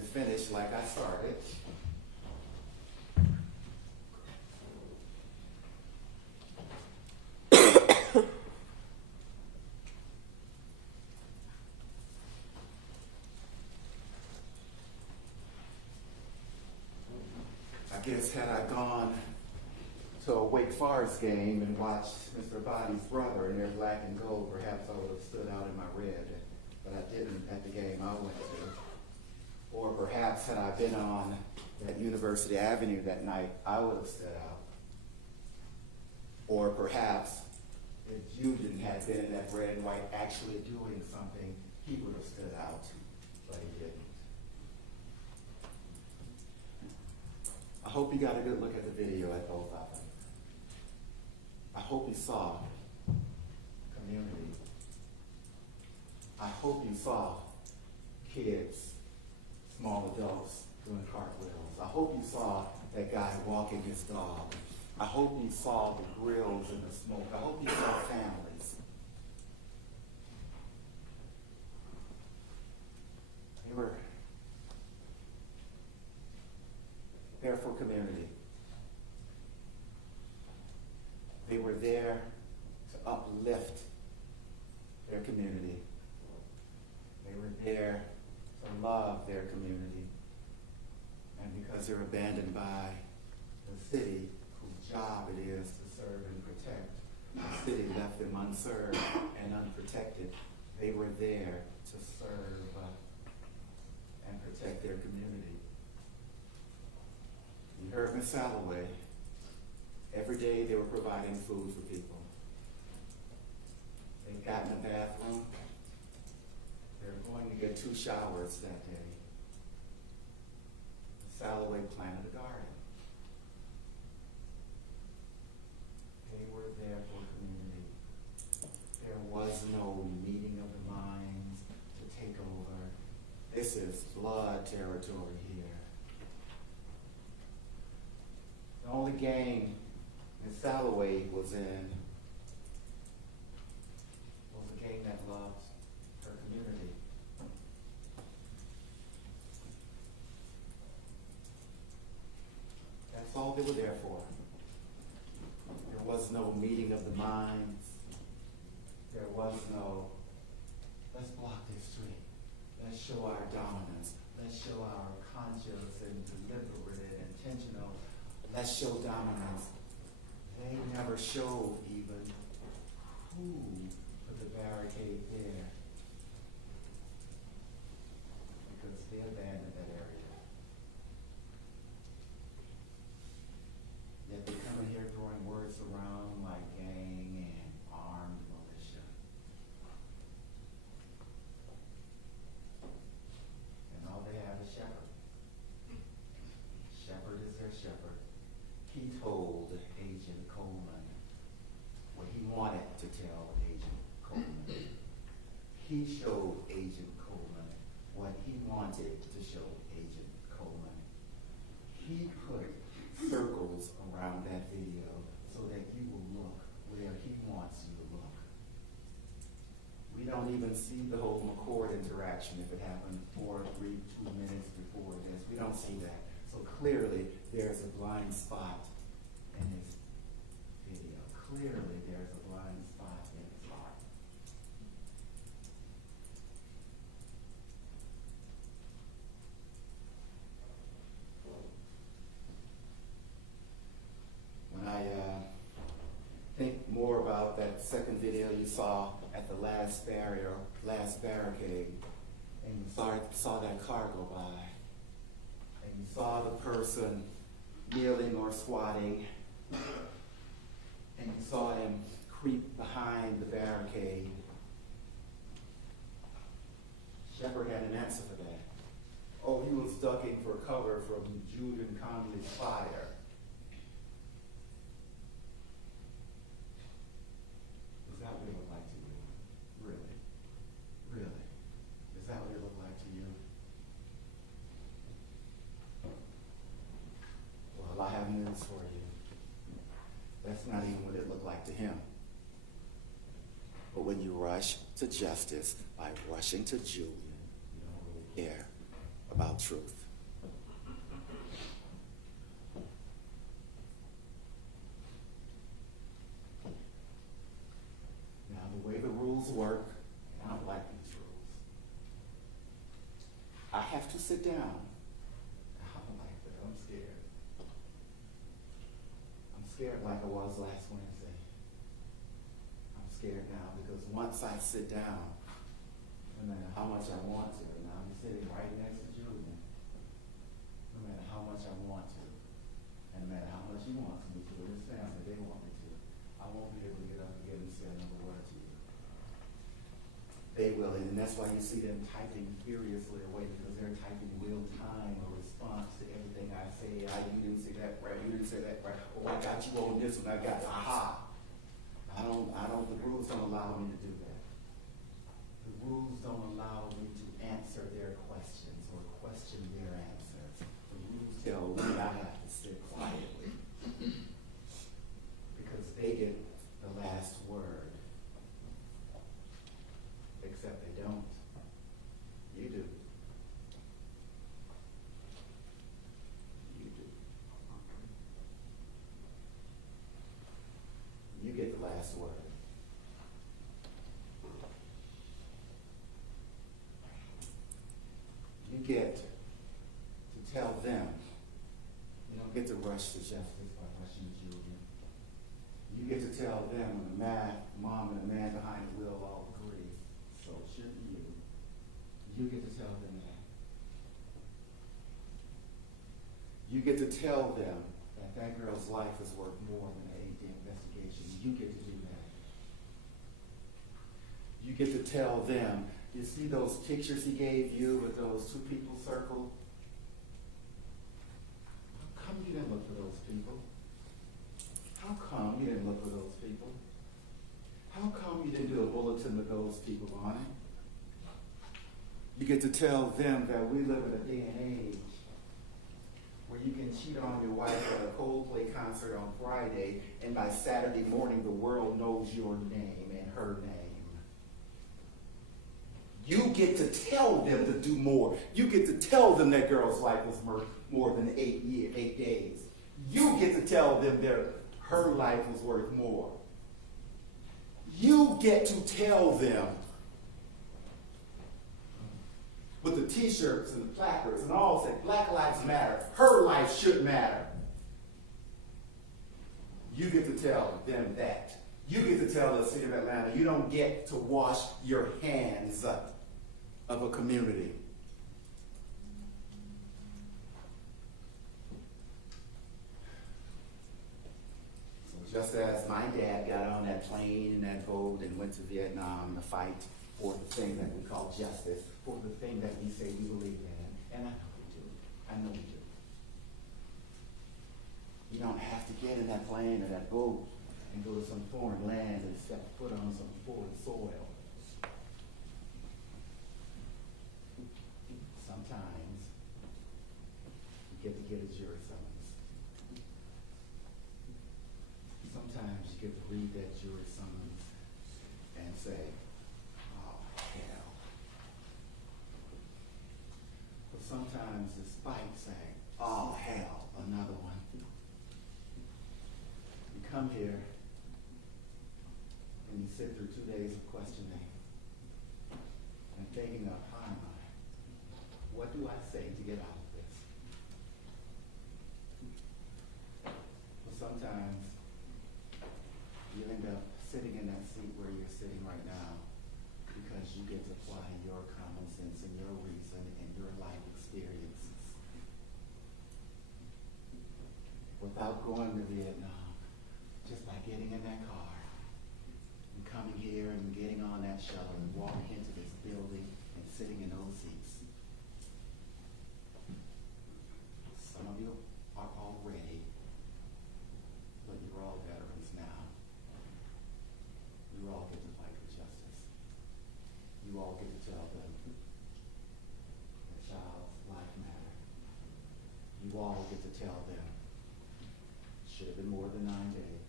to finish like I started. I guess had I gone to a Wake Forest game and watched Mr. Body's brother in their black and gold, perhaps I would have stood out in my red, but I didn't at the game I went to. Or perhaps had I been on that University Avenue that night, I would have stood out. Or perhaps if Julian had been in that red and white actually doing something, he would have stood out, but he didn't. I hope you got a good look at the video at both of them. I hope you saw community. I hope you saw kids, small adults doing cartwheels. I hope you saw that guy walking his dog. I hope you saw the grills and the smoke. I hope you saw families. They were there for community. They were there to uplift their community. They were there to love their community. And because they're abandoned by the city whose job it is to serve and protect, the city left them unserved and unprotected. They were there to serve and protect their community. You heard Ms. Salloway. Every day they were providing food for people. They got in the bathroom. They were going to get 2 showers that day. Ms. Salloway planted a garden. They were there for community. There was no meeting of the minds to take over. This is blood territory here. The only game Ms. Salloway was in was a game that loved her community. That's all they were there for. There was no meeting of the minds. There was no, let's block this street. Let's show our dominance. Let's show our conscious and deliberate and intentional. Let's show dominance. They never showed even who put the barricade there, because they abandoned that area. Yet they come in here throwing words around like gang and armed militia. And all they have is shepherd. Shepherd is their shepherd. He told Agent Coleman what he wanted to tell Agent Coleman. He showed Agent Coleman what he wanted to show Agent Coleman. He put circles around that video so that you will look where he wants you to look. We don't even see the whole McCord interaction if it happened 2 minutes before this. We don't see that. So clearly, there's a blind spot in this video. Clearly, there's a blind spot in his heart. When I think more about that second video you saw at the last barricade, and you saw that car go by, and you saw the person kneeling or squatting, and you saw him creep behind the barricade, Shepard had an answer for that. Oh, he was ducking for cover from Julian Conley's fire. Is that what it looked like to you? Really? Really? Is that what it looked like to you? Well, I have news for you. That's not even what it looked like to him. But when you rush to justice by rushing to Julian, you don't really care about truth. Now, the way the rules work, and I don't like these rules, I have to sit down. I don't like that. I'm scared. I'm scared like I was last Wednesday. I'm scared now because once I sit down, no matter how much I want to, and I'm sitting right next to Julian, no matter how much I want to, and no matter how much he wants me to, or his family, they want me to, I won't be able to get up again and say another word to you. They will, and that's why you see them typing furiously away, because they're typing real time a response to everything I say. You didn't say that right, you didn't say that right. Oh, I got you on this one, I got aha. The rules don't allow me to do that. The rules don't allow me to answer their questions or question their answers. The rules tell me I have to sit quietly because they get the last word. Except they don't. You do. You do. You get the last word. You get to tell them. You don't get to rush to justice by rushing to Julian. You get to tell them when the mom and the man behind the wheel all agree. So shouldn't you? You get to tell them that. You get to tell them that that girl's life is worth more than an 8-day investigation. You get to do that. You get to tell them, you see those pictures he gave you with those two people circled? How come you didn't look for those people? How come you didn't look for those people? How come you didn't do a bulletin with those people on it? You get to tell them that we live in a day and age where you can cheat on your wife at a Coldplay concert on Friday, and by Saturday morning the world knows your name and her name. You get to tell them to do more. You get to tell them that girl's life was more than 8 days. You get to tell them her life was worth more. You get to tell them with the t-shirts and the placards and all say, Black Lives Matter, her life should matter. You get to tell them that. You get to tell the city of Atlanta, you don't get to wash your hands of a community. So just as my dad got on that plane and that boat and went to Vietnam to fight for the thing that we call justice, for the thing that we say we believe in, and I know we do. I know we do. You don't have to get in that plane or that boat and go to some foreign land and step foot on some foreign soil. Sometimes you get to get a jury summons. Sometimes you get to read that jury summons and say, oh, hell. But sometimes despite saying, oh, hell, another one, you come here and you sit through 2 days of questioning and thinking of, what do I say to get out of this? But sometimes you end up sitting in that seat where you're sitting right now because you get to apply your common sense and your reason and your life experiences. Without going to Vietnam, just by getting in that car and coming here and getting on that shuttle and walking into this building and sitting in those seats. Some of you are already, but you're all veterans now. You all get to fight for justice. You all get to tell them that child's life matter. You all get to tell them it should have been more than 9 days.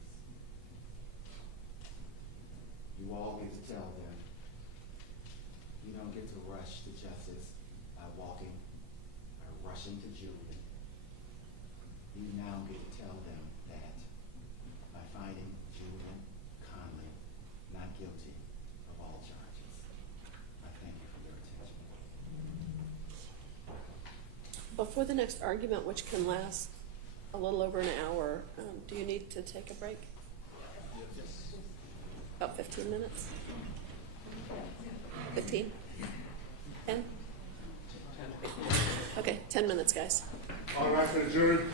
You all get to tell them you don't get to rush to justice by walking rushing to Julian, you now get to tell them that by finding Julian Conley not guilty of all charges. I thank you for your attention. Before the next argument, which can last a little over an hour, do you need to take a break? About 15 minutes? 15? 10? Okay, 10 minutes, guys. All right, for adjourned.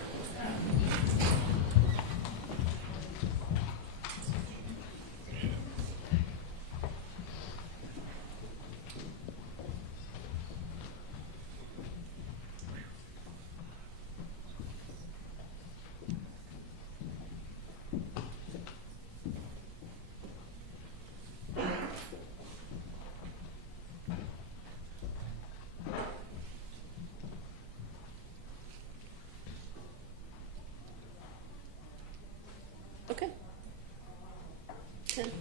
Okay. 10.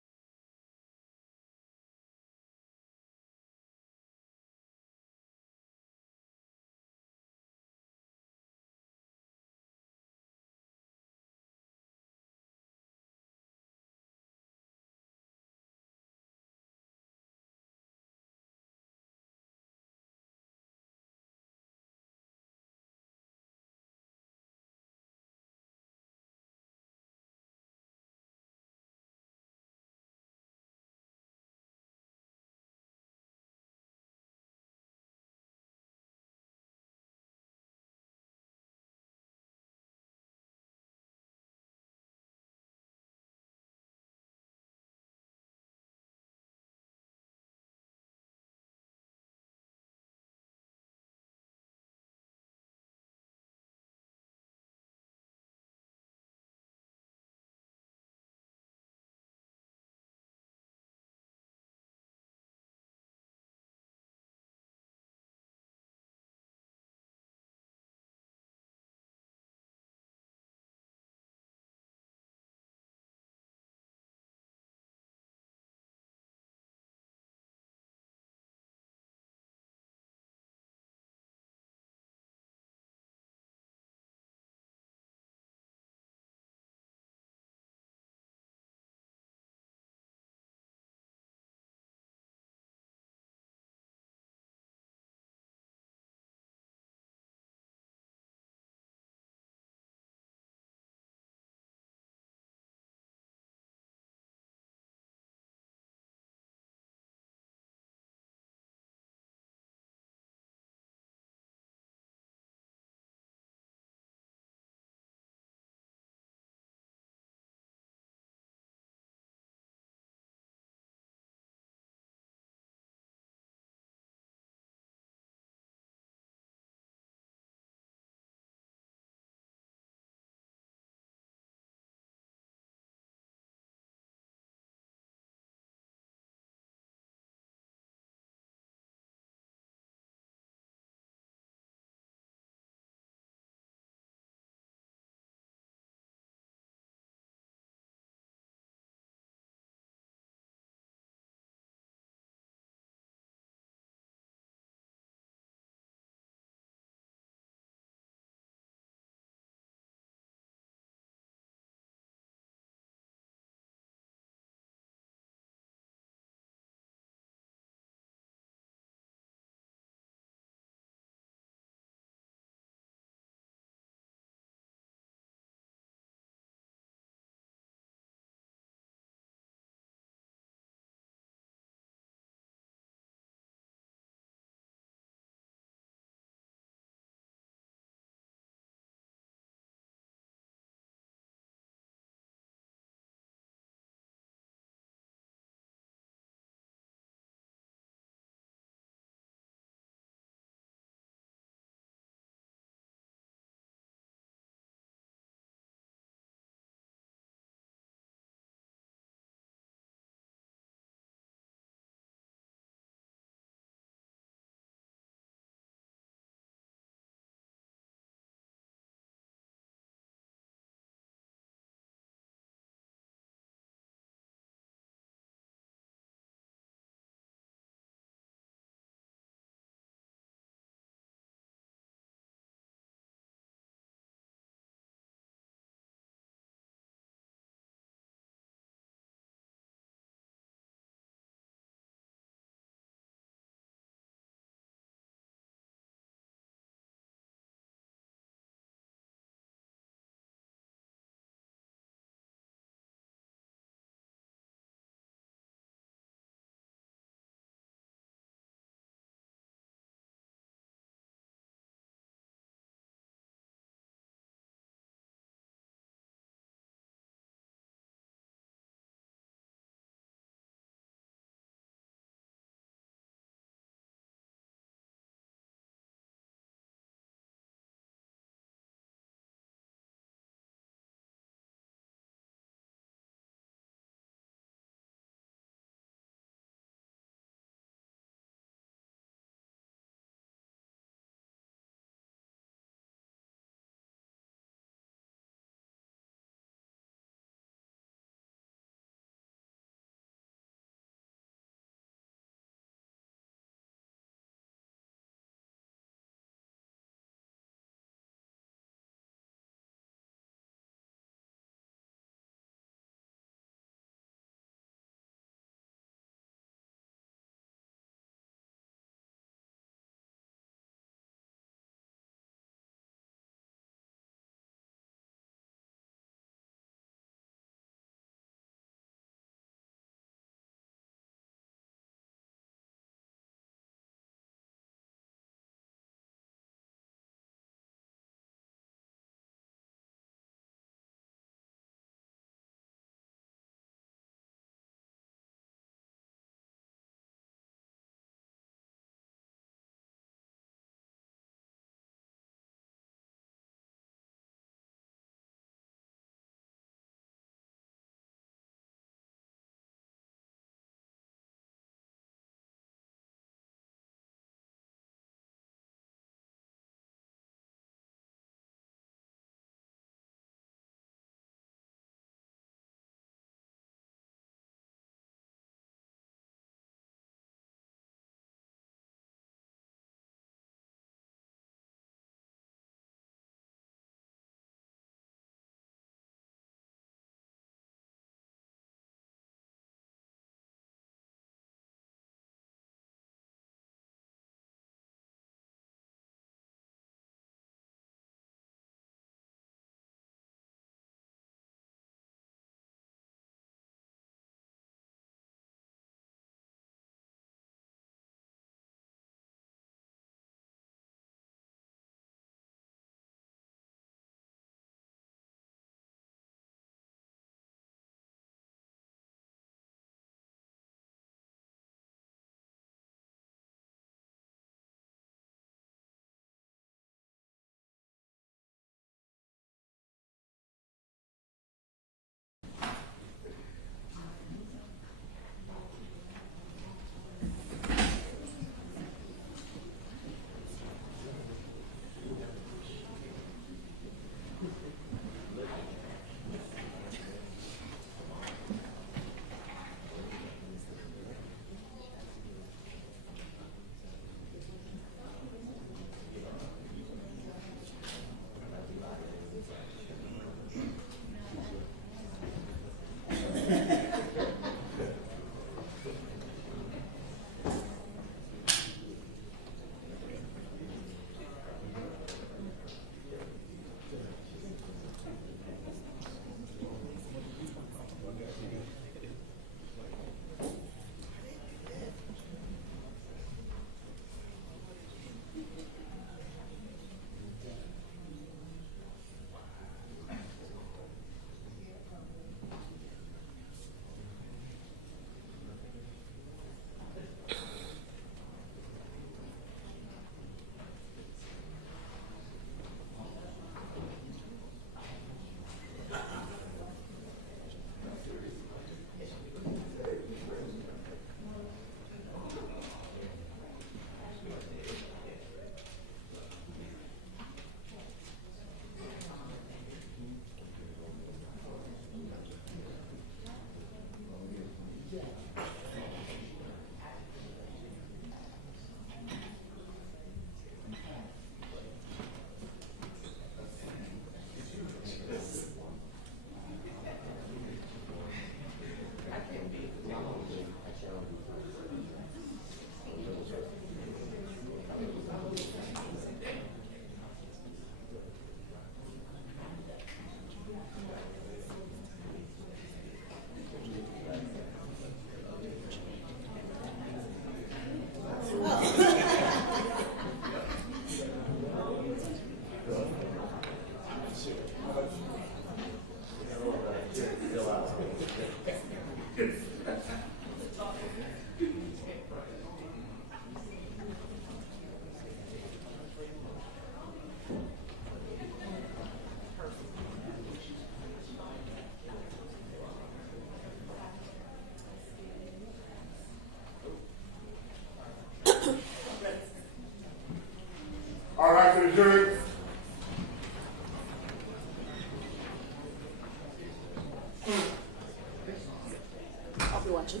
watching.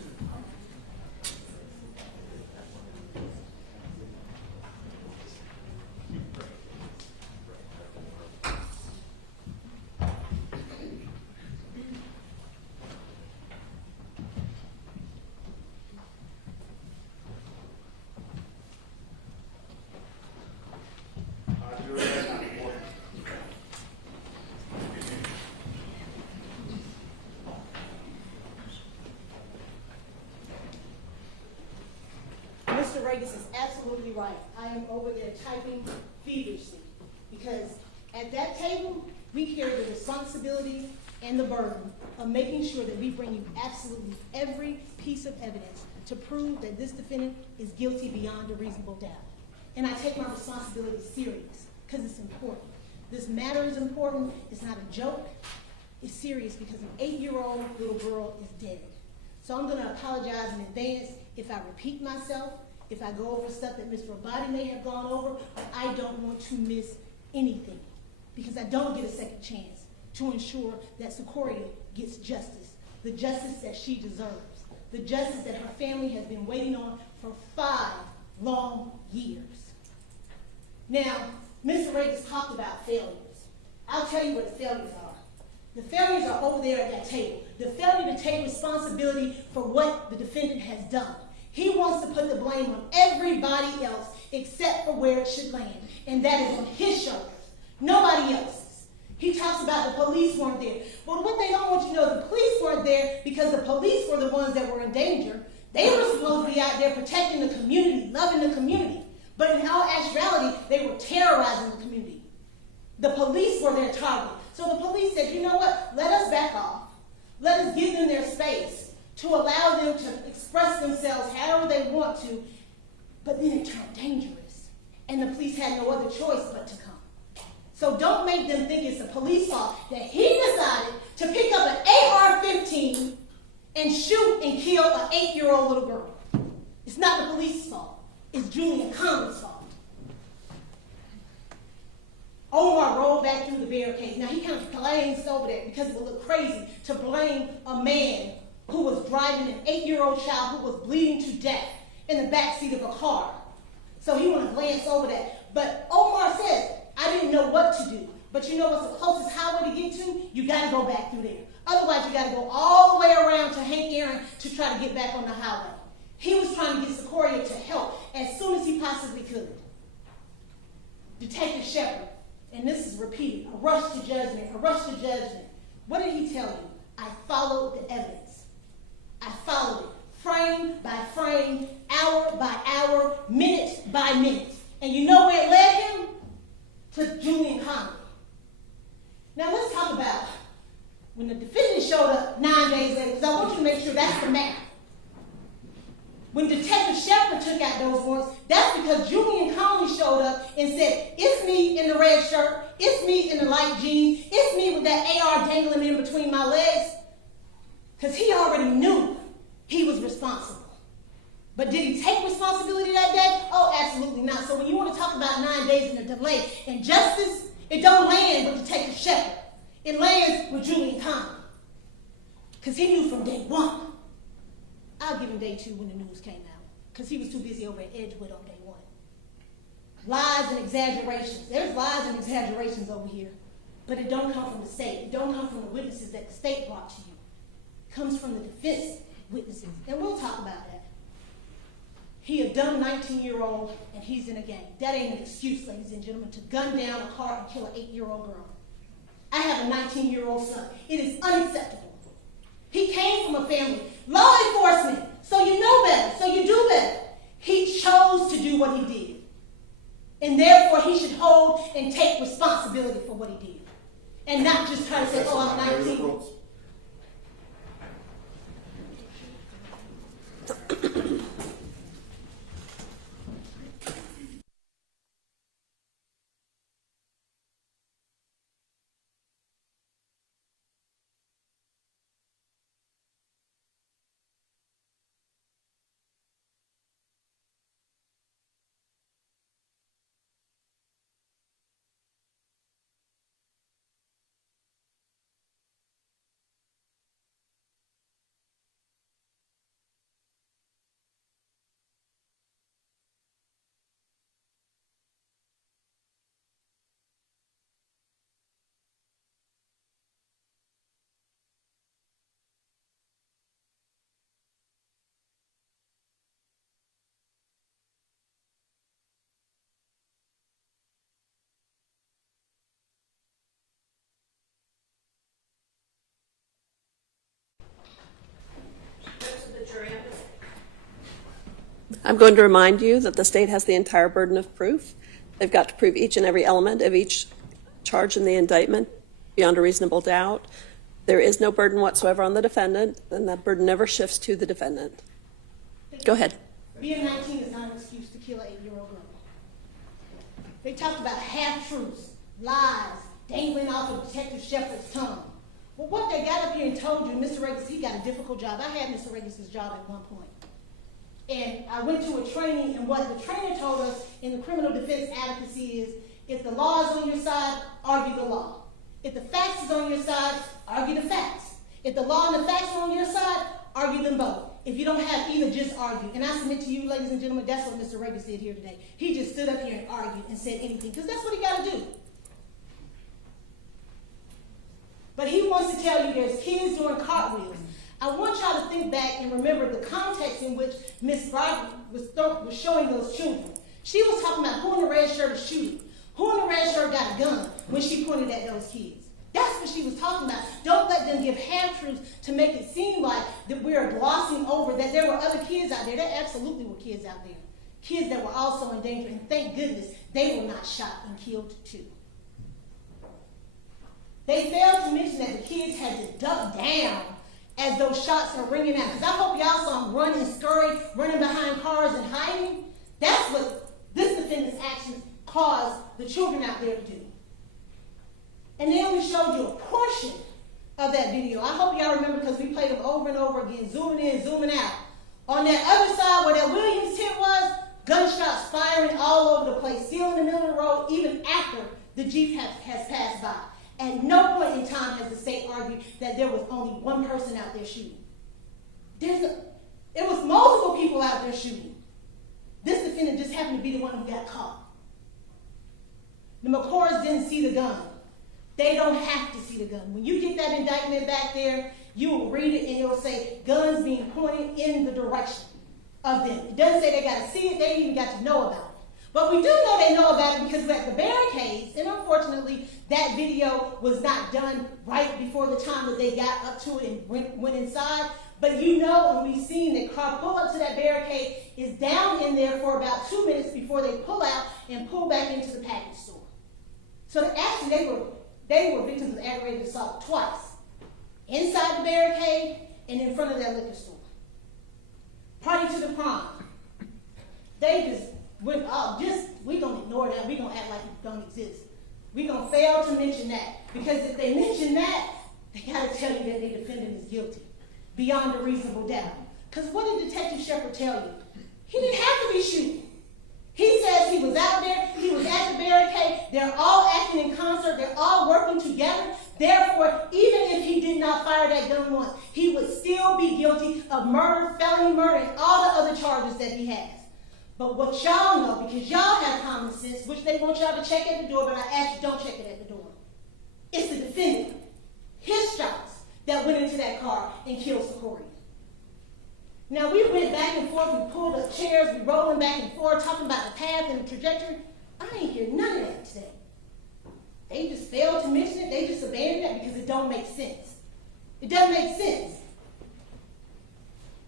Mr. Regis is absolutely right. I am over there typing feverishly because at that table, we carry the responsibility and the burden of making sure that we bring you absolutely every piece of evidence to prove that this defendant is guilty beyond a reasonable doubt. And I take my responsibility serious because it's important. This matter is important. It's not a joke. It's serious because an 8-year-old little girl is dead. So I'm going to apologize in advance if I repeat myself, if I go over stuff that Mr. Abadi may have gone over, but I don't want to miss anything because I don't get a second chance to ensure that Secoriea gets justice, the justice that she deserves, the justice that her family has been waiting on for 5 long years. Now, Mr. Regis talked about failures. I'll tell you what the failures are. The failures are over there at that table. The failure to take responsibility for what the defendant has done. He wants to put the blame on everybody else except for where it should land, and that is on his shoulders, nobody else's. He talks about the police weren't there. But what they don't want you to know, the police weren't there because the police were the ones that were in danger. They were supposed to be out there protecting the community, loving the community. But in all actuality, they were terrorizing the community. The police were their target. So the police said, you know what, let us back off. Let us give them their space to allow them to express themselves however they want to. But then it turned dangerous. And the police had no other choice but to come. So don't make them think it's the police fault that he decided to pick up an AR-15 and shoot and kill an 8-year-old little girl. It's not the police's fault. It's Julian Conley's fault. Omar rolled back through the barricades. Now he kind of glanced over that because it would look crazy to blame a man who was driving an 8-year-old child who was bleeding to death in the backseat of a car. So he wanted to glance over that. But Omar said, I didn't know what to do. But you know what's the closest highway to get to? You got to go back through there. Otherwise, you got to go all the way around to Hank Aaron to try to get back on the highway. He was trying to get Secoriea to help as soon as he possibly could. Detective Shepard, and this is repeated, a rush to judgment, a rush to judgment. What did he tell you? I followed the evidence. I followed it, frame by frame, hour by hour, minute by minute. And you know where it led him? To Julian Conley. Now let's talk about when the defendant showed up 9 days later, because I want you to make sure that's the map. When Detective Shepard took out those warrants, that's because Julian Conley showed up and said, it's me in the red shirt, it's me in the light jeans, it's me with that AR dangling in between my legs. Because he already knew he was responsible. But did he take responsibility that day? Oh, absolutely not. So when you want to talk about 9 days and a delay in justice, it don't land with Detective Shepard. It lands with Julian Conley. Because he knew from day one. I'll give him day 2 when the news came out. Because he was too busy over at Edgewood on day 1. Lies and exaggerations. There's lies and exaggerations over here. But it don't come from the state. It don't come from the witnesses that the state brought to you. It comes from the defense witnesses. And we'll talk about that. He a dumb 19-year-old and he's in a gang. That ain't an excuse, ladies and gentlemen, to gun down a car and kill an 8-year-old girl. I have a 19-year-old son. It is unacceptable. He came from a family, law enforcement, so you know better, so you do better. He chose to do what he did. And therefore he should hold and take responsibility for what he did. And not just try to say, oh, I'm 19. I'm going to remind you that the state has the entire burden of proof. They've got to prove each and every element of each charge in the indictment beyond a reasonable doubt. There is no burden whatsoever on the defendant, and that burden never shifts to the defendant. Go ahead. Being 19 is not an excuse to kill an 8-year-old girl. They talked about half-truths, lies, dangling off of Detective Shepard's tongue. Well, what they got up here and told you, Mr. Regis, he got a difficult job. I had Mr. Regis' job at one point. And I went to a training, and what the trainer told us in the criminal defense advocacy is, if the law is on your side, argue the law. If the facts is on your side, argue the facts. If the law and the facts are on your side, argue them both. If you don't have either, just argue. And I submit to you, ladies and gentlemen, that's what Mr. Regis did here today. He just stood up here and argued and said anything, because that's what he got to do. But he wants to tell you there's kids doing cartwheels. I want y'all to think back and remember the context in which Miss Barbara was showing those children. She was talking about who in the red shirt is shooting. Who in the red shirt got a gun when she pointed at those kids. That's what she was talking about. Don't let them give half-truths to make it seem like that we are glossing over that there were other kids out there. There absolutely were kids out there. Kids that were also in danger, and thank goodness they were not shot and killed too. They failed to mention that the kids had to duck down as those shots are ringing out. Because I hope y'all saw them run and scurry, running behind cars and hiding. That's what this defendant's actions caused the children out there to do. And they only showed you a portion of that video. I hope y'all remember, because we played them over and over again, zooming in, zooming out. On that other side where that Williams tent was, gunshots firing all over the place, still in the middle of the road, even after the Jeep has passed by. At no point in time has the state argued that there was only one person out there shooting. It was multiple people out there shooting. This defendant just happened to be the one who got caught. The McCoys didn't see the gun. They don't have to see the gun. When you get that indictment back there, you will read it and it will say guns being pointed in the direction of them. It doesn't say they got to see it. They even got to know about it. But we do know they know about it because we're at the barricades, and unfortunately, that video was not done right before the time that they got up to it and went inside. But you know, and we've seen that car pull up to that barricade, is down in there for about 2 minutes before they pull out and pull back into the package store. So actually, they were victims of aggravated assault twice. Inside the barricade and in front of that liquor store. Party to the crime. They just went, we're going to ignore that. We're going to act like it don't exist. We're going to fail to mention that. Because if they mention that, they got to tell you that their defendant is guilty. Beyond a reasonable doubt. Because what did Detective Shepard tell you? He didn't have to be shooting. He says he was out there, he was at the barricade, they're all acting in concert, they're all working together. Therefore, even if he did not fire that gun once, he would still be guilty of murder, felony murder, and all the other charges that he has. But what y'all know, because y'all have common sense, which they want y'all to check at the door, but I ask you, don't check it at the door. It's the defendant, his shots, that went into that car and killed Secoriea. Now, we went back and forth, we pulled up chairs, we rolling back and forth, talking about the path and the trajectory. I ain't hear none of that today. They just failed to mention it, they just abandoned it because it don't make sense. It doesn't make sense.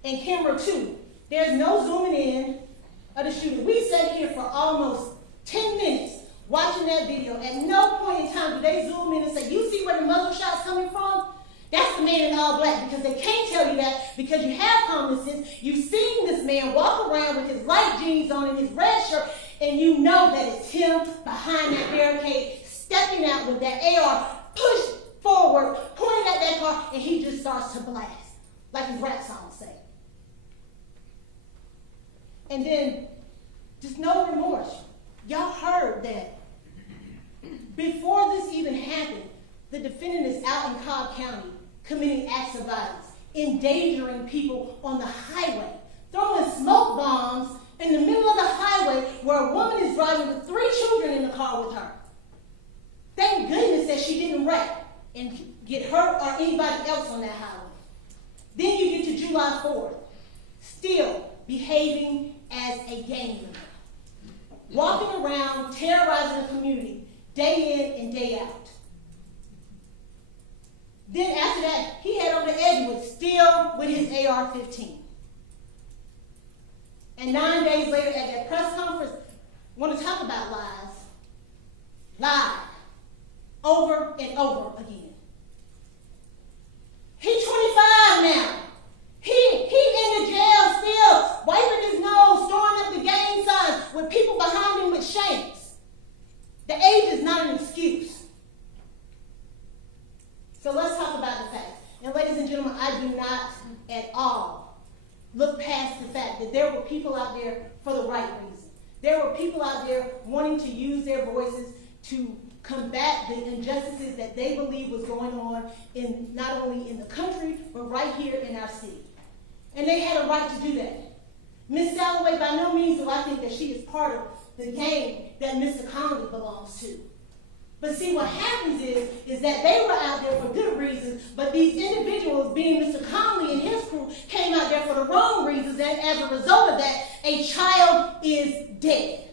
And camera 2, there's no zooming in of the shooting. We sat here for almost 10 minutes watching that video. At no point in time do they zoom in and say, you see where the muzzle shot's coming from? That's the man in all black, because they can't tell you that because you have common sense. You've seen this man walk around with his light jeans on and his red shirt, and you know that it's him behind that barricade, stepping out with that AR, pushed forward, pointing at that car, and he just starts to blast, like his rap songs say. And then, just no remorse. Y'all heard that before this even happened, the defendant is out in Cobb County committing acts of violence, endangering people on the highway, throwing smoke bombs in the middle of the highway where a woman is driving with 3 children in the car with her. Thank goodness that she didn't wreck and get hurt or anybody else on that highway. Then you get to July 4th, still behaving as a gang member, walking around, terrorizing the community, day in and day out. Then after that, he head over to Edgewood, still with his AR-15. And 9 days later at that press conference, want to talk about lies. Lied. Over and over again. He's 25 now. He in the jail still, wiping his nose, throwing up the gang signs with people behind him with shanks. The age is not an excuse. So let's talk about the facts. And ladies and gentlemen, I do not at all look past the fact that there were people out there for the right reason. There were people out there wanting to use their voices to combat the injustices that they believe was going on in not only in the country, but right here in our city. And they had a right to do that. Miss Salloway, by no means do I think that she is part of the gang that Mr. Conley belongs to. But see, what happens is that they were out there for good reasons, but these individuals, being Mr. Conley and his crew, came out there for the wrong reasons, and as a result of that, a child is dead.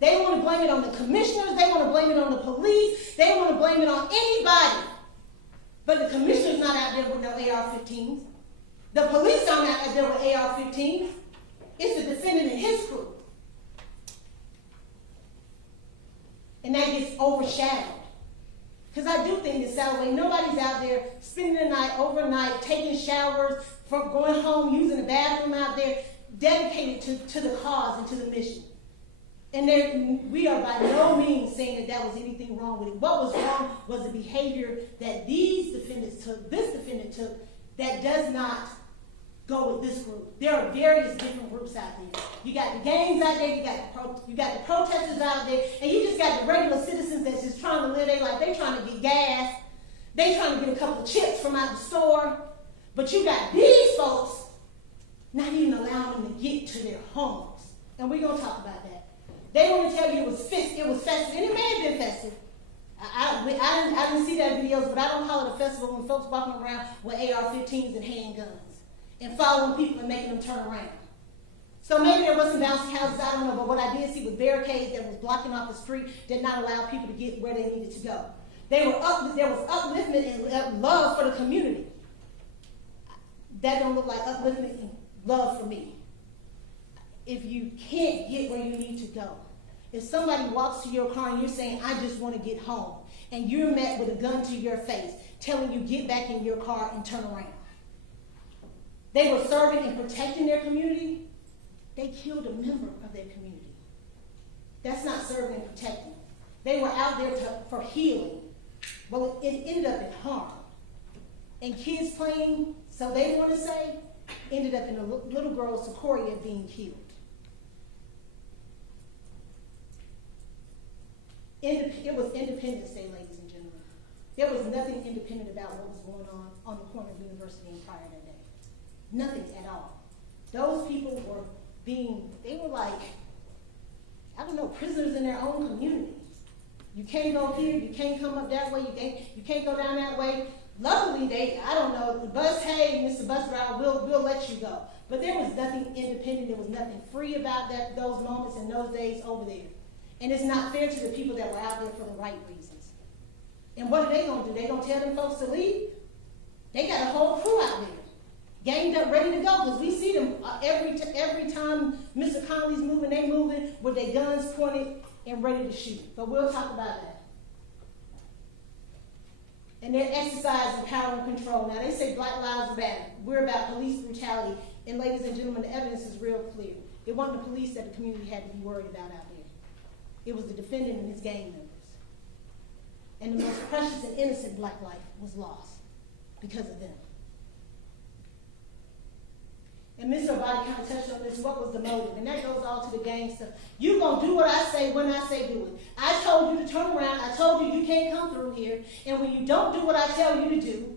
They want to blame it on the commissioners, they want to blame it on the police, they want to blame it on anybody. But the commissioner's not out there with no AR-15s. The police aren't out there with AR-15s. It's the defendant and his crew. And that gets overshadowed. Because I do think that Salloway, nobody's out there spending the night, overnight, taking showers, from going home, using the bathroom out there, dedicated to the cause and to the mission. And we are by no means saying that was anything wrong with it. What was wrong was the behavior that these defendants took, this defendant took, that does not go with this group. There are various different groups out there. You got the gangs out there, you got the protesters out there, and you just got the regular citizens that's just trying to live their life. They trying to get gas. They trying to get a couple of chips from out the store. But you got these folks not even allowing them to get to their homes. And we're going to talk about that. They want to tell you it was festive, and it may have been festive. I didn't see that videos, but I don't call it a festival when folks walking around with AR-15s and handguns and following people and making them turn around. So maybe there was some bouncy houses, I don't know, but what I did see was barricades that was blocking off the street, did not allow people to get where they needed to go. There was upliftment and love for the community. That don't look like upliftment and love for me. If you can't get where you need to go, if somebody walks to your car and you're saying, I just want to get home, and you're met with a gun to your face, telling you get back in your car and turn around. They were serving and protecting their community. They killed a member of their community. That's not serving and protecting. They were out there for healing. Well, it ended up in harm. And kids playing, so they want to say, ended up in a little girl, Secoriea, being killed. It was Independence Day, ladies and gentlemen. There was nothing independent about what was going on the corner of University and Pryor that day. Nothing at all. Those people were they were like, I don't know, prisoners in their own community. You can't go here, you can't come up that way, you can't go down that way. Luckily, I don't know, the bus, hey, Mr. Bus Driver, we'll let you go. But there was nothing independent, there was nothing free about those moments and those days over there. And it's not fair to the people that were out there for the right reasons. And what are they going to do? They going to tell them folks to leave? They got a whole crew out there, ganged up, ready to go, because we see them every time Mr. Conley's moving, they moving with their guns pointed and ready to shoot. But we'll talk about that. And they're exercising power and control. Now, they say Black Lives Matter. We're about police brutality. And ladies and gentlemen, the evidence is real clear. It wasn't the police that the community had to be worried about out there. It was the defendant and his gang members. And the most precious and innocent black life was lost because of them. And Ms. Obadi kind of touched on this, what was the motive? And that goes all to the gang stuff. You gonna do what I say when I say do it. I told you to turn around, I told you you can't come through here, and when you don't do what I tell you to do,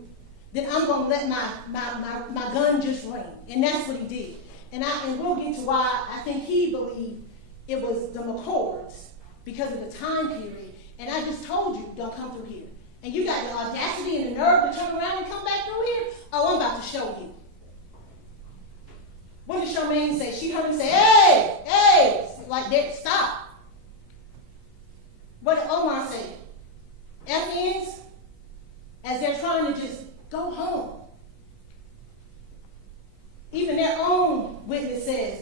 then I'm gonna let my gun just ring. And that's what he did. And we'll get to why I think he believed it was the McCords because of the time period. And I just told you, don't come through here. And you got the audacity and the nerve to turn around and come back through here? Oh, I'm about to show you. What did Charmaine say? She heard him say, hey, hey, like that, stop. What did Omar say? F-ins, as they're trying to just go home. Even their own witness says,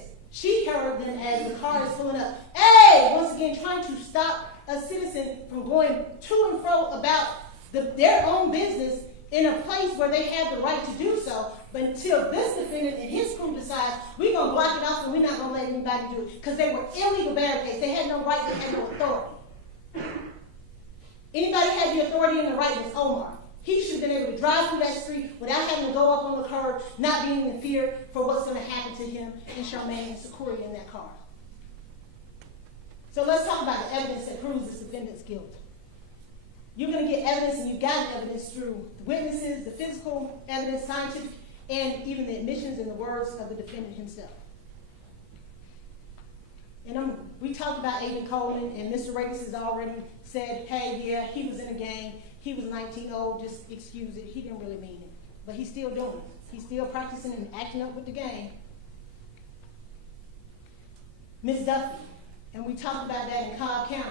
their own business in a place where they have the right to do so, but until this defendant and his crew decides we're going to block it off and we're not going to let anybody do it, because they were illegal barricades. They had no right, they had no authority. Anybody had the authority and the right was Omar. He should have been able to drive through that street without having to go up on the curb, not being in fear for what's going to happen to him and Charmaine and Secoriea in that car. So let's talk about the evidence that proves this defendant's guilt. You're going to get evidence, and you've gotten evidence through the witnesses, the physical evidence, scientific, and even the admissions and the words of the defendant himself. And we talked about Aiden Coleman, and Mr. Rakes has already said, hey, yeah, he was in a gang. He was 19, just excuse it. He didn't really mean it. But he's still doing it. He's still practicing and acting up with the gang. Miss Duffy, and we talked about that in Cobb County.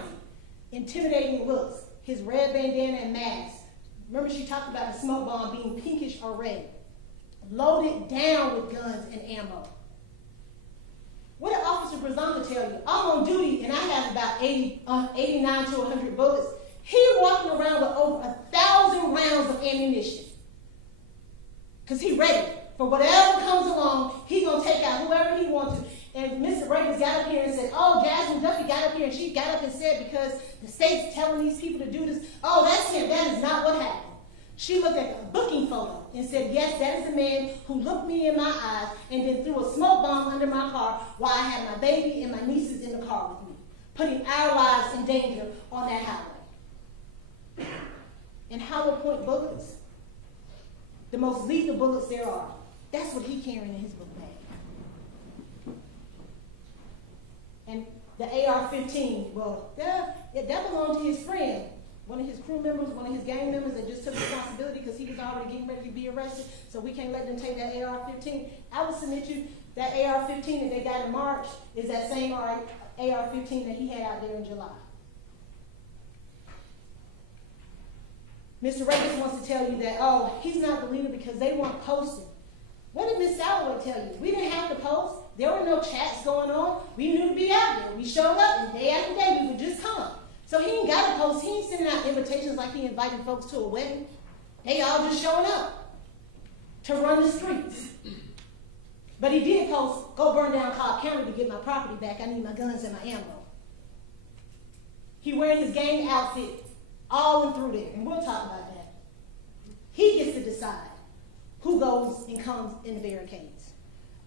Intimidating looks, his red bandana and mask. Remember she talked about a smoke bomb being pinkish or red. Loaded down with guns and ammo. What did Officer Brazanga tell you? I'm on duty and I have about 89 to 100 bullets. He walking around with over 1,000 rounds of ammunition. Because he ready. For whatever comes along, he going to take out whoever he wants to. And Mr. Rakes got up here and said, oh, Jasmine Duffy got up here and she got up and said because the state's telling these people to do this. Oh, that's him. That is not what happened. She looked at the booking photo and said, yes, that is the man who looked me in my eyes and then threw a smoke bomb under my car while I had my baby and my nieces in the car with me, putting our lives in danger on that highway. And hollow point bullets, the most lethal bullets there are. That's what he carrying in his book bag. And the AR-15, well, that belonged to his friend, one of his crew members, one of his gang members that just took responsibility because he was already getting ready to be arrested, so we can't let them take that AR-15. I would submit you that AR-15 that they got in March is that same AR-15 that he had out there in July. Mr. Rakes wants to tell you that, oh, he's not the leader because they weren't posting. What did Ms. Salloway tell you? We didn't have to post. There were no chats going on. We knew to be out there. We showed up, and day after day, we would just come. So he ain't got to post. He ain't sending out invitations like he invited folks to a wedding. They all just showing up to run the streets. But he did post, go burn down Cobb County to get my property back. I need my guns and my ammo. He wearing his gang outfit all in through there, and we'll talk about that. He gets to decide who goes and comes in the barricades.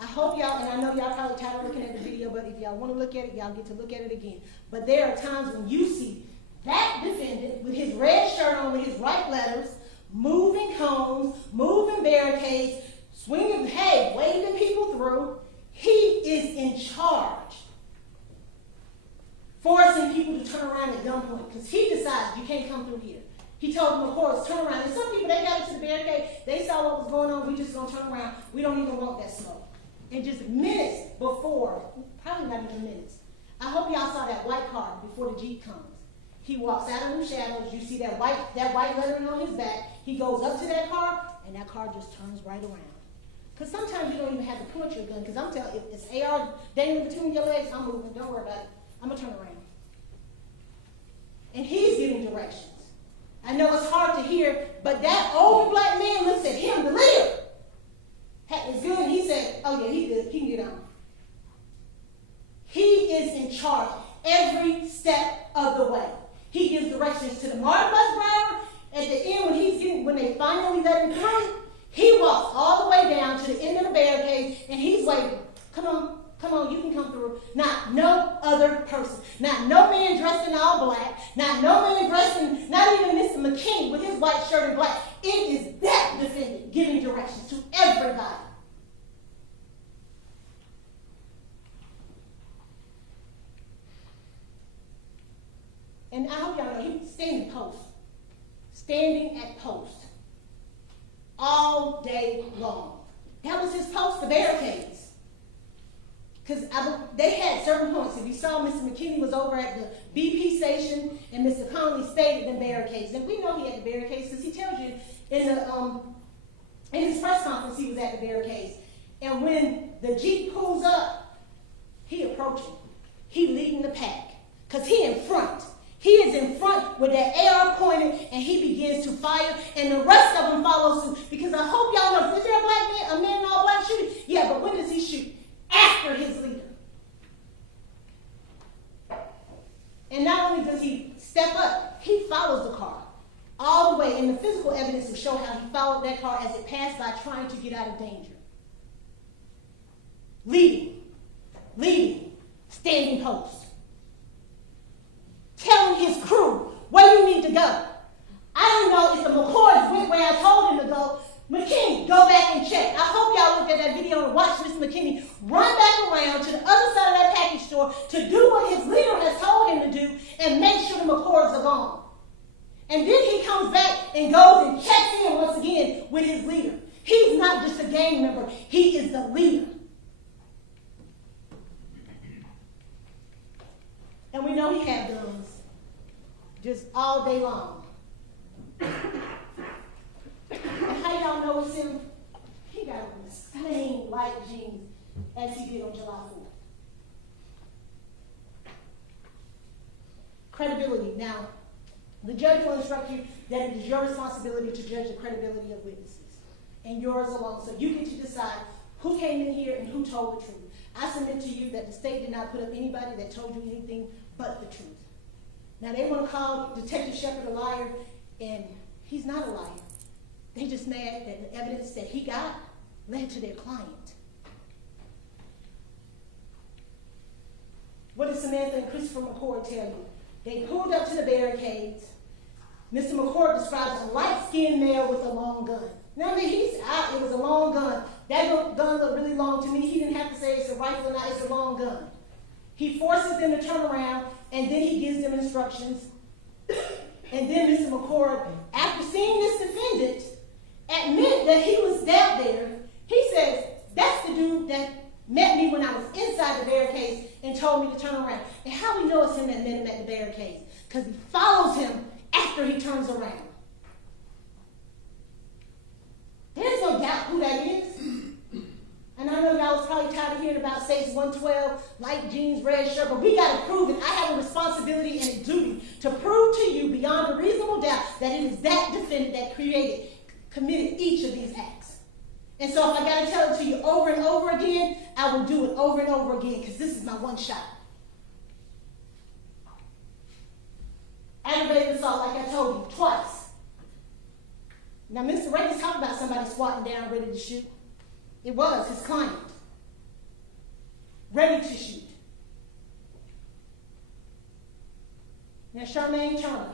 I hope y'all, and I know y'all probably tired of looking at the video, but if y'all want to look at it, y'all get to look at it again. But there are times when you see that defendant with his red shirt on with his white letters, moving cones, moving barricades, swinging, hey, waving people through. He is in charge. Forcing people to turn around at gunpoint because he decides you can't come through here. He told them, of course, turn around. And some people, they got into the barricade. They saw what was going on. We just going to turn around. We don't even want that smoke. And just minutes before, probably not even minutes, I hope y'all saw that white car before the Jeep comes. He walks out of the shadows. You see that white lettering on his back. He goes up to that car, and that car just turns right around. Because sometimes you don't even have to point your gun. Because I'm telling you, if it's AR dangling between your legs, I'm moving. Don't worry about it. I'm going to turn around. And he's giving directions. I know it's hard to hear, but that older black man looks at him, the leader. It's good, and he said, oh yeah, he good. He can get on. He is in charge every step of the way. He gives directions to the MARTA bus driver. At the end, when they finally let him through, he walks all the way down to the end of the barricade, and he's waving. Come on, you can come through. Not no other person. Not no man dressed in all black. Not no man dressed in, not even Mr. McKinney with his white shirt and black. It is that defendant giving directions to everybody. And I hope y'all know, he was standing post. Standing at post. All day long. That was his post, the barricades. Because they had certain points. If you saw, Mr. McKinney was over at the BP station, and Mr. Conley stayed at the barricades. And we know he had the barricades because he tells you in his press conference he was at the barricades. And when the Jeep pulls up, he approaching. He leading the pack because he in front. He is in front with that AR pointed, and he begins to fire, and the rest of them follow suit. Because I hope y'all know, is there a black man, a man in all black shooting? Yeah, but when does he shoot? After his leader. And not only does he step up, he follows the car all the way, and the physical evidence will show how he followed that car as it passed by, trying to get out of danger. Leading, standing post. Telling his crew where you need to go. I don't know if the McCords went where I told him to go. McKinney, go back and check. I hope y'all looked at that video and watched Mr. McKinney run back around to the other side of that package store to do what his leader has told him to do and make sure the McCords are gone. And then he comes back and goes and checks in once again with his leader. He's not just a gang member, he is the leader. And we know he had guns just all day long. And how y'all know it's him? He got on the same light jeans as he did on July 4th. Credibility. Now, the judge will instruct you that it is your responsibility to judge the credibility of witnesses, and yours alone. So you get to decide who came in here and who told the truth. I submit to you that the state did not put up anybody that told you anything but the truth. Now, they want to call Detective Shepard a liar, and he's not a liar. They just mad that the evidence that he got led to their client. What did Samantha and Christopher McCord tell you? They pulled up to the barricades. Mr. McCord describes a light-skinned male with a long gun. Now, I mean, it was a long gun. That gun looked really long to me. He didn't have to say it's a rifle or not, it's a long gun. He forces them to turn around, and then he gives them instructions. And then Mr. McCord, after seeing this defendant admit that he was out there, he says, that's the dude that met me when I was inside the barricades and told me to turn around. And how we know it's him that met him at the barricades? Because he follows him after he turns around. There's no doubt who that is. And I know y'all was probably tired of hearing about States 112, light jeans, red shirt, but we got to prove it. I have a responsibility and a duty to prove to you beyond a reasonable doubt that it is that defendant that committed each of these acts. And so if I got to tell it to you over and over again, I will do it over and over again, because this is my one shot. Aggravated assault, like I told you, twice. Now, Mr. Reagan's talking about somebody squatting down ready to shoot. It was his client, ready to shoot. Now, Charmaine Turner,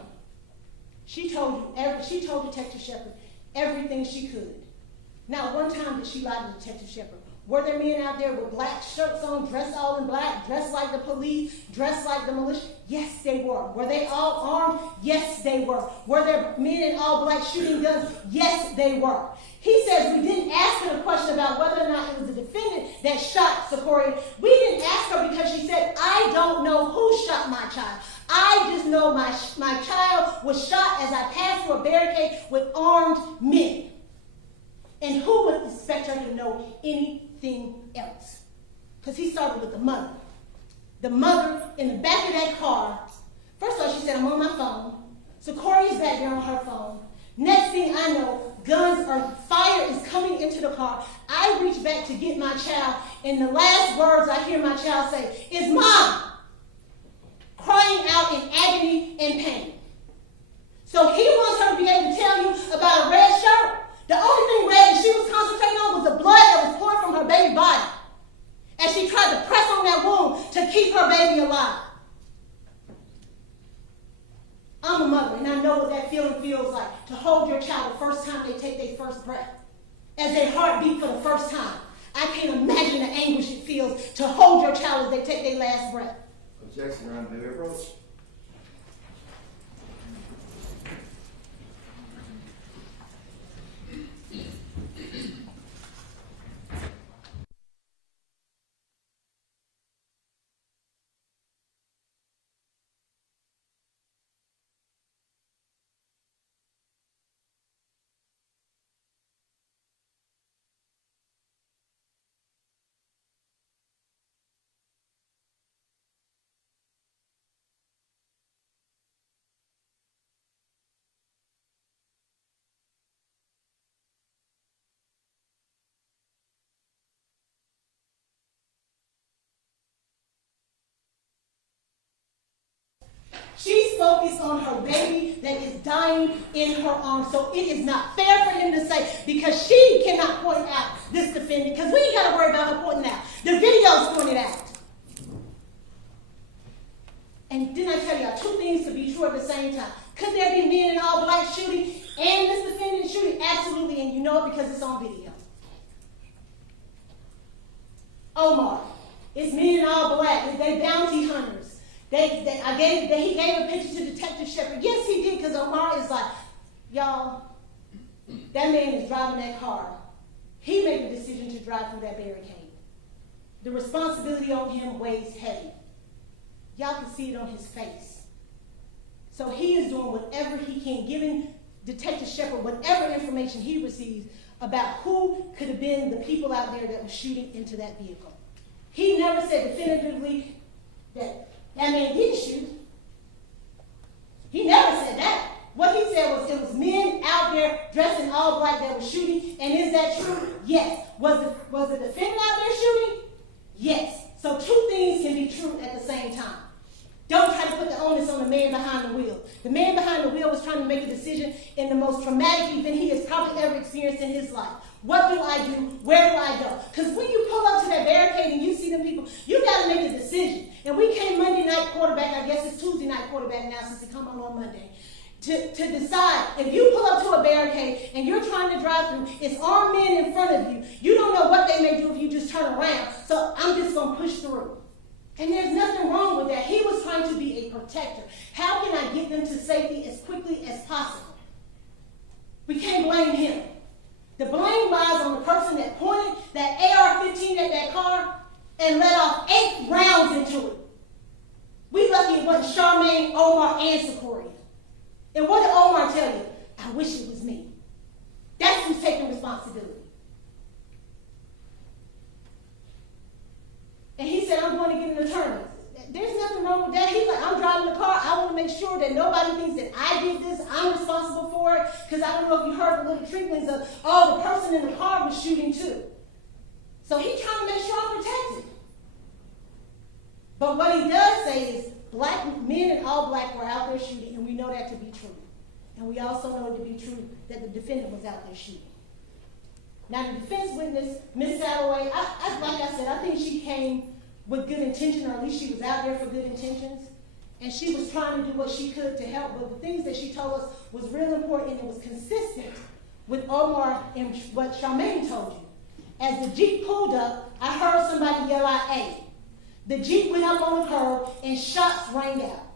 she told Detective Shepard everything she could. Not one time did she lie to Detective Shepard. Were there men out there with black shirts on, dressed all in black, dressed like the police, dressed like the militia? Yes, they were. Were they all armed? Yes, they were. Were there men in all black shooting guns? Yes, they were. He says we didn't ask her the question about whether or not it was the defendant that shot Secoriea. We didn't ask her because she said, I don't know who shot my child. I just know my child was shot as I passed through a barricade with armed men. And who would expect her to know anything else? Because he started with the mother. The mother in the back of that car. First of all, she said, I'm on my phone. Secoria's back there on her phone. Next thing I know, fire is coming into the car. I reach back to get my child, and the last words I hear my child say is, Mom! Crying out in agony and pain. So he wants her to be able to tell you about a red shirt. The only thing red that she was concentrating on was the blood that was pouring from her baby body as she tried to press on that wound to keep her baby alive. I'm a mother, and I know what that feeling feels like, to hold your child the first time they take their first breath, as their heart beat for the first time. I can't imagine the anguish it feels to hold your child as they take their last breath. Objection, Your Honor. May we approach? focused on her baby that is dying in her arms. So it is not fair for him to say, because she cannot point out this defendant, because we ain't got to worry about her pointing out. The video's pointed out. And didn't I tell y'all, two things could be true at the same time? Could there be men in all black shooting and this defendant shooting? Absolutely, and you know it because it's on video. Omar, it's men in all black. They bounty hunters. He gave a picture to Detective Shepard. Yes, he did, because Omar is like, y'all, that man is driving that car. He made the decision to drive through that barricade. The responsibility on him weighs heavy. Y'all can see it on his face. So he is doing whatever he can, giving Detective Shepard whatever information he receives about who could have been the people out there that were shooting into that vehicle. He never said definitively that man didn't shoot. He never said that. What he said was it was men out there dressed in all black that were shooting. And is that true? Yes. Was the defendant out there shooting? Yes. So two things can be true at the same time. Don't try to put the onus on the man behind the wheel. The man behind the wheel was trying to make a decision in the most traumatic event he has probably ever experienced in his life. What do I do? Where do I go? Because when you pull up to that barricade and you see them people, you got to make a decision. And we came Monday night quarterback, I guess it's Tuesday night quarterback now since it come on Monday, to decide if you pull up to a barricade and you're trying to drive through, it's armed men in front of you. You don't know what they may do if you just turn around. So I'm just going to push through. And there's nothing wrong with that. He was trying to be a protector. How can I get them to safety as quickly as possible? We can't blame him. The blame lies on the person that pointed that AR-15 at that car and let off 8 rounds into it. We lucky it wasn't Charmaine, Omar, and Secoriea. And what did Omar tell you? I wish it was me. That's who's taking responsibility. And he said, I'm going to get an attorney. There's nothing wrong with that. He's like, I'm driving the car. I want to make sure that nobody thinks that I did this. I'm responsible for it. Because I don't know if you heard the little tricklings of, oh, the person in the car was shooting too. So he's trying to make sure I'm protected. But what he does say is black men and all black were out there shooting, and we know that to be true. And we also know it to be true that the defendant was out there shooting. Now, the defense witness, Ms. Salloway, like I said, I think she came with good intention, or at least she was out there for good intentions. And she was trying to do what she could to help. But the things that she told us was real important, and it was consistent with Omar and what Charmaine told you. As the Jeep pulled up, I heard somebody yell out, "A." The Jeep went up on the curb, and shots rang out.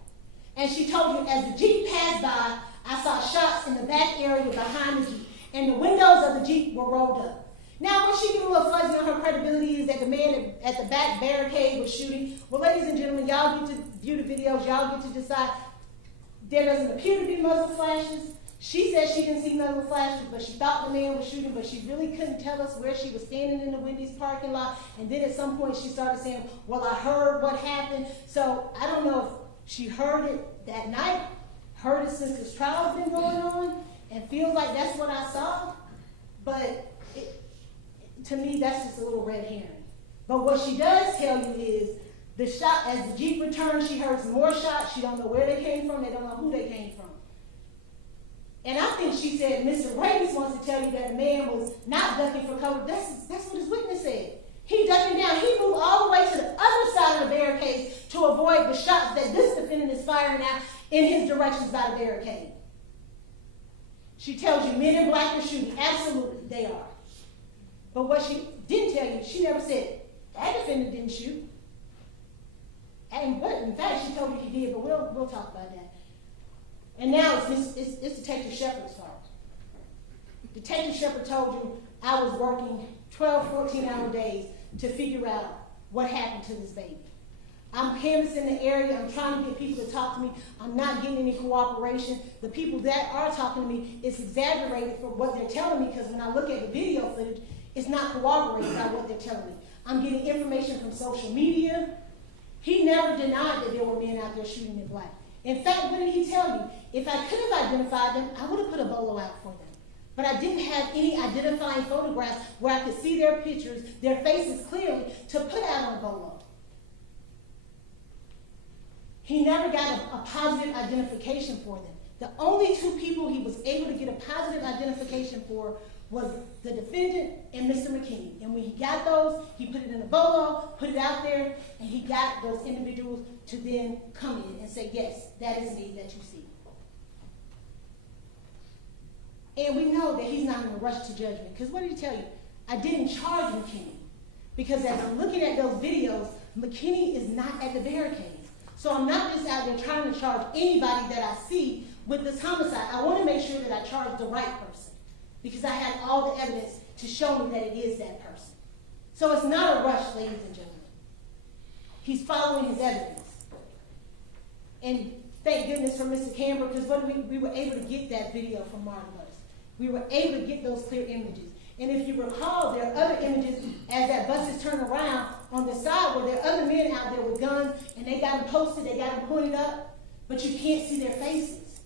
And she told you, as the Jeep passed by, I saw shots in the back area behind the Jeep. And the windows of the Jeep were rolled up. Now, what she get a little fuzzy on her credibility is that the man at the back barricade was shooting. Well, ladies and gentlemen, y'all get to view the videos. Y'all get to decide. There doesn't appear to be muzzle flashes. She said she didn't see muzzle flashes, but she thought the man was shooting, but she really couldn't tell us where she was standing in the Wendy's parking lot. And then at some point she started saying, well, I heard what happened. So I don't know if she heard it that night, heard it since this trial's been going on, and feels like that's what I saw, but to me, that's just a little red herring. But what she does tell you is the shot, as the Jeep returned, she heard some more shots. She don't know where they came from. They don't know who they came from. And I think she said, Mr. Ravis wants to tell you that the man was not ducking for cover. That's what his witness said. He ducking down. He moved all the way to the other side of the barricades to avoid the shots that this defendant is firing out in his directions by the barricade. She tells you men in black are shooting. Absolutely, they are. But what she didn't tell you, she never said, that defendant didn't shoot. And what, in fact, she told you he did, but we'll talk about that. And now it's Detective Shepard's fault. Detective Shepard told you I was working 12, 14-hour days to figure out what happened to this baby. I'm canvassing the area. I'm trying to get people to talk to me. I'm not getting any cooperation. The people that are talking to me, it's exaggerated for what they're telling me, because when I look at the video footage, it's not corroborated by what they're telling me. I'm getting information from social media. He never denied that there were men out there shooting in black. In fact, what did he tell you? If I could have identified them, I would have put a bolo out for them. But I didn't have any identifying photographs where I could see their pictures, their faces clearly, to put out on a bolo. He never got a positive identification for them. The only two people he was able to get a positive identification for was the defendant and Mr. McKinney. And when he got those, he put it in a bolo, put it out there, and he got those individuals to then come in and say, yes, that is me that you see. And we know that he's not in a rush to judgment. Because what did he tell you? I didn't charge McKinney. Because as I'm looking at those videos, McKinney is not at the barricades. So I'm not just out there trying to charge anybody that I see with this homicide. I want to make sure that I charge the right person. Because I have all the evidence to show me that it is that person. So it's not a rush, ladies and gentlemen. He's following his evidence. And thank goodness for Mr. Camber, because we were able to get that video from Martin Lutz. We were able to get those clear images. And if you recall, there are other images as that bus is turned around on the side where there are other men out there with guns, and they got them posted, they got them pointed up, but you can't see their faces.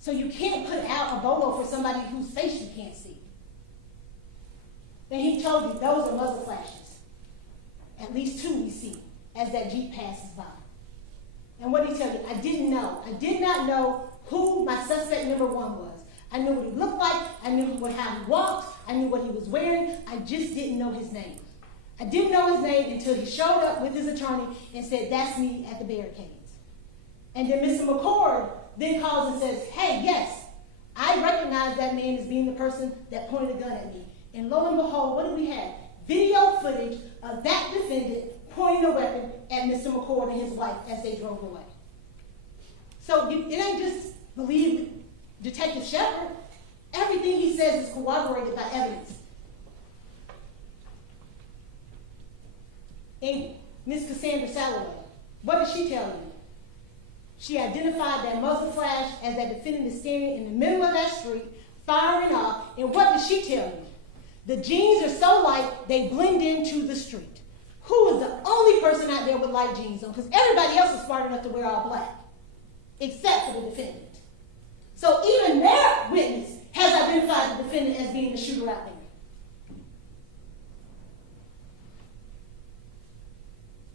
So you can't put out a bolo for somebody whose face you can't see. And he told you those are muzzle flashes. At least two we see as that Jeep passes by. And what did he tell you? I didn't know. I did not know who my suspect number one was. I knew what he looked like. I knew how he walked. I knew what he was wearing. I just didn't know his name. I didn't know his name until he showed up with his attorney and said, that's me at the barricades. And then Mr. McCord then calls and says, hey, yes, I recognize that man as being the person that pointed a gun at me. And lo and behold, what do we have? Video footage of that defendant pointing a weapon at Mr. McCord and his wife as they drove away. So it ain't just believe Detective Shepard. Everything he says is corroborated by evidence. And Ms. Cassandra Salloway, what did she tell you? She identified that muzzle flash as that defendant is standing in the middle of that street, firing off. And what did she tell you? The jeans are so light, they blend into the street. Who is the only person out there with light jeans on? Because everybody else is smart enough to wear all black, except for the defendant. So even their witness has identified the defendant as being the shooter out there.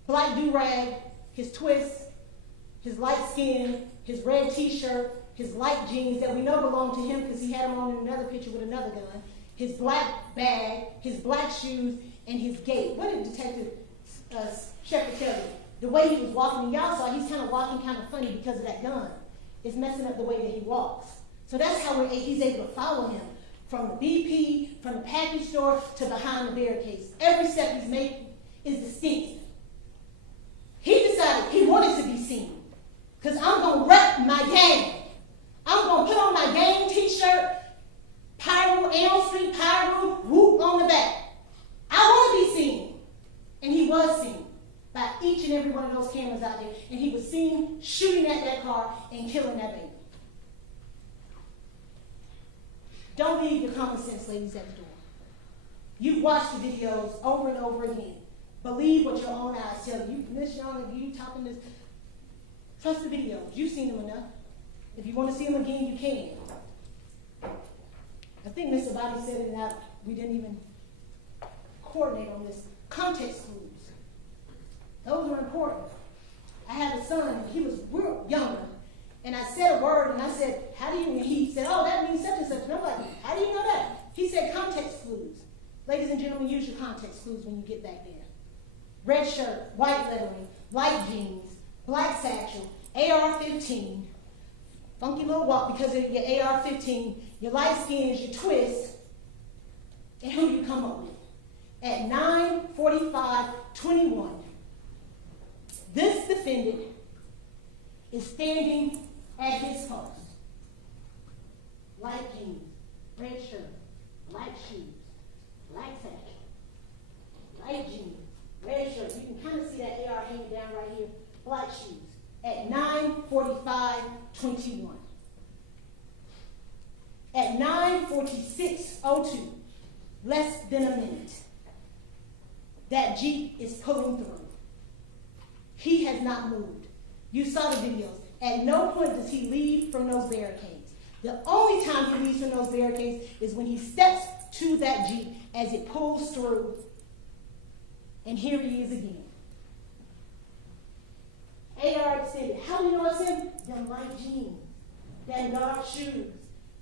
Black do-rag, his twist, his light skin, his red t-shirt, his light jeans that we know belong to him because he had them on in another picture with another gun, his black bag, his black shoes, and his gait. What did Detective Shepard tell you? The way he was walking, and y'all saw he's kind of walking kind of funny because of that gun. It's messing up the way that he walks. So that's how he's able to follow him from the BP, from the package store to behind the barricades. Every step he's making is distinct. He decided he wanted to be seen because I'm going to rep my gang. I'm going to put on my gang t-shirt, Pyro, Elm Street, Pyro, whoop on the back. I want to be seen. And he was seen by each and every one of those cameras out there. And he was seen shooting at that car and killing that baby. Don't leave your common sense, ladies, at the door. You've watched the videos over and over again. Believe what your own eyes tell you. Miss Young, you talking this. Trust the videos. You've seen them enough. If you want to see them again, you can. I think Mr. Bobby said it out. We didn't even coordinate on this. Context clues. Those are important. I have a son, and he was real younger. And I said a word, and I said, how do you, and he said, oh, that means such and such. And I'm like, how do you know that? He said context clues. Ladies and gentlemen, use your context clues when you get back there. Red shirt, white lettering, light jeans, black satchel, AR-15, funky little walk because of your AR-15, your light skins, your twist, and who you come up with. At 9:45:21, this defendant is standing at his post. Light jeans, red shirt, light shoes, black satchel, light jeans, red shirt. You can kind of see that AR hanging down right here. Black shoes. At 9:45:21. At 9:46:02, less than a minute, that Jeep is pulling through. He has not moved. You saw the videos. At no point does he leave from those barricades. The only time he leaves from those barricades is when he steps to that Jeep as it pulls through. And here he is again. AR extended. How do you know it's him? Them light jeans, that dark shoes.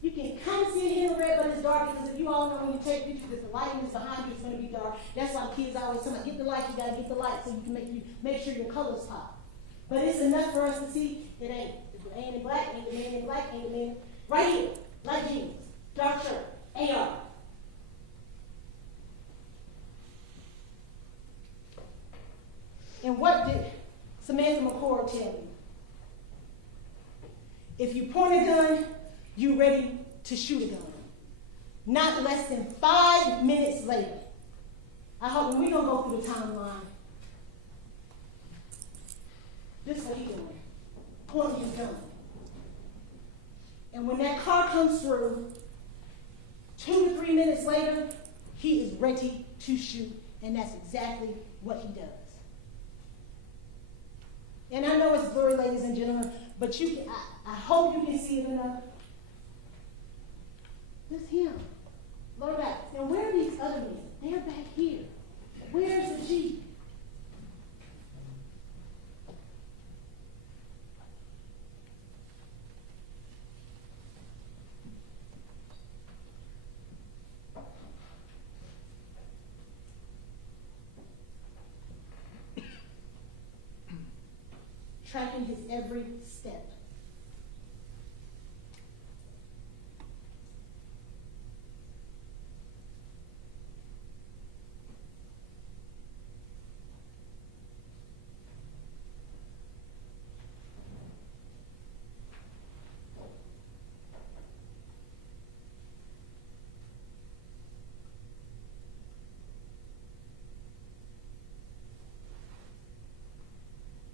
You can kind of see it here in the red, but it's dark because if you all know when you take pictures, if the lighting is behind you, it's going to be dark. That's why kids always tell me, get the light, you got to get the light so you can make sure your colors pop. But it's enough for us to see it ain't. It ain't in black, ain't the man in black, ain't the man. Right here, light jeans, dark shirt, AR. And what did Samantha McCord tell you? If you point a gun, you ready to shoot a gun. Not less than 5 minutes later. I hope when we don't go through the timeline, this is what he's doing. Pointing his gun. And when that car comes through, 2 to 3 minutes later, he is ready to shoot. And that's exactly what he does. And I know it's blurry, ladies and gentlemen, but I hope you can see it enough. This him. Lower back. Now where are these other men? They're back here. Where's the Jeep? Tracking his every step.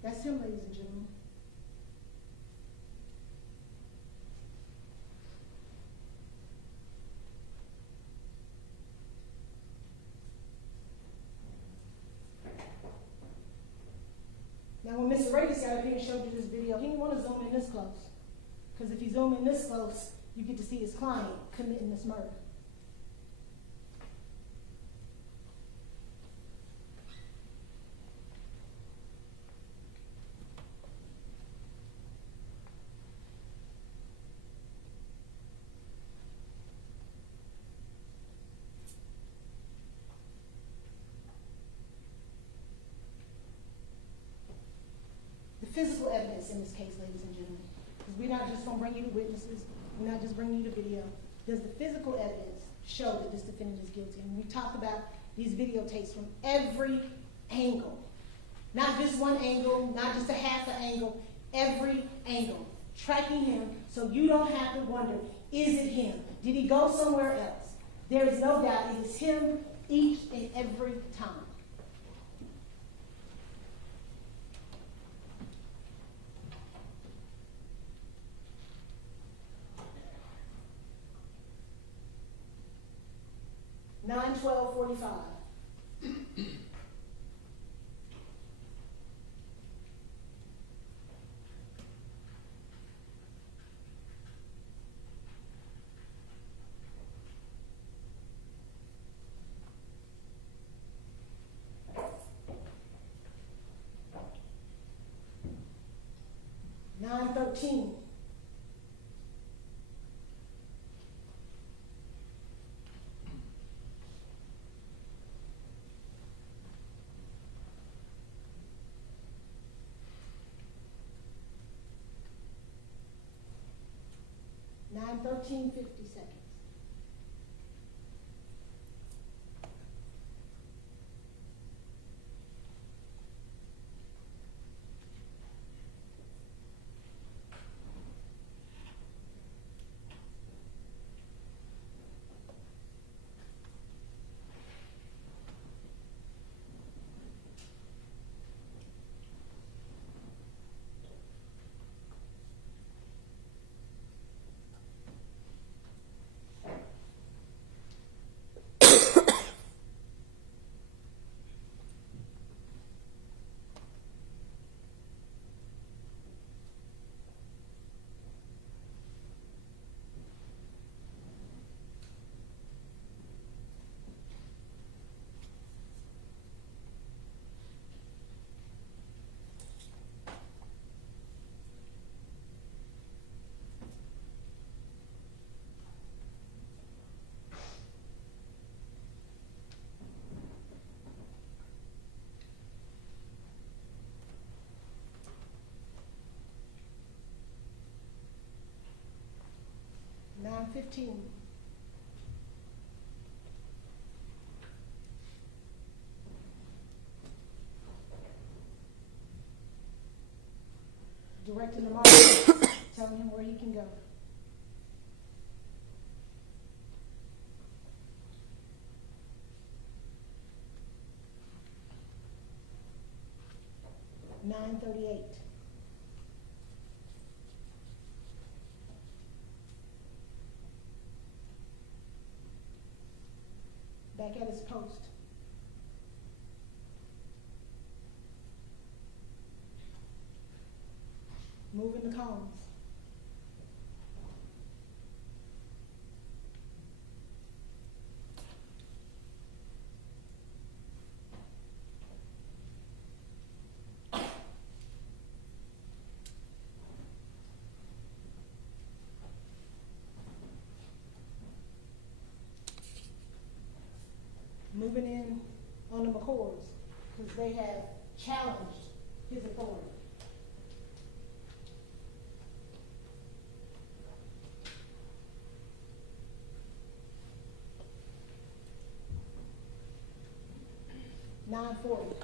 That's him, ladies and gentlemen. Now, when Mr. Rayshard got up here and showed you this video, he didn't want to zoom in this close. Because if you zoom in this close, you get to see his client committing this murder. Physical evidence in this case, ladies and gentlemen, because we're not just going to bring you the witnesses, we're not just bringing you the video. Does the physical evidence show that this defendant is guilty? And we talked about these videotapes from every angle, not just one angle, not just a half an angle, every angle, tracking him so you don't have to wonder, is it him? Did he go somewhere else? There is no doubt it is him each and every time. Nine 12:45. Nine 13. 9:13, 50 seconds. 9:15. Directing the marshal, telling him where he can go. 9:38. Back at his post. Moving the cones. Moving in on the McCoys, because they have challenged his authority. $9.40.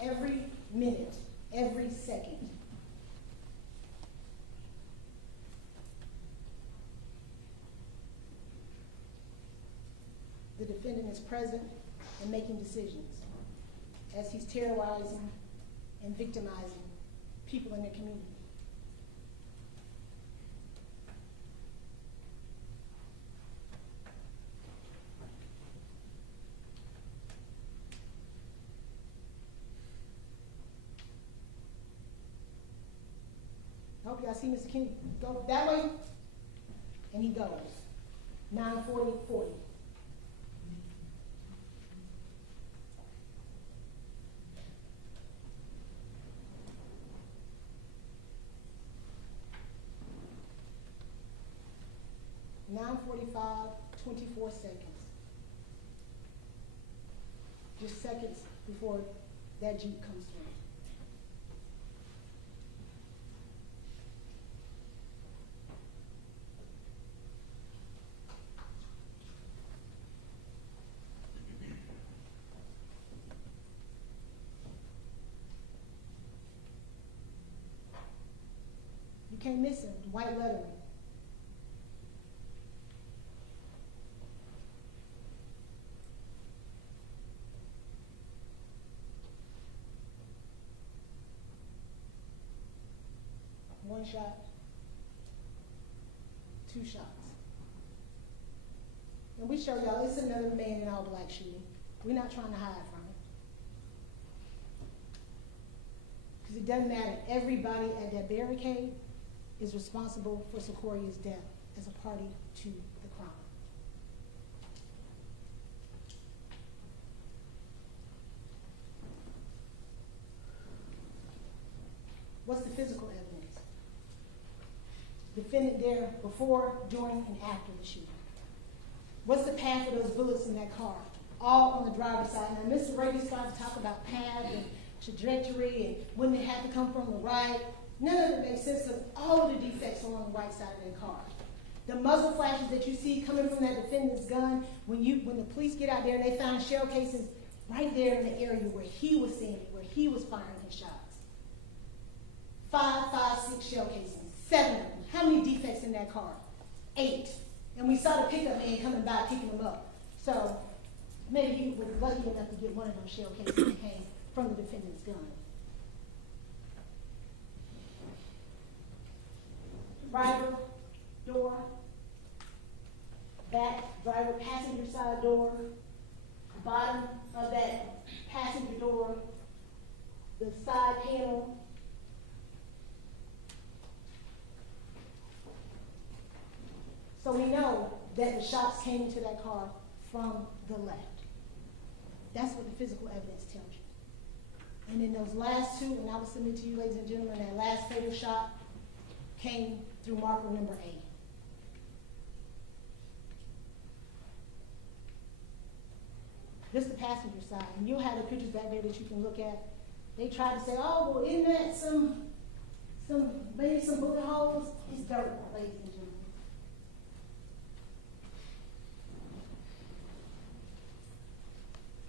Every minute, every second. The defendant is present and making decisions as he's terrorizing and victimizing people in their community. I hope y'all see Mr. King go that way, and he goes. 9:40. $9:45, 24 seconds. Just seconds before that Jeep comes through. You can't miss him, white lettering. One shot, two shots. And we show y'all it's another man in all black shooting. We're not trying to hide from it. Because it doesn't matter. Everybody at that barricade is responsible for Secoria's death as a party to the crime. What's the physical evidence? Defendant there before, during, and after the shooting. What's the path of those bullets in that car? All on the driver's side. Now, Mr. Rady's trying to talk about path and trajectory and when they have to come from the right. None of it makes sense because all of the defects are on the right side of that car. The muzzle flashes that you see coming from that defendant's gun, when the police get out there and they find shell casings right there in the area where he was standing, where he was firing his shots. 6 shell casings, 7 of them. How many defects in that car? 8. And we saw the pickup man coming by picking them up. So maybe he was lucky enough to get one of those shell casings that came from the defendant's gun. Driver, door, back, driver, passenger side door, bottom of that passenger door, the side panel. So we know that the shots came into that car from the left. That's what the physical evidence tells you. And then those last two, and I will submit to you, ladies and gentlemen, that last fatal shot came through marker number 8. This is the passenger side, and you'll have the pictures back there that you can look at. They try to say, oh, well, isn't that maybe some bullet holes? It's dirt, ladies and gentlemen.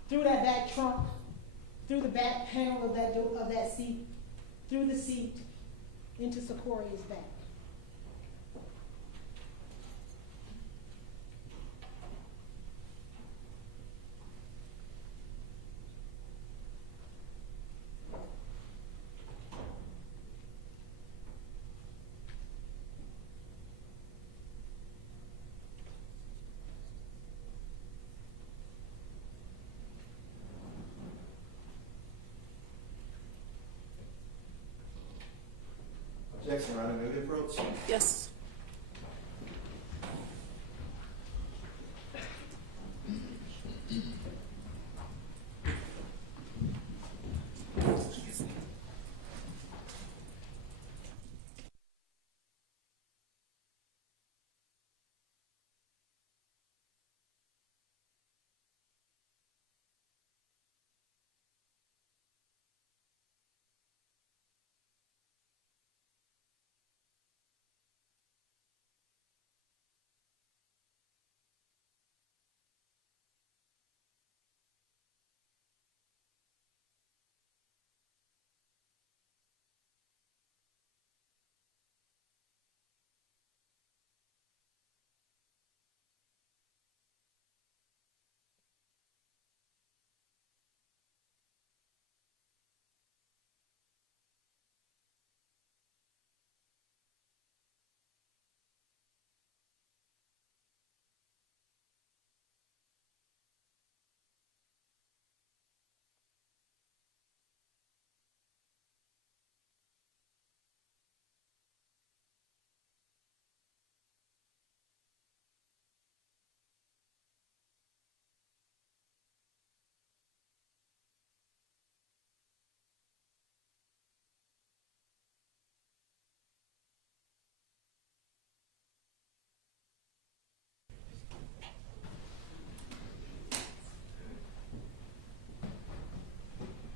Through that back trunk, through the back panel of that door, of that seat, through the seat, into Secoria's back. Objection, Your Honor, may we approach? Yes.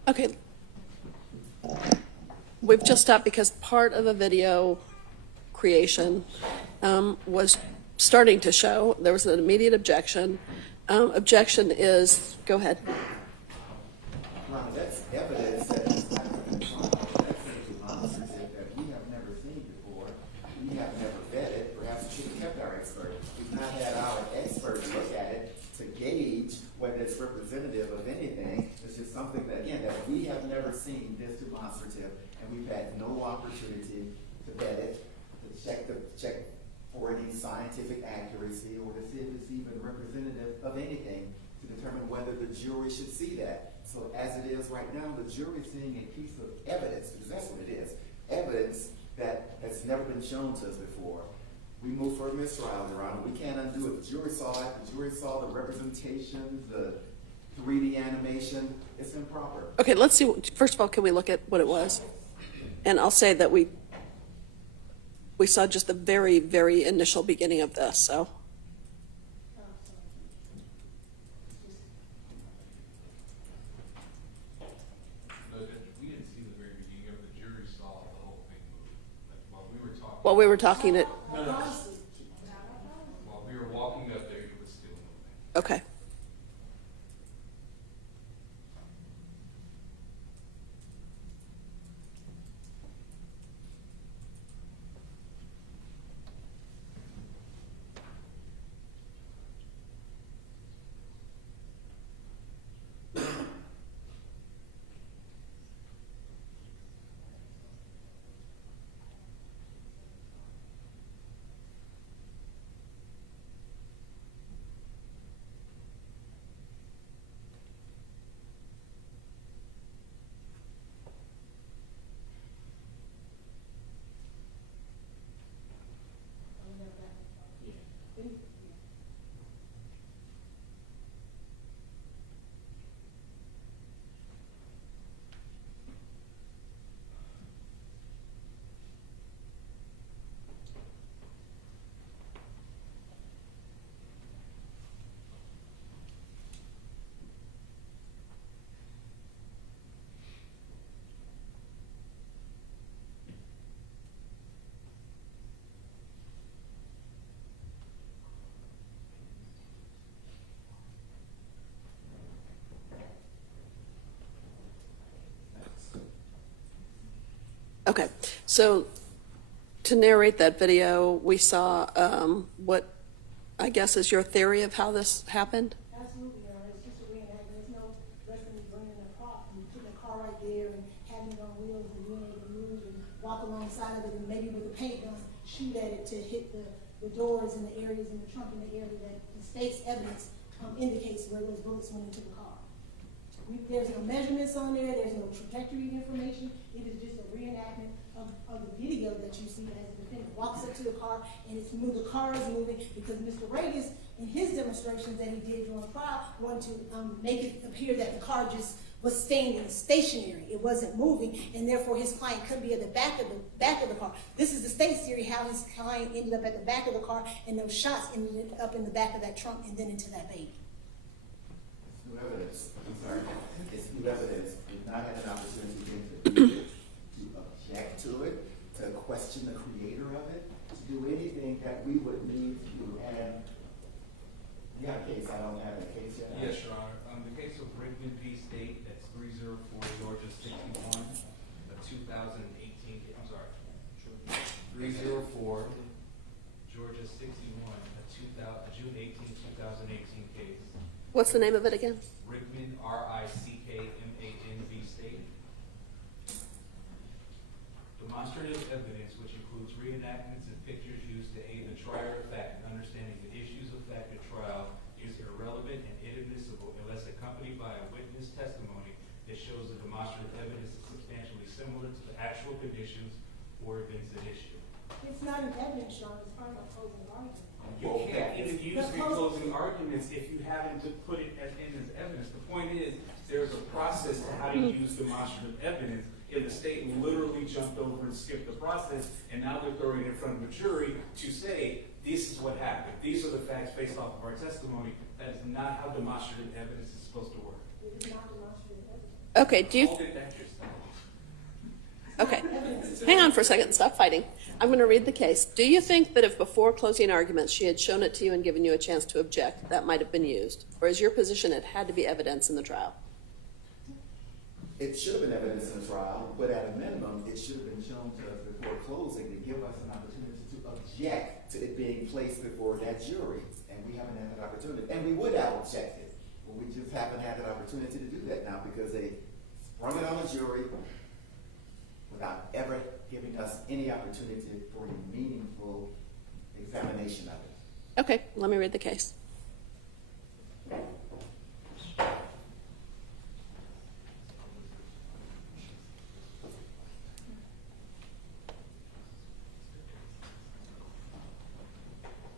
Okay. We've just stopped because part of the video creation was starting to show. There was an immediate objection. Objection is, go ahead. Ron, that's evidence that is not been found. That's demonstrative that we have never seen before. We have never vetted. Perhaps we should have kept our expert. We've not had our expert look at it to gauge whether it's representative of anything. It's just something that, again, that we have never seen this demonstrative, and we've had no opportunity to vet it, to check for any scientific accuracy, or to see if it's even representative of anything, to determine whether the jury should see that. So as it is right now, the jury's seeing a piece of evidence, because that's what it is, evidence that has never been shown to us before. We move for a mistrial, Your Honor. We can't undo it. The jury saw it. The jury saw the representation, the 3D animation. It's improper. Okay, let's see. First of all, can we look at what it was? And I'll say that we saw just the very, very initial beginning of this, so. We didn't see the very beginning of the jury saw the whole thing move. Like, while we were talking. While we were talking it. While we were walking up there, it was still moving. Okay. Okay, so to narrate that video, we saw what I guess is your theory of how this happened? Absolutely, it's just a reenactment. There's no less than bringing a car, and putting a car right there and having it on wheels and being able to move and walk alongside of it and maybe with a paint gun, shoot at it to hit the doors and the areas in the trunk and the area that the state's evidence indicates where those bullets went into the car. There's no measurements on there, there's no trajectory information, it is just a reenactment of the video that you see as the defendant walks up to the car and the car is moving because Mr. Reagan, in his demonstrations that he did during trial, wanted to make it appear that the car just was standing stationary, it wasn't moving, and therefore his client could be at the back of the car. This is the state's theory how his client ended up at the back of the car and those shots ended up in the back of that trunk and then into that baby. New evidence, I'm sorry, it's new evidence. We've not had an opportunity to object to it, to question the creator of it, to do anything that we would need to do. And you have a case, I don't have a case yet. Yes, Your Honor. The case of Rickman v. State, that's 304 Georgia 61, a 2018, I'm sorry, 304 Georgia 61, a June 18, 2018 case. What's the name of it again? Rickman, R-I-C-K-M-A-N v. State. Demonstrative evidence, which includes reenactments and pictures used to aid the trier of fact in understanding the issues of fact at trial, is irrelevant and inadmissible unless accompanied by a witness testimony that shows the demonstrative evidence is substantially similar to the actual conditions or events at issue. It's not an evidence, Sean, it's part of a closing argument. You can't even use the closing arguments if you haven't to put it in as evidence. The point is, there's a process to how to use demonstrative evidence. If the state literally jumped over and skipped the process, and now they're throwing it in front of a jury to say, this is what happened. These are the facts based off of our testimony. That is not how demonstrative evidence is supposed to work. It is not demonstrative evidence. Okay, do you, Hold it back yourself. okay, hang on for a second, stop fighting. I'm going to read the case. Do you think that if before closing arguments she had shown it to you and given you a chance to object, that might have been used? Or is your position it had to be evidence in the trial? It should have been evidence in the trial, but at a minimum, it should have been shown to us before closing to give us an opportunity to object to it being placed before that jury. And we haven't had that opportunity. And we would have objected, but we just haven't had that opportunity to do that now because they sprung it on the jury without ever giving us any opportunity for a meaningful examination of it. Okay, let me read the case.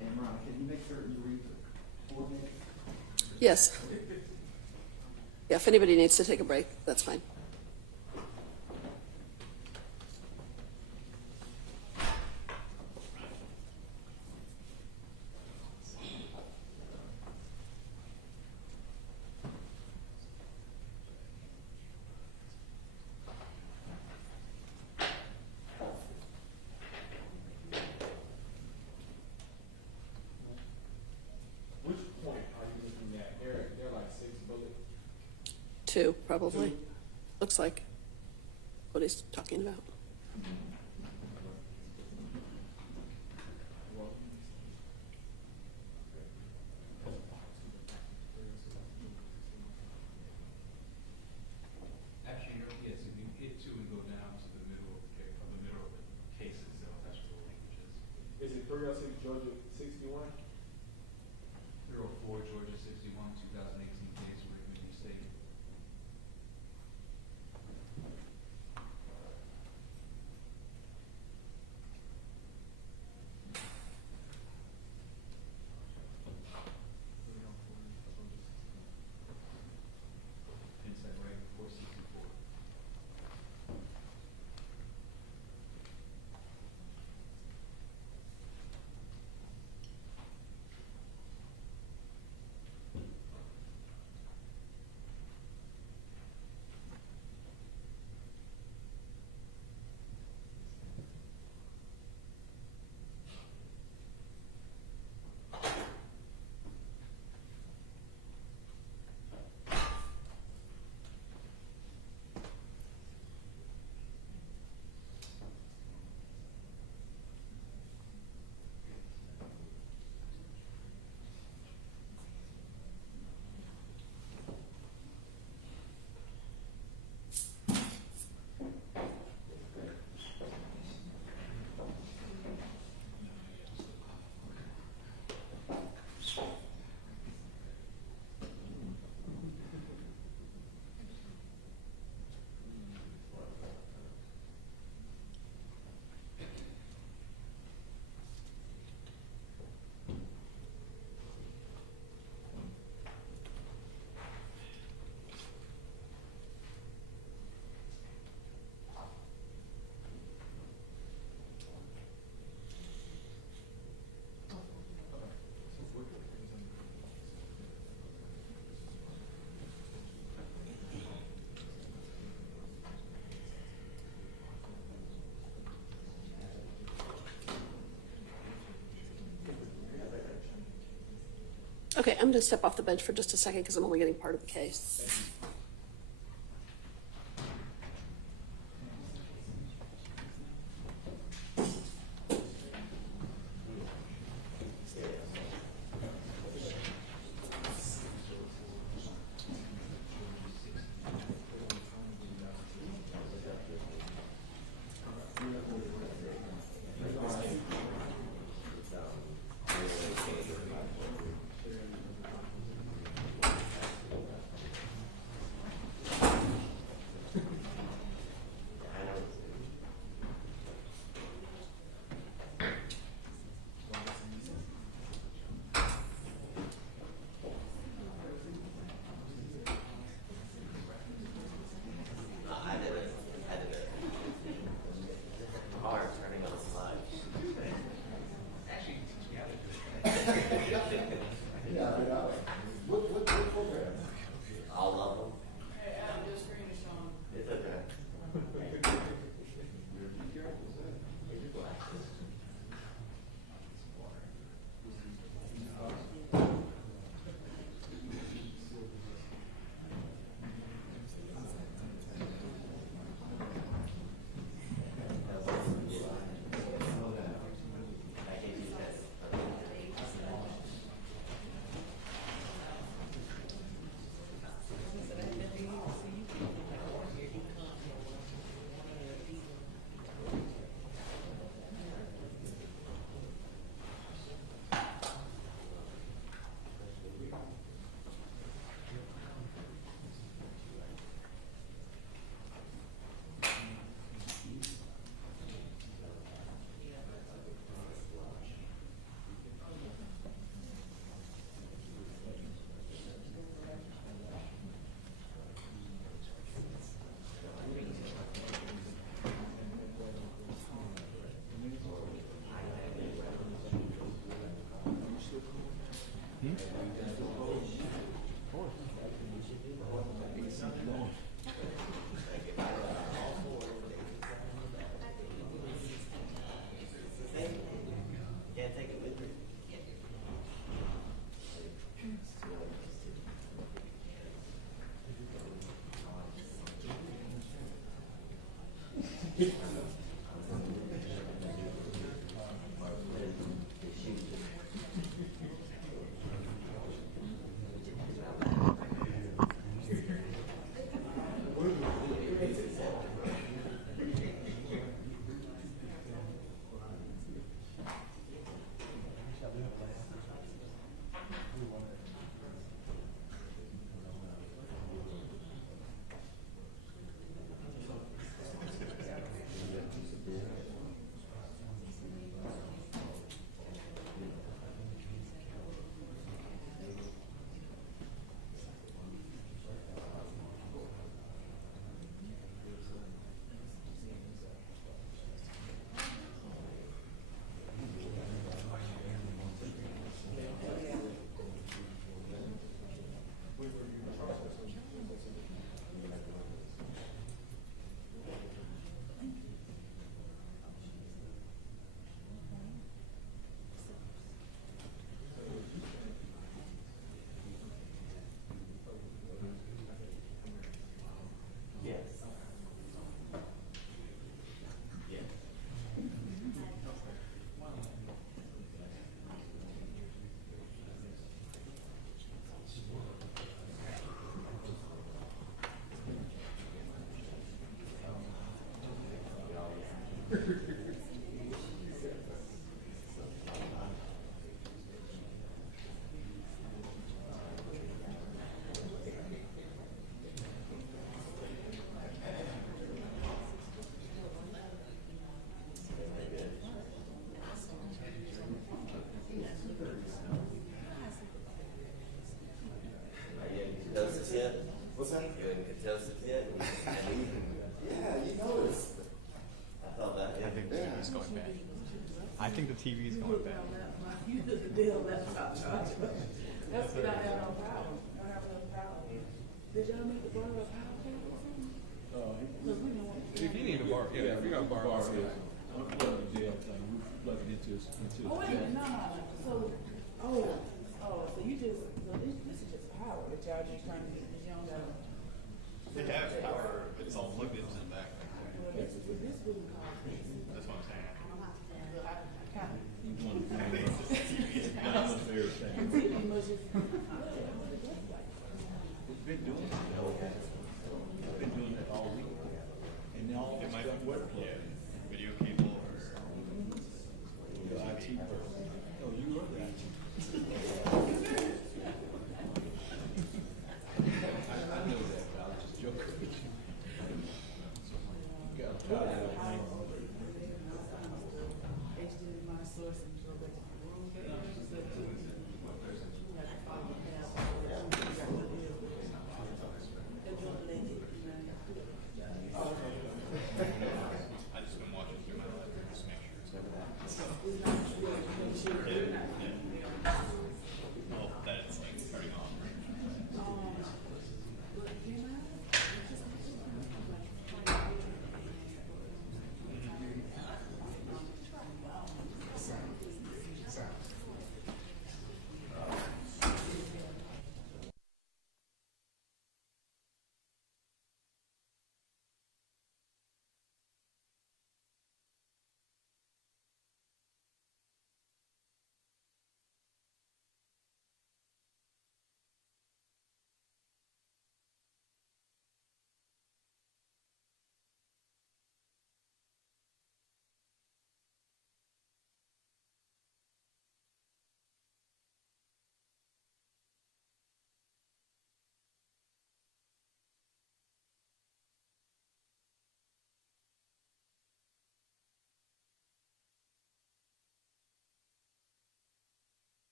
And Ron, can you make certain you read the coordinates? Yes. Yeah, if anybody needs to take a break, that's fine. Which point are you looking at? They're like 6 bullets. 2, probably. Looks like what he's talking about. Actually, yes, if you hit 2 and go down to the middle of the case itself, that's what the language is. Is it 306 Georgia 61? 304 Georgia 61, 2018 case, Rickman v. State. Okay, I'm going to step off the bench for just a second because I'm only getting part of the case. What's that? You in ketosis yet? Yeah, you noticed. I felt that. I think the TV's going bad. I think the TV's going bad. You did the deal laptop charger. That's what I have no power. I have no power. Did y'all need to borrow a power cable or something? If you need a bar, yeah, if you got a bar, I'm plugging the jail thing. We plug it into his Oh, wait a minute, no. So, so you just So this is just power that y'all just trying to get these young guys. They have power, but it's all looked in the back. Well, this wouldn't cause this. That's what I'm saying. I kind of. You want to find out. Not a fair thing. TV must just. It's been doing it. It's been doing it all week. And all It this might stuff be work. video cable or Your IT person. Oh, you were the IT. I know that, but I was just joking with you. You got a power of mine. HDMI source and go back to the room. I just been watching through my library just to make sure it's well, that it's like turning off.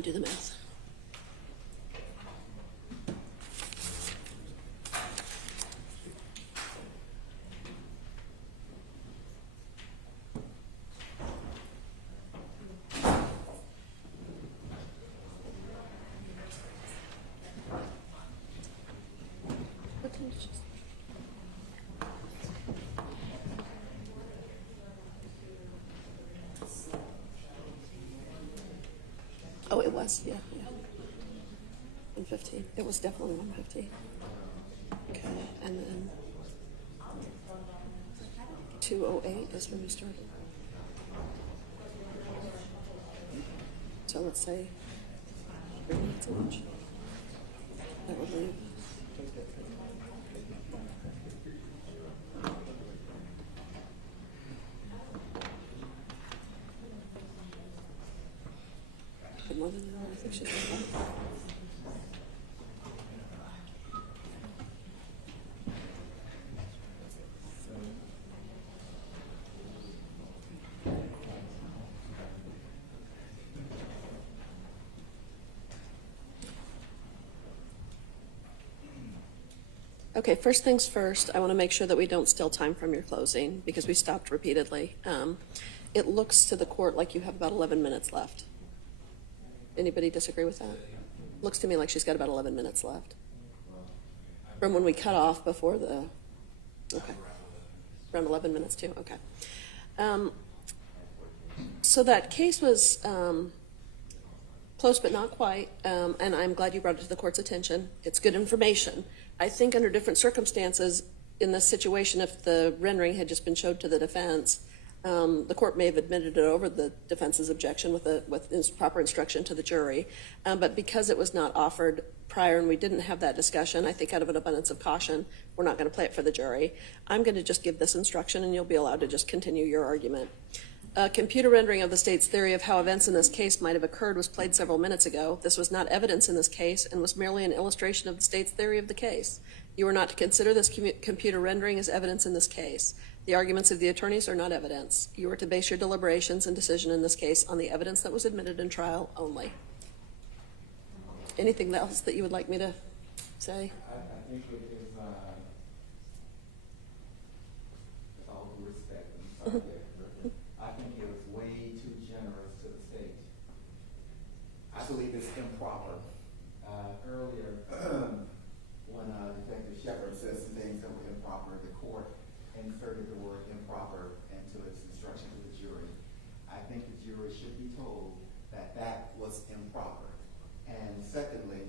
me do the math. Oh, it was, yeah. 115. It was definitely 115. Okay, and then 208 is when we started. So let's say 3 minutes each. That would leave. More than an hour, I think she's right. Okay, first things first, I want to make sure that we don't steal time from your closing because we stopped repeatedly. It looks to the court like you have about 11 minutes left. Anybody disagree with that? Looks to me like she's got about 11 minutes left. From when we cut off before the, okay. Around 11 minutes too, okay. So that case was close but not quite, and I'm glad you brought it to the court's attention. It's good information. I think under different circumstances in this situation, if the rendering had just been showed to the defense, the court may have admitted it over the defense's objection with proper instruction to the jury. But because it was not offered prior and we didn't have that discussion, I think out of an abundance of caution, we're not going to play it for the jury. I'm going to just give this instruction and you'll be allowed to just continue your argument. A computer rendering of the state's theory of how events in this case might have occurred was played several minutes ago. This was not evidence in this case and was merely an illustration of the state's theory of the case. You are not to consider this computer rendering as evidence in this case. The arguments of the attorneys are not evidence. You are to base your deliberations and decision in this case on the evidence that was admitted in trial only. Anything else that you would like me to say? I think it is, with all due respect, I'm sorry, I think it was way too generous to the state. I believe it's improper. Earlier, when Detective Shepard said some things that were improper, the court inserted the word improper into its instruction to the jury. I think the jury should be told that that was improper. And secondly,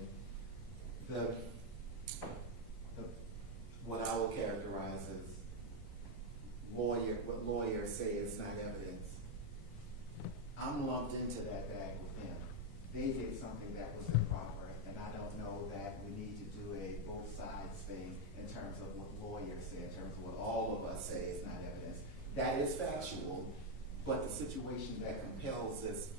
what I will characterize as what lawyers say is not evidence. I'm lumped into that bag with them. They did something that was improper, and I don't know that we need to do a both sides thing in terms of what lawyers say, in terms of what all of us say is not evidence. That is factual, but the situation that compels this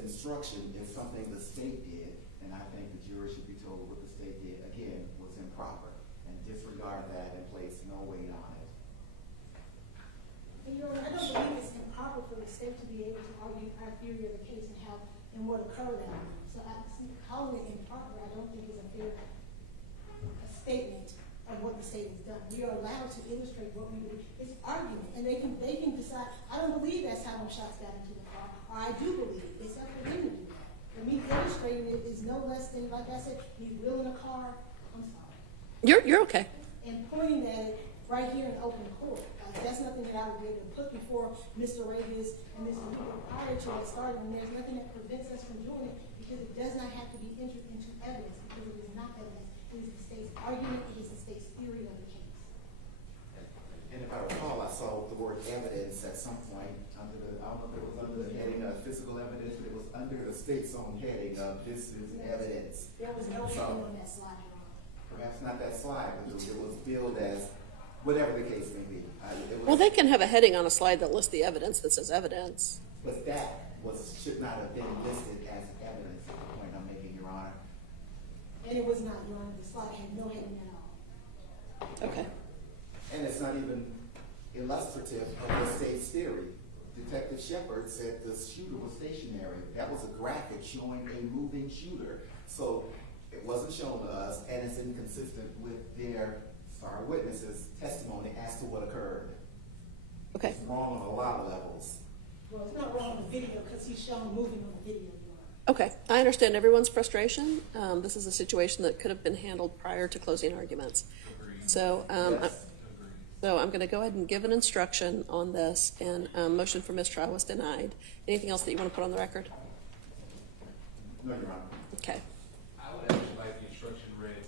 instruction is something the state did, and I think the jury should be told what the state did, again, was improper, and disregard that and place no weight on it. And I don't believe it's improper for the state to be able to argue our theory of the case and what occurred out of it. So calling it improper, I don't think is a fair statement of what the state has done. We are allowed to illustrate what we believe. It's argument, and they can decide. I don't believe that's how them shots got into the car, or I do believe it. It's up for them to do that. For me, illustrating it is no less than, like I said, he's wheeling a car. I'm sorry. You're okay. And pointing at it right here in open court. That's nothing that I would be able to put before Mr. Reyes and Mr. Weaver prior to it starting. And there's nothing that prevents us from doing it because it does not have to be entered into evidence because it is not evidence. It is the state's argument. It is the state's theory of the case. And if I recall, I saw the word evidence at some point under the, I don't know if it was under the heading of physical evidence, but it was under the state's own heading of this is evidence. There was no heading on that slide, Your Honor. Perhaps not that slide, but it was billed as whatever the case may be. Well, they can have a heading on a slide that lists the evidence that says evidence. But that should not have been listed as evidence at the point I'm making, Your Honor. And it was not, Your Honor. The slide had no heading at all. Okay. And it's not even illustrative of the state's theory. Detective Shepard said the shooter was stationary. That was a graphic showing a moving shooter. So it wasn't shown to us, and it's inconsistent with their star witnesses' testimony as to what occurred. Okay. It's wrong on a lot of levels. Well, it's not wrong on the video because he's shown moving on the video. Okay, I understand everyone's frustration. This is a situation that could have been handled prior to closing arguments. So, so I'm going to go ahead and give an instruction on this, and motion for mistrial was denied. Anything else that you want to put on the record? No, Your Honor. Okay. I would actually like the instruction read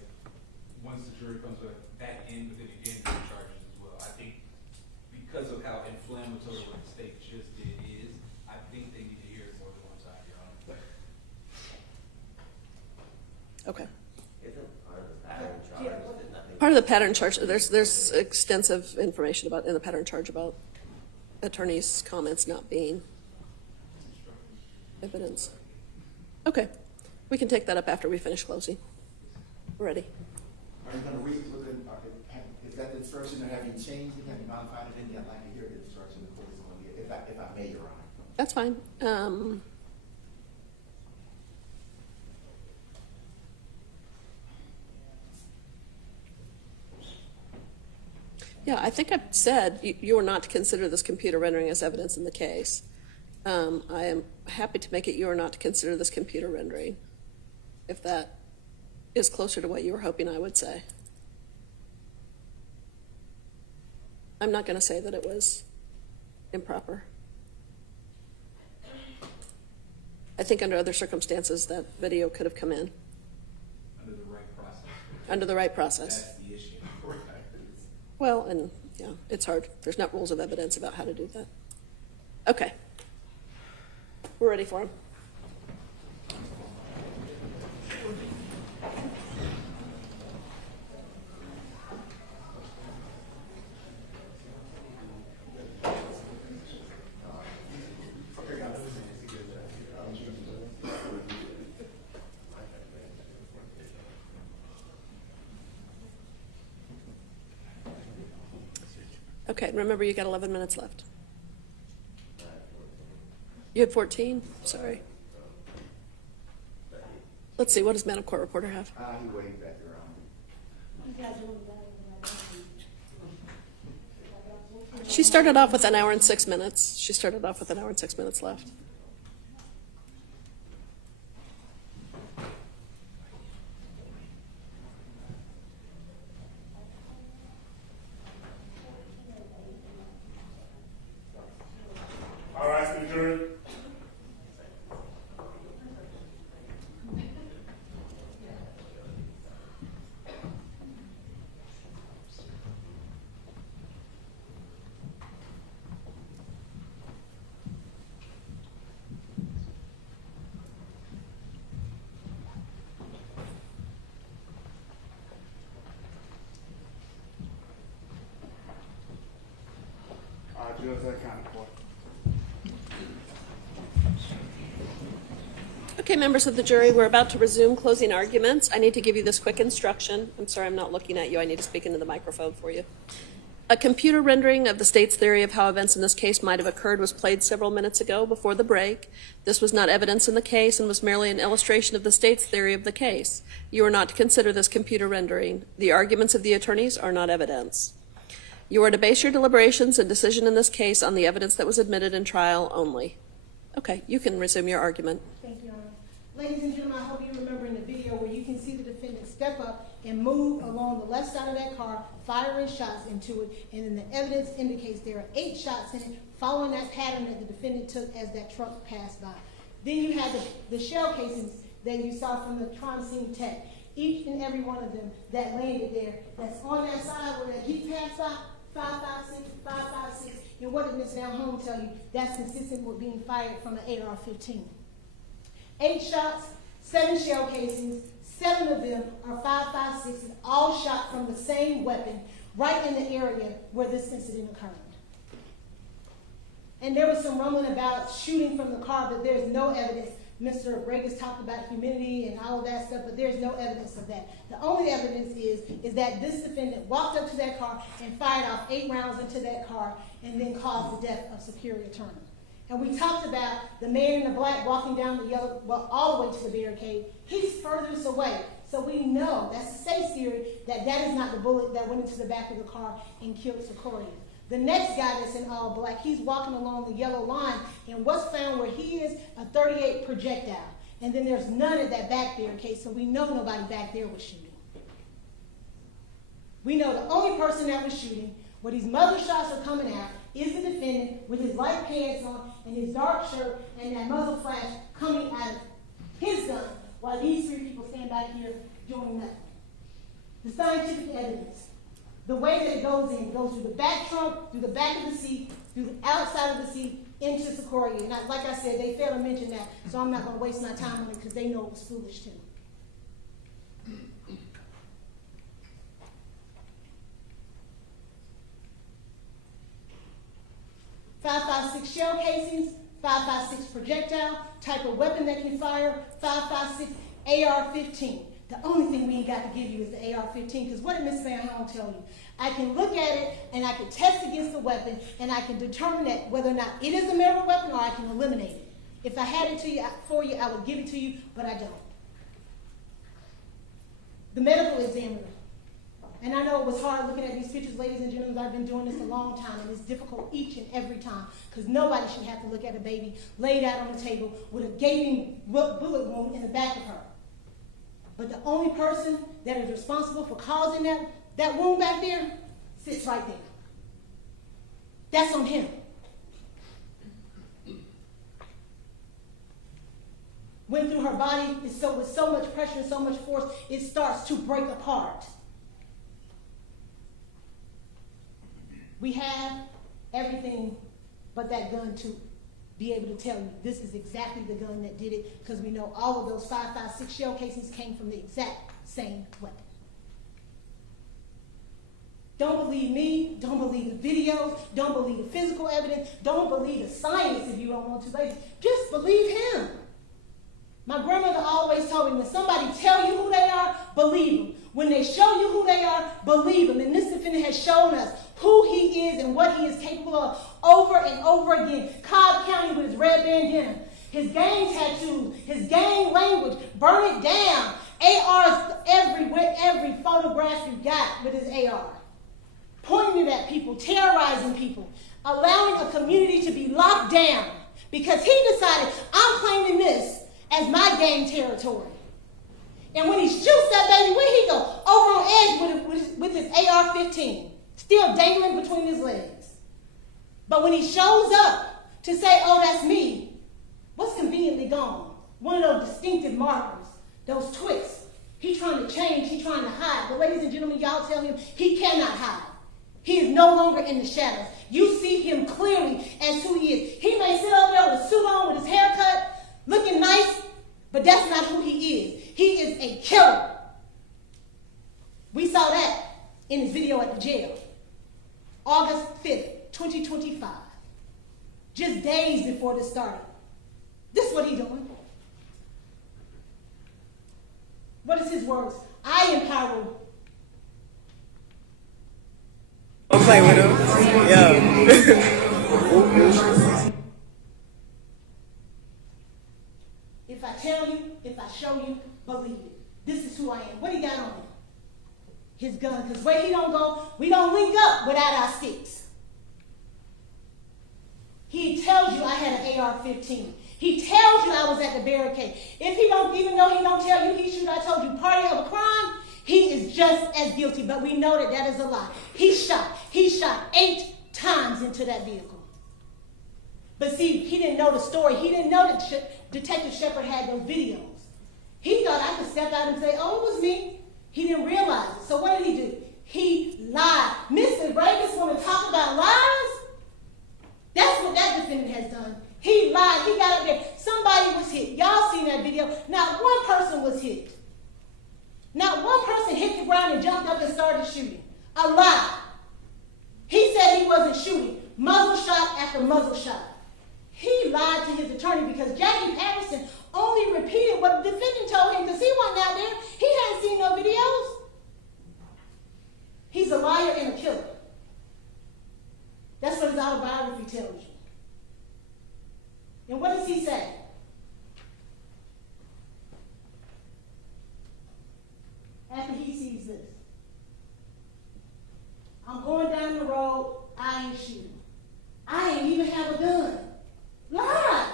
once the jury comes back in, but then again for the charges as well. I think because of how inflammatory what the state just did is, I think they need to hear it more than one time, Your Honor. Okay. Isn't part of the pattern charge that nothing? Part of the pattern charge, there's extensive information in the pattern charge about attorneys' comments not being evidence. Okay, we can take that up after we finish closing. We're ready. Are you going to read within, is that the instruction, or have you changed it, have you modified it? I'd like to hear the instruction the court is going to give, if I may, Your Honor. That's fine. Yeah, I think I've said you are not to consider this computer rendering as evidence in the case. I am happy to make it you are not to consider this computer rendering, if that is closer to what you were hoping I would say. I'm not going to say that it was improper. I think under other circumstances that video could have come in. Under the right process. Under the right process. That's the issue. Well, and yeah, it's hard. There's not rules of evidence about how to do that. Okay. We're ready for him. Okay, remember you got 11 minutes left. You had 14? Sorry. Let's see, what does Madam Court Reporter have? He waived that, Your Honor. She started off with an hour and 6 minutes. She started off with an hour and 6 minutes left. All right, the jury. Judge, that kind of court. Okay, members of the jury, we're about to resume closing arguments. I need to give you this quick instruction. I'm sorry, I'm not looking at you. I need to speak into the microphone for you. A computer rendering of the state's theory of how events in this case might have occurred was played several minutes ago before the break. This was not evidence in the case and was merely an illustration of the state's theory of the case. You are not to consider this computer rendering. The arguments of the attorneys are not evidence. You are to base your deliberations and decision in this case on the evidence that was admitted in trial only. Okay, you can resume your argument. Thank you, Your Honor. Ladies and gentlemen, I hope you remember in the video where you can see the defendant step up and move along the left side of that car, firing shots into it, and then the evidence indicates there are 8 shots in it, following that pattern that the defendant took as that truck passed by. Then you have the shell casings that you saw from the crime scene tech. Each and every one of them that landed there, that's on that side where that Jeep passed by, 556, 556, and what did Ms. Van Home tell you? That's consistent with being fired from an AR-15. 8 shots, 7 shell casings, 7 of them are 556, all shot from the same weapon right in the area where this incident occurred. And there was some rumbling about shooting from the car, but there's no evidence. Mr. Regas talked about humidity and all of that stuff, but there's no evidence of that. The only evidence is that this defendant walked up to that car and fired off 8 rounds into that car and then caused the death of Secoriea Turner. And we talked about the man in the black walking down the yellow, well, all the way to the barricade. He's furthest away. So we know, that's a safe theory, that that is not the bullet that went into the back of the car and killed Secoriea. The next guy that's in all black, he's walking along the yellow line, and what's found where he is, a .38 projectile. And then there's none at that back barricade, so we know nobody back there was shooting. We know the only person that was shooting, where these muzzle shots are coming out, is the defendant with his light pants on and his dark shirt and that muzzle flash coming out of his gun, while these three people stand back here doing nothing. The scientific evidence, the way that it goes through the back trunk, through the back of the seat, through the outside of the seat, into Secoriea. And like I said, they failed to mention that, so I'm not going to waste my time on it because they know it was foolish too. 5.56 shell casings, 5.56 projectile, type of weapon that can fire, 5.56 AR-15. The only thing we ain't got to give you is the AR-15, because what did Ms. Van Helm tell you? I can look at it and I can test against the weapon and I can determine that whether or not it is a metal weapon or I can eliminate it. If I had it for you, I would give it to you, but I don't. The medical examiner. And I know it was hard looking at these pictures, ladies and gentlemen. I've been doing this a long time, and it's difficult each and every time, because nobody should have to look at a baby laid out on the table with a gaping bullet wound in the back of her. But the only person that is responsible for causing that wound back there sits right there. That's on him. Went through her body with so much pressure and so much force, it starts to break apart. We have everything but that gun to be able to tell you this is exactly the gun that did it, because we know all of those 5.56 shell casings came from the exact same weapon. Don't believe me, don't believe the videos, don't believe the physical evidence, don't believe the science if you don't want to, ladies. Just believe him. My grandmother always told me, when somebody tell you who they are, believe them. When they show you who they are, believe them. And this defendant has shown us who he is and what he is capable of over and over again. Cobb County with his red bandana, his gang tattoos, his gang language, burn it down. ARs everywhere, every photograph you got with his AR. Pointing it at people, terrorizing people, allowing a community to be locked down because he decided, I'm claiming this as my gang territory. And when he shoots that baby, where he go? Over on edge with his AR-15, still dangling between his legs. But when he shows up to say, oh, that's me, what's conveniently gone? One of those distinctive markers, those twists. He's trying to change, he's trying to hide. But ladies and gentlemen, y'all tell him he cannot hide. He is no longer in the shadows. You see him clearly as who he is. He may sit over there with a suit on, with his hair cut, looking nice, but that's not who he is. He is a killer. We saw that in his video at the jail. August 5th, 2025. Just days before this started. This is what he's doing. What is his words? I empower. Don't play with him. Yo. If I tell you, if I show you, believe it. This is who I am. What he got on him? His gun. Because where he don't go, we don't link up without our sticks. He tells you I had an AR-15. He tells you I was at the barricade. If he don't, even though he don't tell you he shoot, I told you, party of a crime, he is just as guilty. But we know that that is a lie. He shot 8 times into that vehicle. But see, he didn't know the story. He didn't know that Detective Shepard had those videos. He thought I could step out and say, oh, it was me. He didn't realize it. So what did he do? He lied. Mr. Ragus want to talk about lies? That's what that defendant has done. He lied. He got up there. Somebody was hit. Y'all seen that video. Not one person was hit. Not one person hit the ground and jumped up and started shooting. A lie. He said he wasn't shooting. Muzzle shot after muzzle shot. He lied to his attorney because Jackie Patterson only repeated what the defendant told him because he wasn't out there. He hadn't seen no videos. He's a liar and a killer. That's what his autobiography tells you. And what does he say? After he sees this, I'm going down the road, I ain't shooting. I ain't even have a gun. Lies.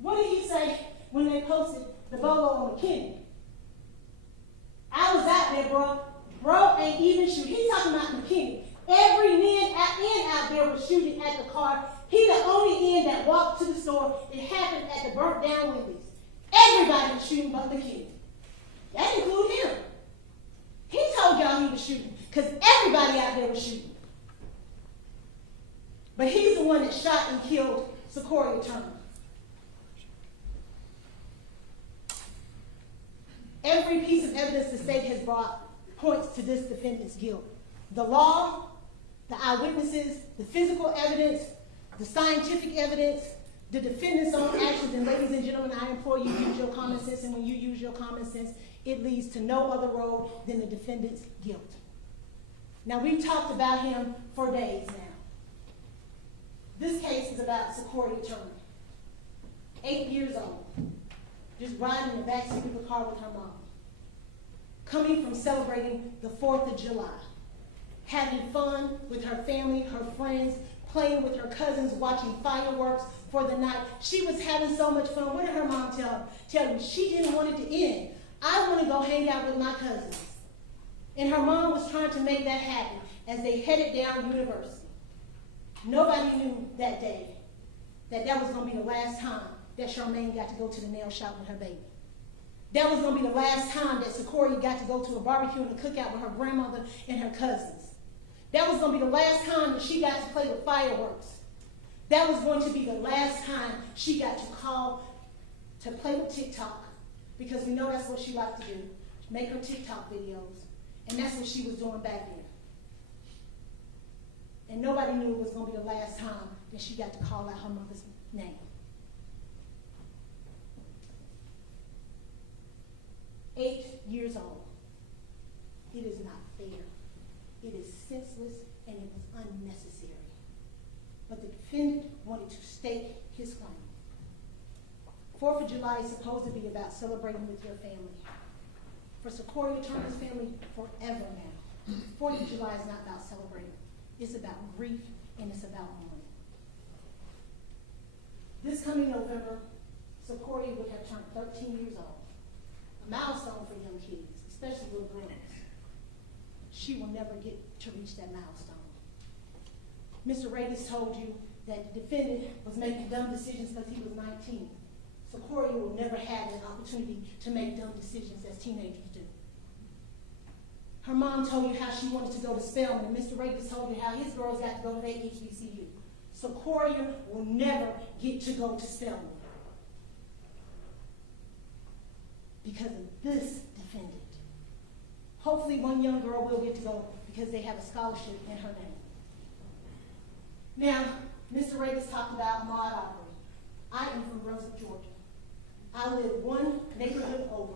What did he say when they posted the bolo on McKinney? I was out there, bro. Bro ain't even shooting. He's talking about McKinney. Every man out there was shooting at the car. He the only end that walked to the store. It happened at the burnt down Wendy's. Everybody was shooting but McKinney. That included him. He told y'all he was shooting because everybody out there was shooting. But he's the one that shot and killed Secoriea Turner. Every piece of evidence the state has brought points to this defendant's guilt. The law, the eyewitnesses, the physical evidence, the scientific evidence, the defendant's own actions, and ladies and gentlemen, I implore you to use your common sense, and when you use your common sense, it leads to no other road than the defendant's guilt. Now, we've talked about him for days now. This case is about Secoriea Turner, 8 years old, just riding in the backseat of the car with her mom, coming from celebrating the 4th of July, having fun with her family, her friends, playing with her cousins, watching fireworks for the night. She was having so much fun. What did her mom tell you? She didn't want it to end. I want to go hang out with my cousins. And her mom was trying to make that happen as they headed down University. Nobody knew that day that that was going to be the last time that Charmaine got to go to the nail shop with her baby. That was going to be the last time that Secoriea got to go to a barbecue and a cookout with her grandmother and her cousins. That was going to be the last time that she got to play with fireworks. That was going to be the last time she got to call to play with TikTok, because we know that's what she liked to do, make her TikTok videos. And that's what she was doing back then. And nobody knew it was going to be the last time that she got to call out her mother's name. 8 years old. It is not fair. It is senseless and it was unnecessary. But the defendant wanted to stake his claim. 4th of July is supposed to be about celebrating with your family. For Secoriea Turner's family, forever now. 4th of July is not about celebrating. It's about grief and it's about mourning. This coming November, Secoriea would have turned 13 years old. A milestone for young kids, especially little girls. She will never get to reach that milestone. Mr. Regis told you that the defendant was making dumb decisions because he was 19. Secoriea will never have an opportunity to make dumb decisions as teenagers do. Her mom told you how she wanted to go to Spelman, and Mr. Regis told you how his girls got to go to their HBCU. Secoriea will never get to go to Spelman because of this defendant. Hopefully one young girl will get to go because they have a scholarship in her name. Now, Mr. Regis talked about Ahmaud Arbery. I am from Brunswick, Georgia. I live one neighborhood over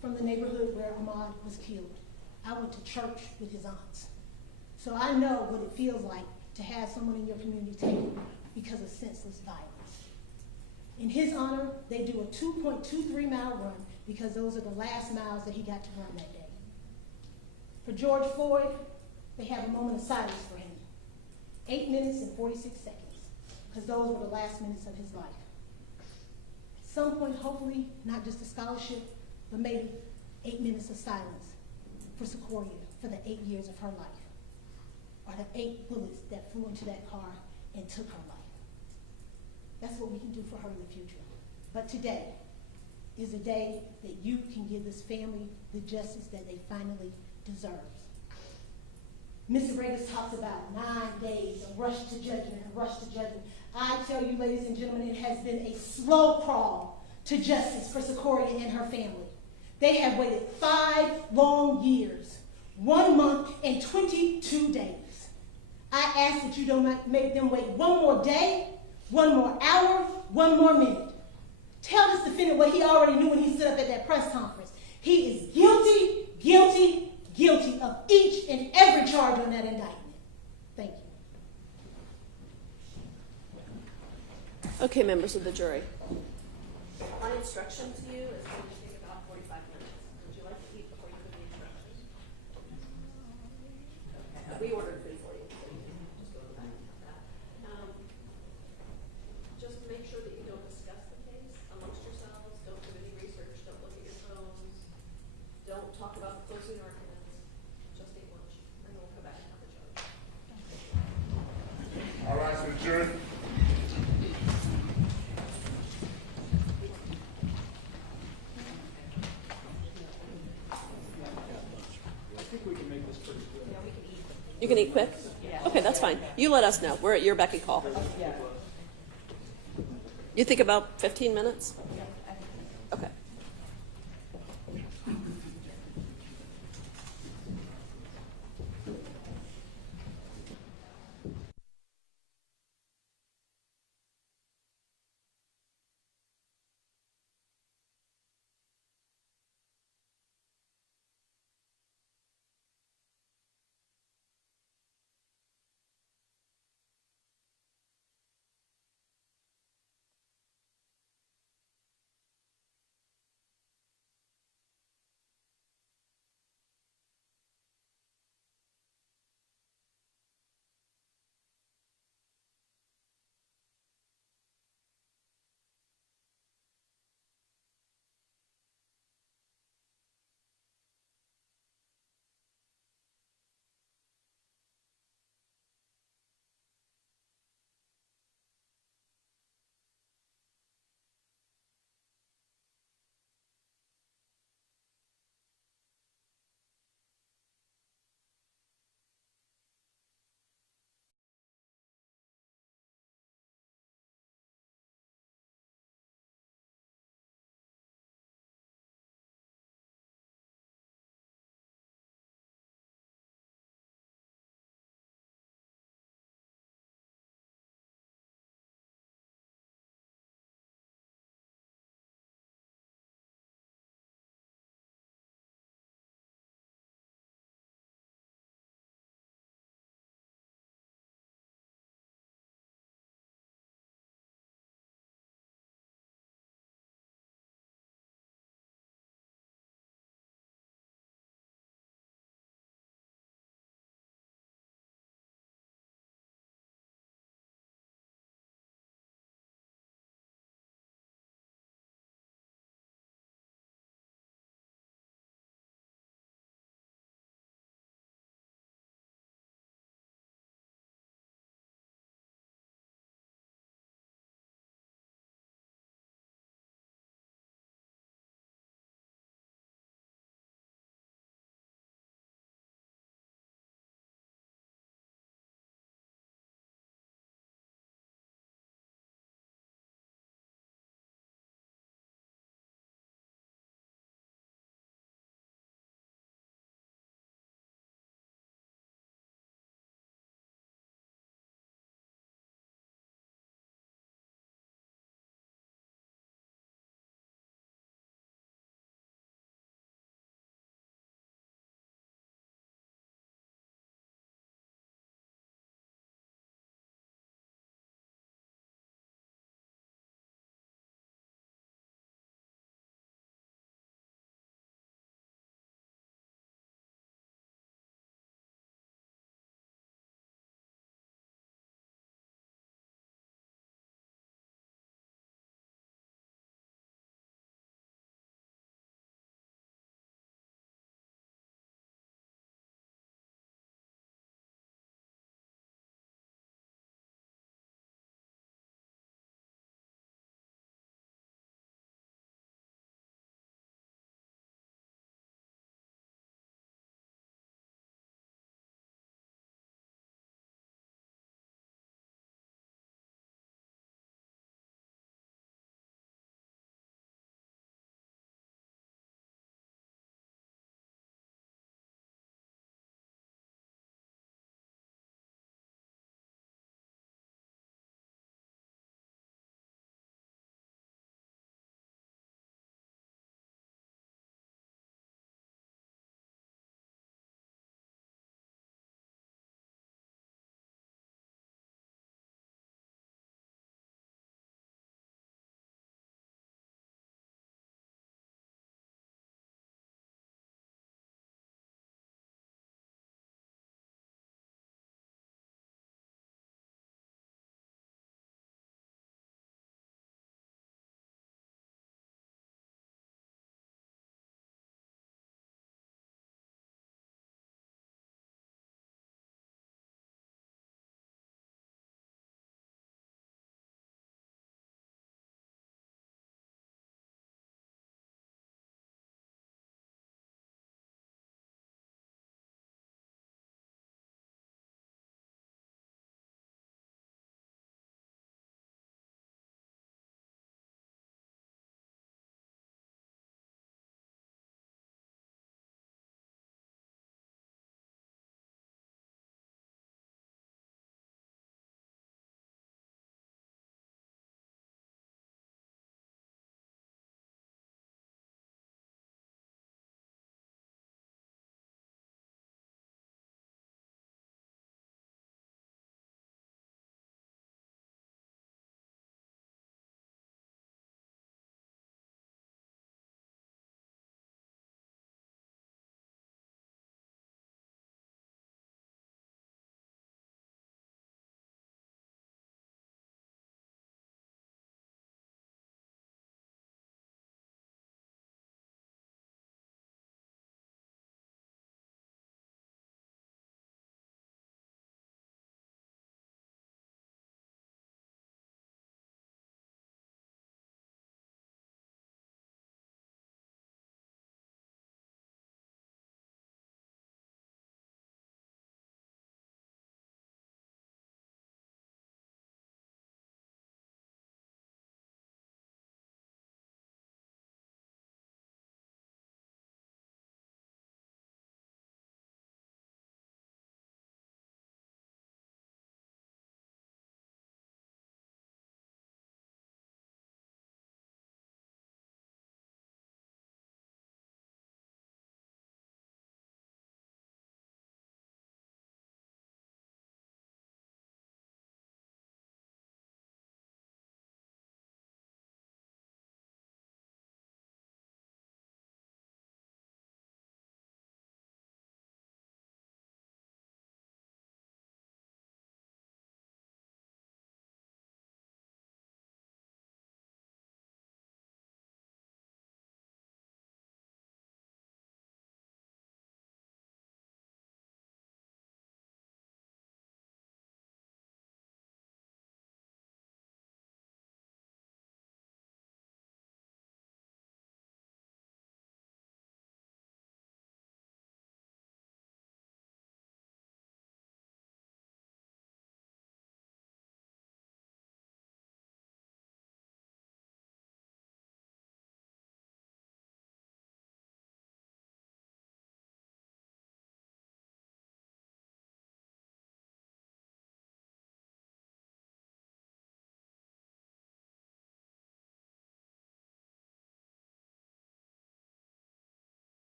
from the neighborhood where Ahmaud was killed. I went to church with his aunts. So I know what it feels like to have someone in your community taken because of senseless violence. In his honor, they do a 2.23 mile run because those are the last miles that he got to run that day. For George Floyd, they have a moment of silence for him. 8 minutes and 46 seconds, because those were the last minutes of his life. At some point, hopefully, not just a scholarship, but maybe 8 minutes of silence for Secoriea for the 8 years of her life, or the 8 bullets that flew into that car and took her life. That's what we can do for her in the future. But today is a day that you can give this family the justice that they finally deserve. Mr. Regis talks about 9 days of rush to judgment and rush to judgment. I tell you, ladies and gentlemen, it has been a slow crawl to justice for Secoriea and her family. They have waited 5 long years, 1 month and 22 days. I ask that you don't make them wait 1 more day, 1 more hour, 1 more minute. Tell this defendant what he already knew when he stood up at that press conference. He is guilty, guilty, guilty of each and every charge on that indictment. Thank you. Okay, members of the jury. My instruction to you is going to take about 45 minutes. Would you like to eat before you put the instructions? Okay. We ordered food for you, so you can just go to the back and have that. Just make sure that you don't discuss the case amongst yourselves. Don't do any research. Don't look at your phones. Don't talk about the closing arguments. Just eat lunch, and then we'll come back and have the judge. All right, so the jury. You can eat quick? Okay, that's fine. You let us know. We're at your beck and call. You think about 15 minutes?